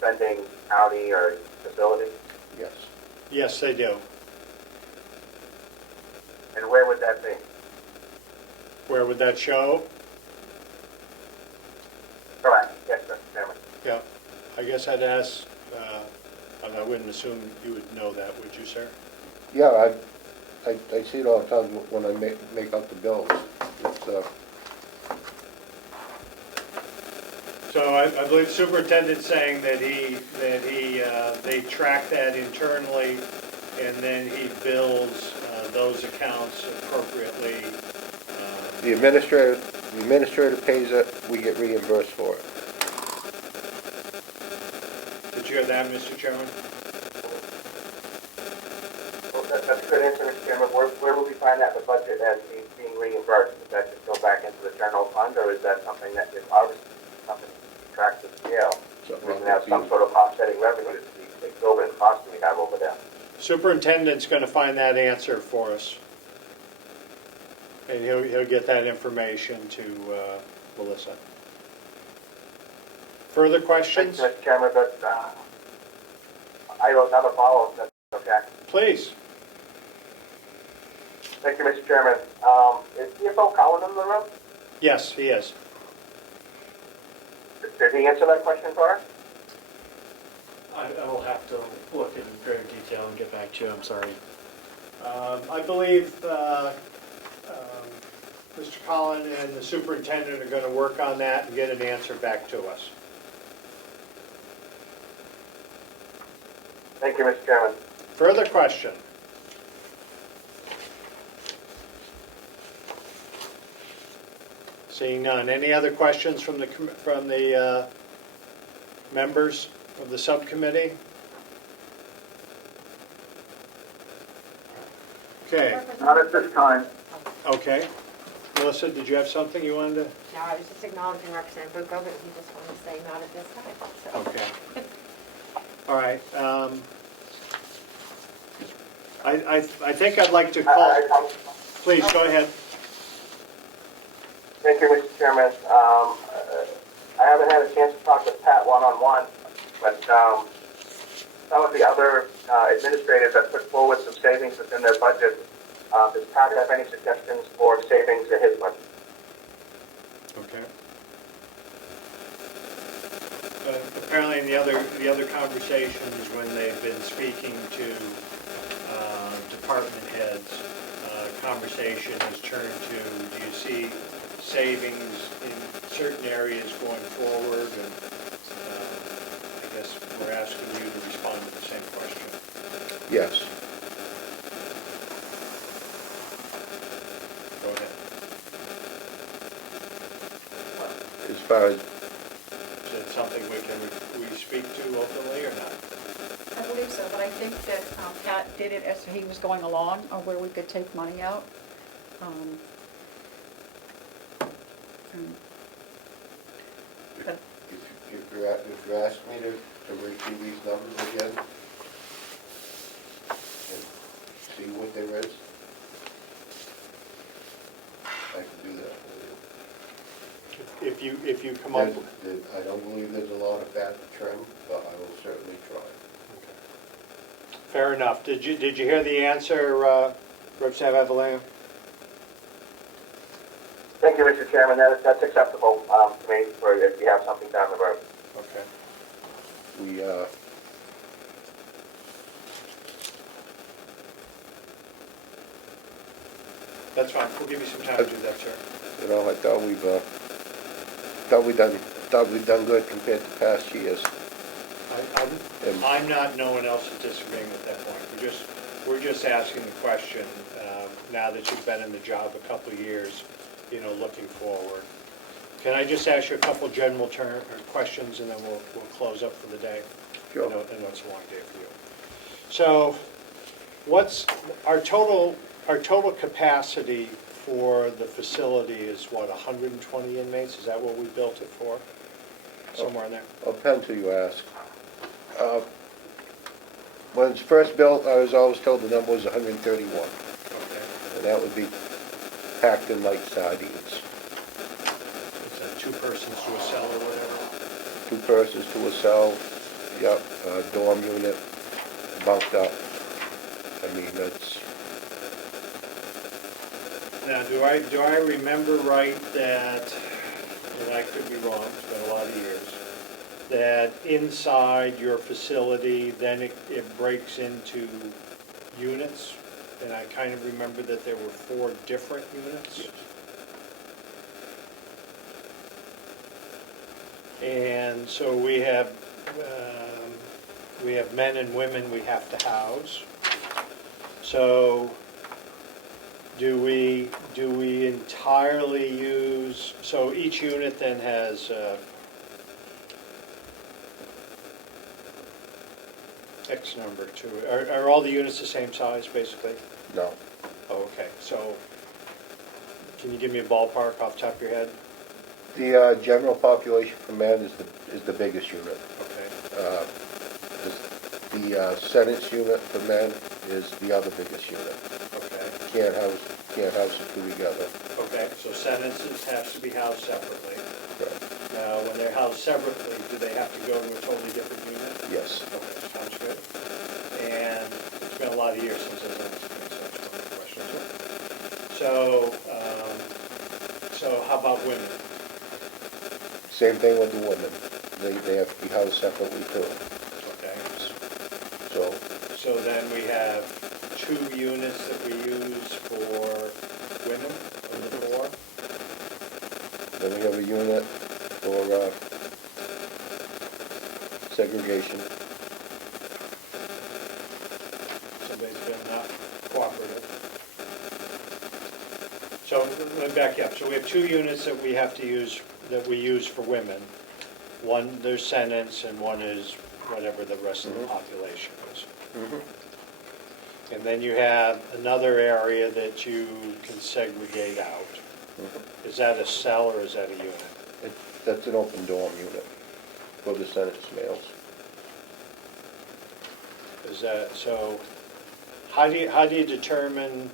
sending county or facility? Yes. Yes, they do. And where would that be? Where would that show? Correct. Yes, Mr. Chairman. Yeah, I guess I'd ask, I wouldn't assume you would know that, would you, sir? Yeah, I see it all the time when I make out the bills. It's, So I believe superintendent's saying that they track that internally, and then he bills those accounts appropriately. the administrator pays it, we get reimbursed for it. Did you hear that, Mr. Chairman? Well, that's a good answer, Mr. Chairman. Where would we find that in the budget as being reimbursed? Does that just go back into the general fund, or is that something that is obviously something that tracks the scale? We can have some sort of offsetting revenue to the exorbitant cost we have over there. Superintendent's going to find that answer for us. And he'll get that information to Melissa. Further questions? Thank you, Mr. Chairman, but I have another follow-up, that's okay. Please. Thank you, Mr. Chairman. Is CFO Collin in the room? Yes, he is. Did he answer that question for us? I will have to look in greater detail and get back to you, I'm sorry. I believe Mr. Collin and the superintendent are going to work on that and get an answer back to us. Thank you, Mr. Chairman. Further question? Seeing none. Any other questions from the members of the subcommittee? Okay. Not at this time. Okay. Melissa, did you have something you wanted to? No, I was just acknowledging Representative Bucco, but he just wanted to say not at this time, so. Okay. All right. I think I'd like to call. Please, go ahead. Thank you, Mr. Chairman. I haven't had a chance to talk with Pat one-on-one, but some of the other administrators have put forward some savings within their budget. Does Pat have any suggestions for savings in his budget? Okay. Apparently, in the other conversations, when they've been speaking to department heads, conversation has turned to, do you see savings in certain areas going forward? And I guess we're asking you to respond to the same question. Yes. Go ahead. As far as, Is it something we speak to openly or not? I believe so, but I think that Pat did it as he was going along, or where we could take money out. But if you ask me to review these numbers again and see what there is, if you come up, I don't believe there's a lot of fat to trim, but I will certainly try. fair enough. Did you hear the answer, Representative Avellino? Thank you, Mr. Chairman. That's acceptable to me for if you have something down the road. Okay. We, That's fine. We'll give you some time to do that, sir. you know, I thought we've done good compared to past years. I'm not, no one else is disagreeing with that point. We're just asking the question, now that you've been in the job a couple of years, you know, looking forward. Can I just ask you a couple general questions, and then we'll close up for the day? Sure. I know it's a long day for you. So, what's our total capacity for the facility is what, 120 inmates? Is that what we built it for? Somewhere in there? I'll depend till you ask. When it's first built, I was always told the number was 131, Okay. and that would be packed in like sardines. Is that 2 persons to a cell or whatever? 2 persons to a cell, yep, dorm unit, bunked up. I mean, that's, Now, do I remember right that, and I could be wrong, it's been a lot of years, that inside your facility, then it breaks into units? And I kind of remember that there were 4 different units? Yes. And so we have men and women we have to house. So do we entirely use, so each unit then has X number to it. Are all the units the same size, basically? no. Oh, okay. So can you give me a ballpark off the top of your head? The general population for men is the biggest unit. Okay. The sentence unit for men is the other biggest unit. Okay. Can't house the 2 together. Okay, so sentences have to be housed separately. Right. Now, when they're housed separately, do they have to go to a totally different unit? Yes. Okay, sounds good. And it's been a lot of years since I've asked such a question. So, so how about women? Same thing with the women. They have to be housed separately too. Okay. So, then we have 2 units that we use for women, of the 4? then we have a unit for segregation. Somebody's been not cooperative. So let me back you up. So we have 2 units that we have to use, that we use for women. One, there's sentence, and one is whatever the rest of the population is. And then you have another area that you can segregate out. Is that a cell or is that a unit? That's an open dorm unit for the sentence males. Is that, so how do you determine,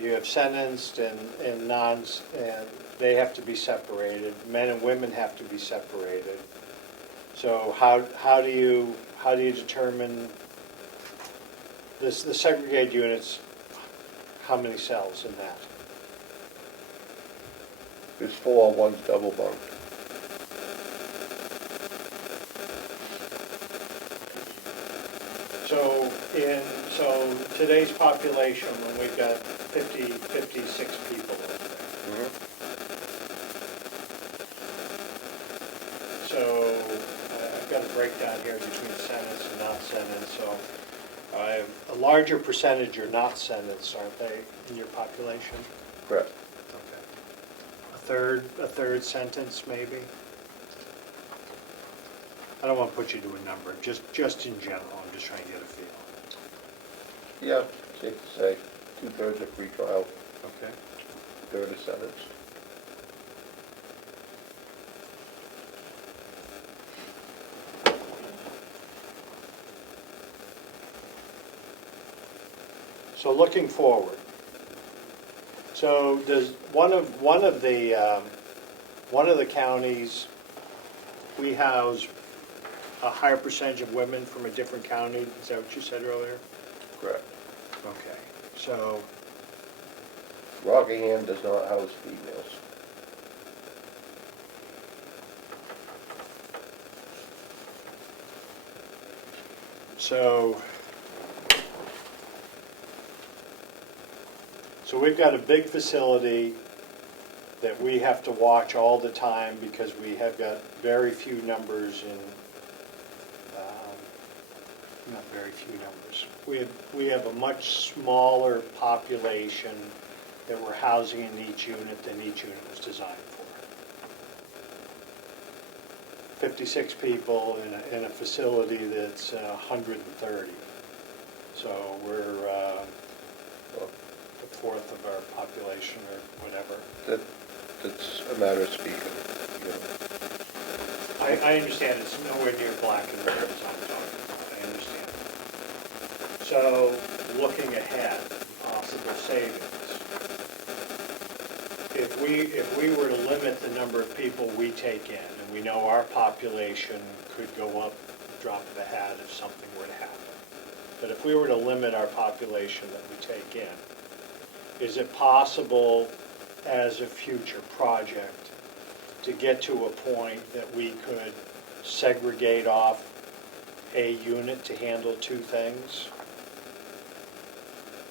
you have sentenced and nons, and they have to be separated, men and women have to be separated. So how do you determine this, the segregated units, how many cells in that? There's 4, one's double bunked. So today's population, when we've got 56 people over there. So I've got a breakdown here between sentence and not sentence. So a larger percentage are not sentenced, aren't they, in your population? Correct. Okay. A third sentence, maybe? I don't want to put you to a number, just in general. I'm just trying to get a feel. Yeah, safe to say. 2/3 are free trial, Okay. 1/3 are sentenced. So looking forward, so does one of the one of the counties, we house a higher percentage of women from a different county. Is that what you said earlier? Correct. Okay, so, Rockingham does not house females. so we've got a big facility that we have to watch all the time because we have got very few numbers in, not very few numbers. We have a much smaller population that we're housing in each unit than each unit was designed for. 56 people in a facility that's 130. So we're a fourth of our population or whatever. That's a matter of speaking, you know. I understand it's nowhere near black and red as I'm talking about. I understand. So looking ahead, possible savings. If we were to limit the number of people we take in, and we know our population could go up, drop of a hat if something were to happen. But if we were to limit our population that we take in, is it possible as a future project to get to a point that we could segregate off a unit to handle two things?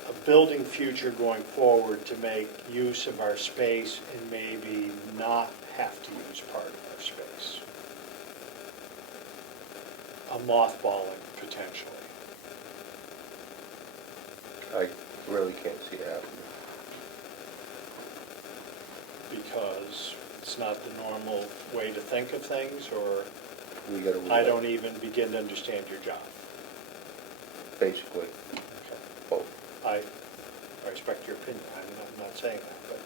A building future going forward to make use of our space and maybe not have to use part of our space. A mothballing potentially. I really can't see it happening. Because it's not the normal way to think of things, or We gotta. I don't even begin to understand your job. Basically, both. I respect your opinion, I'm not saying that, but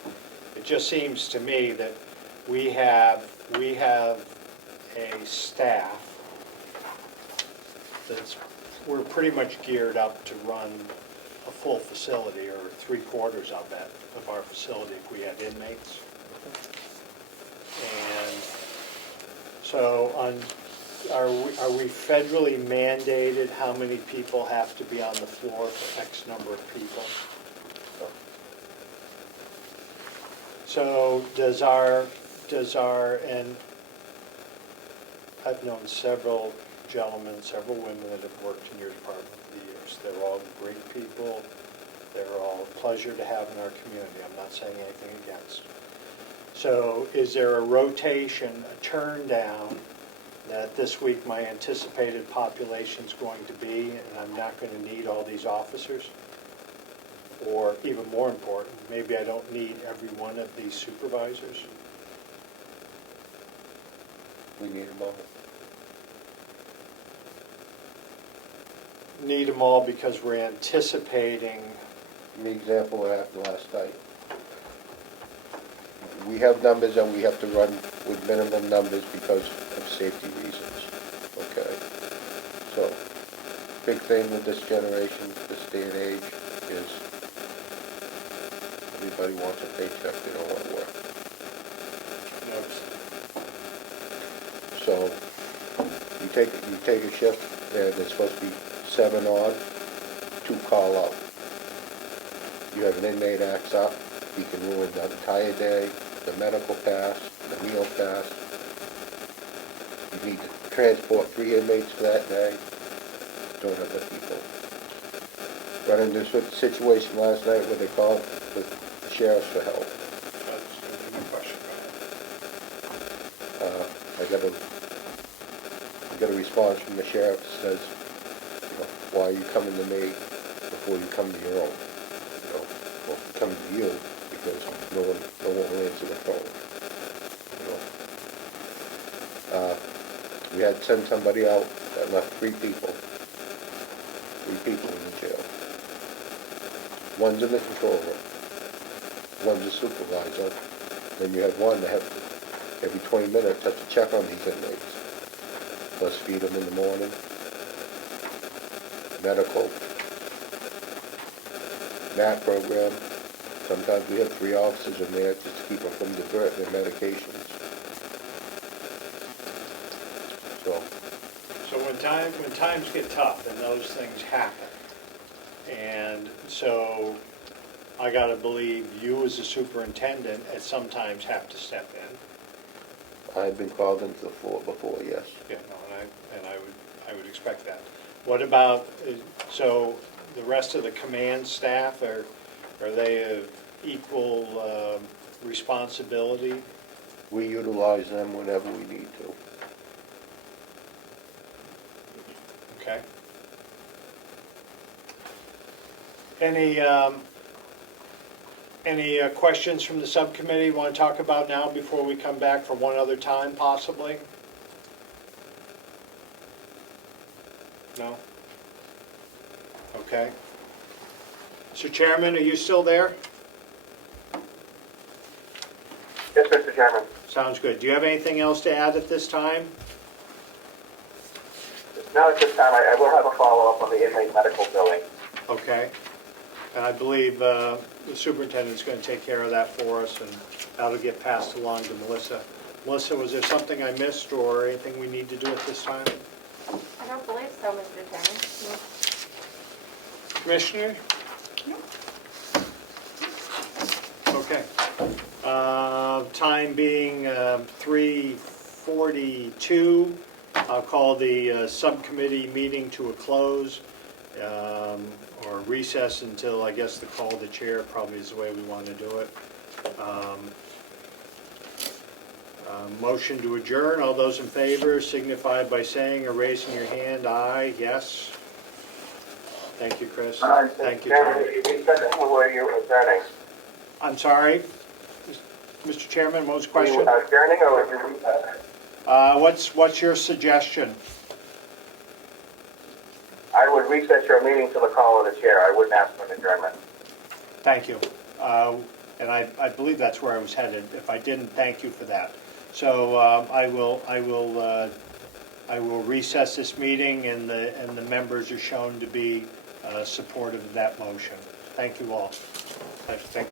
it just seems to me that we have a staff that's, we're pretty much geared up to run a full facility, or 3/4 of that, of our facility if we had inmates. And so are we federally mandated how many people have to be on the floor for X number of people? So does our, and I've known several gentlemen, several women that have worked in your department for the years. They're all great people. They're all a pleasure to have in our community. I'm not saying anything against. So is there a rotation, a turn down, that this week my anticipated population's going to be, and I'm not going to need all these officers? Or even more important, maybe I don't need every one of these supervisors? We need them all. Need them all because we're anticipating. The example that happened last night. We have numbers and we have to run with minimum numbers because of safety reasons, okay? So, big thing with this generation, this day and age, is everybody wants a paycheck, they don't want to work. So, you take a shift and it's supposed to be 7 on, 2 call out. You have an inmate acts up, he can ruin the entire day, the medical pass, the meal pass. You need to transport 3 inmates for that day, don't have the people. Run into this situation last night where they called the sheriffs for help. That's going to be my question. I got a response from the sheriff that says, you know, why are you coming to me before you come to your own? You know, well, come to you because no one will answer the phone. You know, we had to send somebody out that left 3 people in the jail. One's in the control room. One's a supervisor. Then you have one that have to, every 20 minutes, have to check on these inmates. Plus feed them in the morning. Medical. MAT program. Sometimes we have 3 officers in there just to keep them from diverting their medications. when times get tough and those things happen, and so I gotta believe you as a superintendent at sometimes have to step in. I've been called into the floor before, yes. Yeah, no, and I would expect that. What about, so the rest of the command staff, are they of equal responsibility? We utilize them whenever we need to. Okay. Any questions from the subcommittee you want to talk about now before we come back for one other time, possibly? No? Okay. Mr. Chairman, are you still there? Yes, Mr. Chairman. Sounds good. Do you have anything else to add at this time? No, at this time, I will have a follow-up on the inmate medical billing. Okay. And I believe the superintendent's going to take care of that for us, and that'll get passed along to Melissa. Melissa, was there something I missed or anything we need to do at this time? I don't believe so, Mr. Chairman. Commissioner? Okay. Time being 3:42, I'll call the subcommittee meeting to a close, or recess until, I guess, the call of the chair probably is the way we want to do it. Motion to adjourn. All those in favor signify by saying or raising your hand. Aye, yes. Thank you, Chris. Thank you, Tom. Where you're adjourning. I'm sorry, Mr. Chairman, what was the question? Adjourning or would you recess? What's your suggestion? I would recess your meeting to the call of the chair. I wouldn't ask for an adjournment. Thank you. And I believe that's where I was headed. If I didn't, thank you for that. So I will recess this meeting, and the members are shown to be supportive of that motion. Thank you all. Thank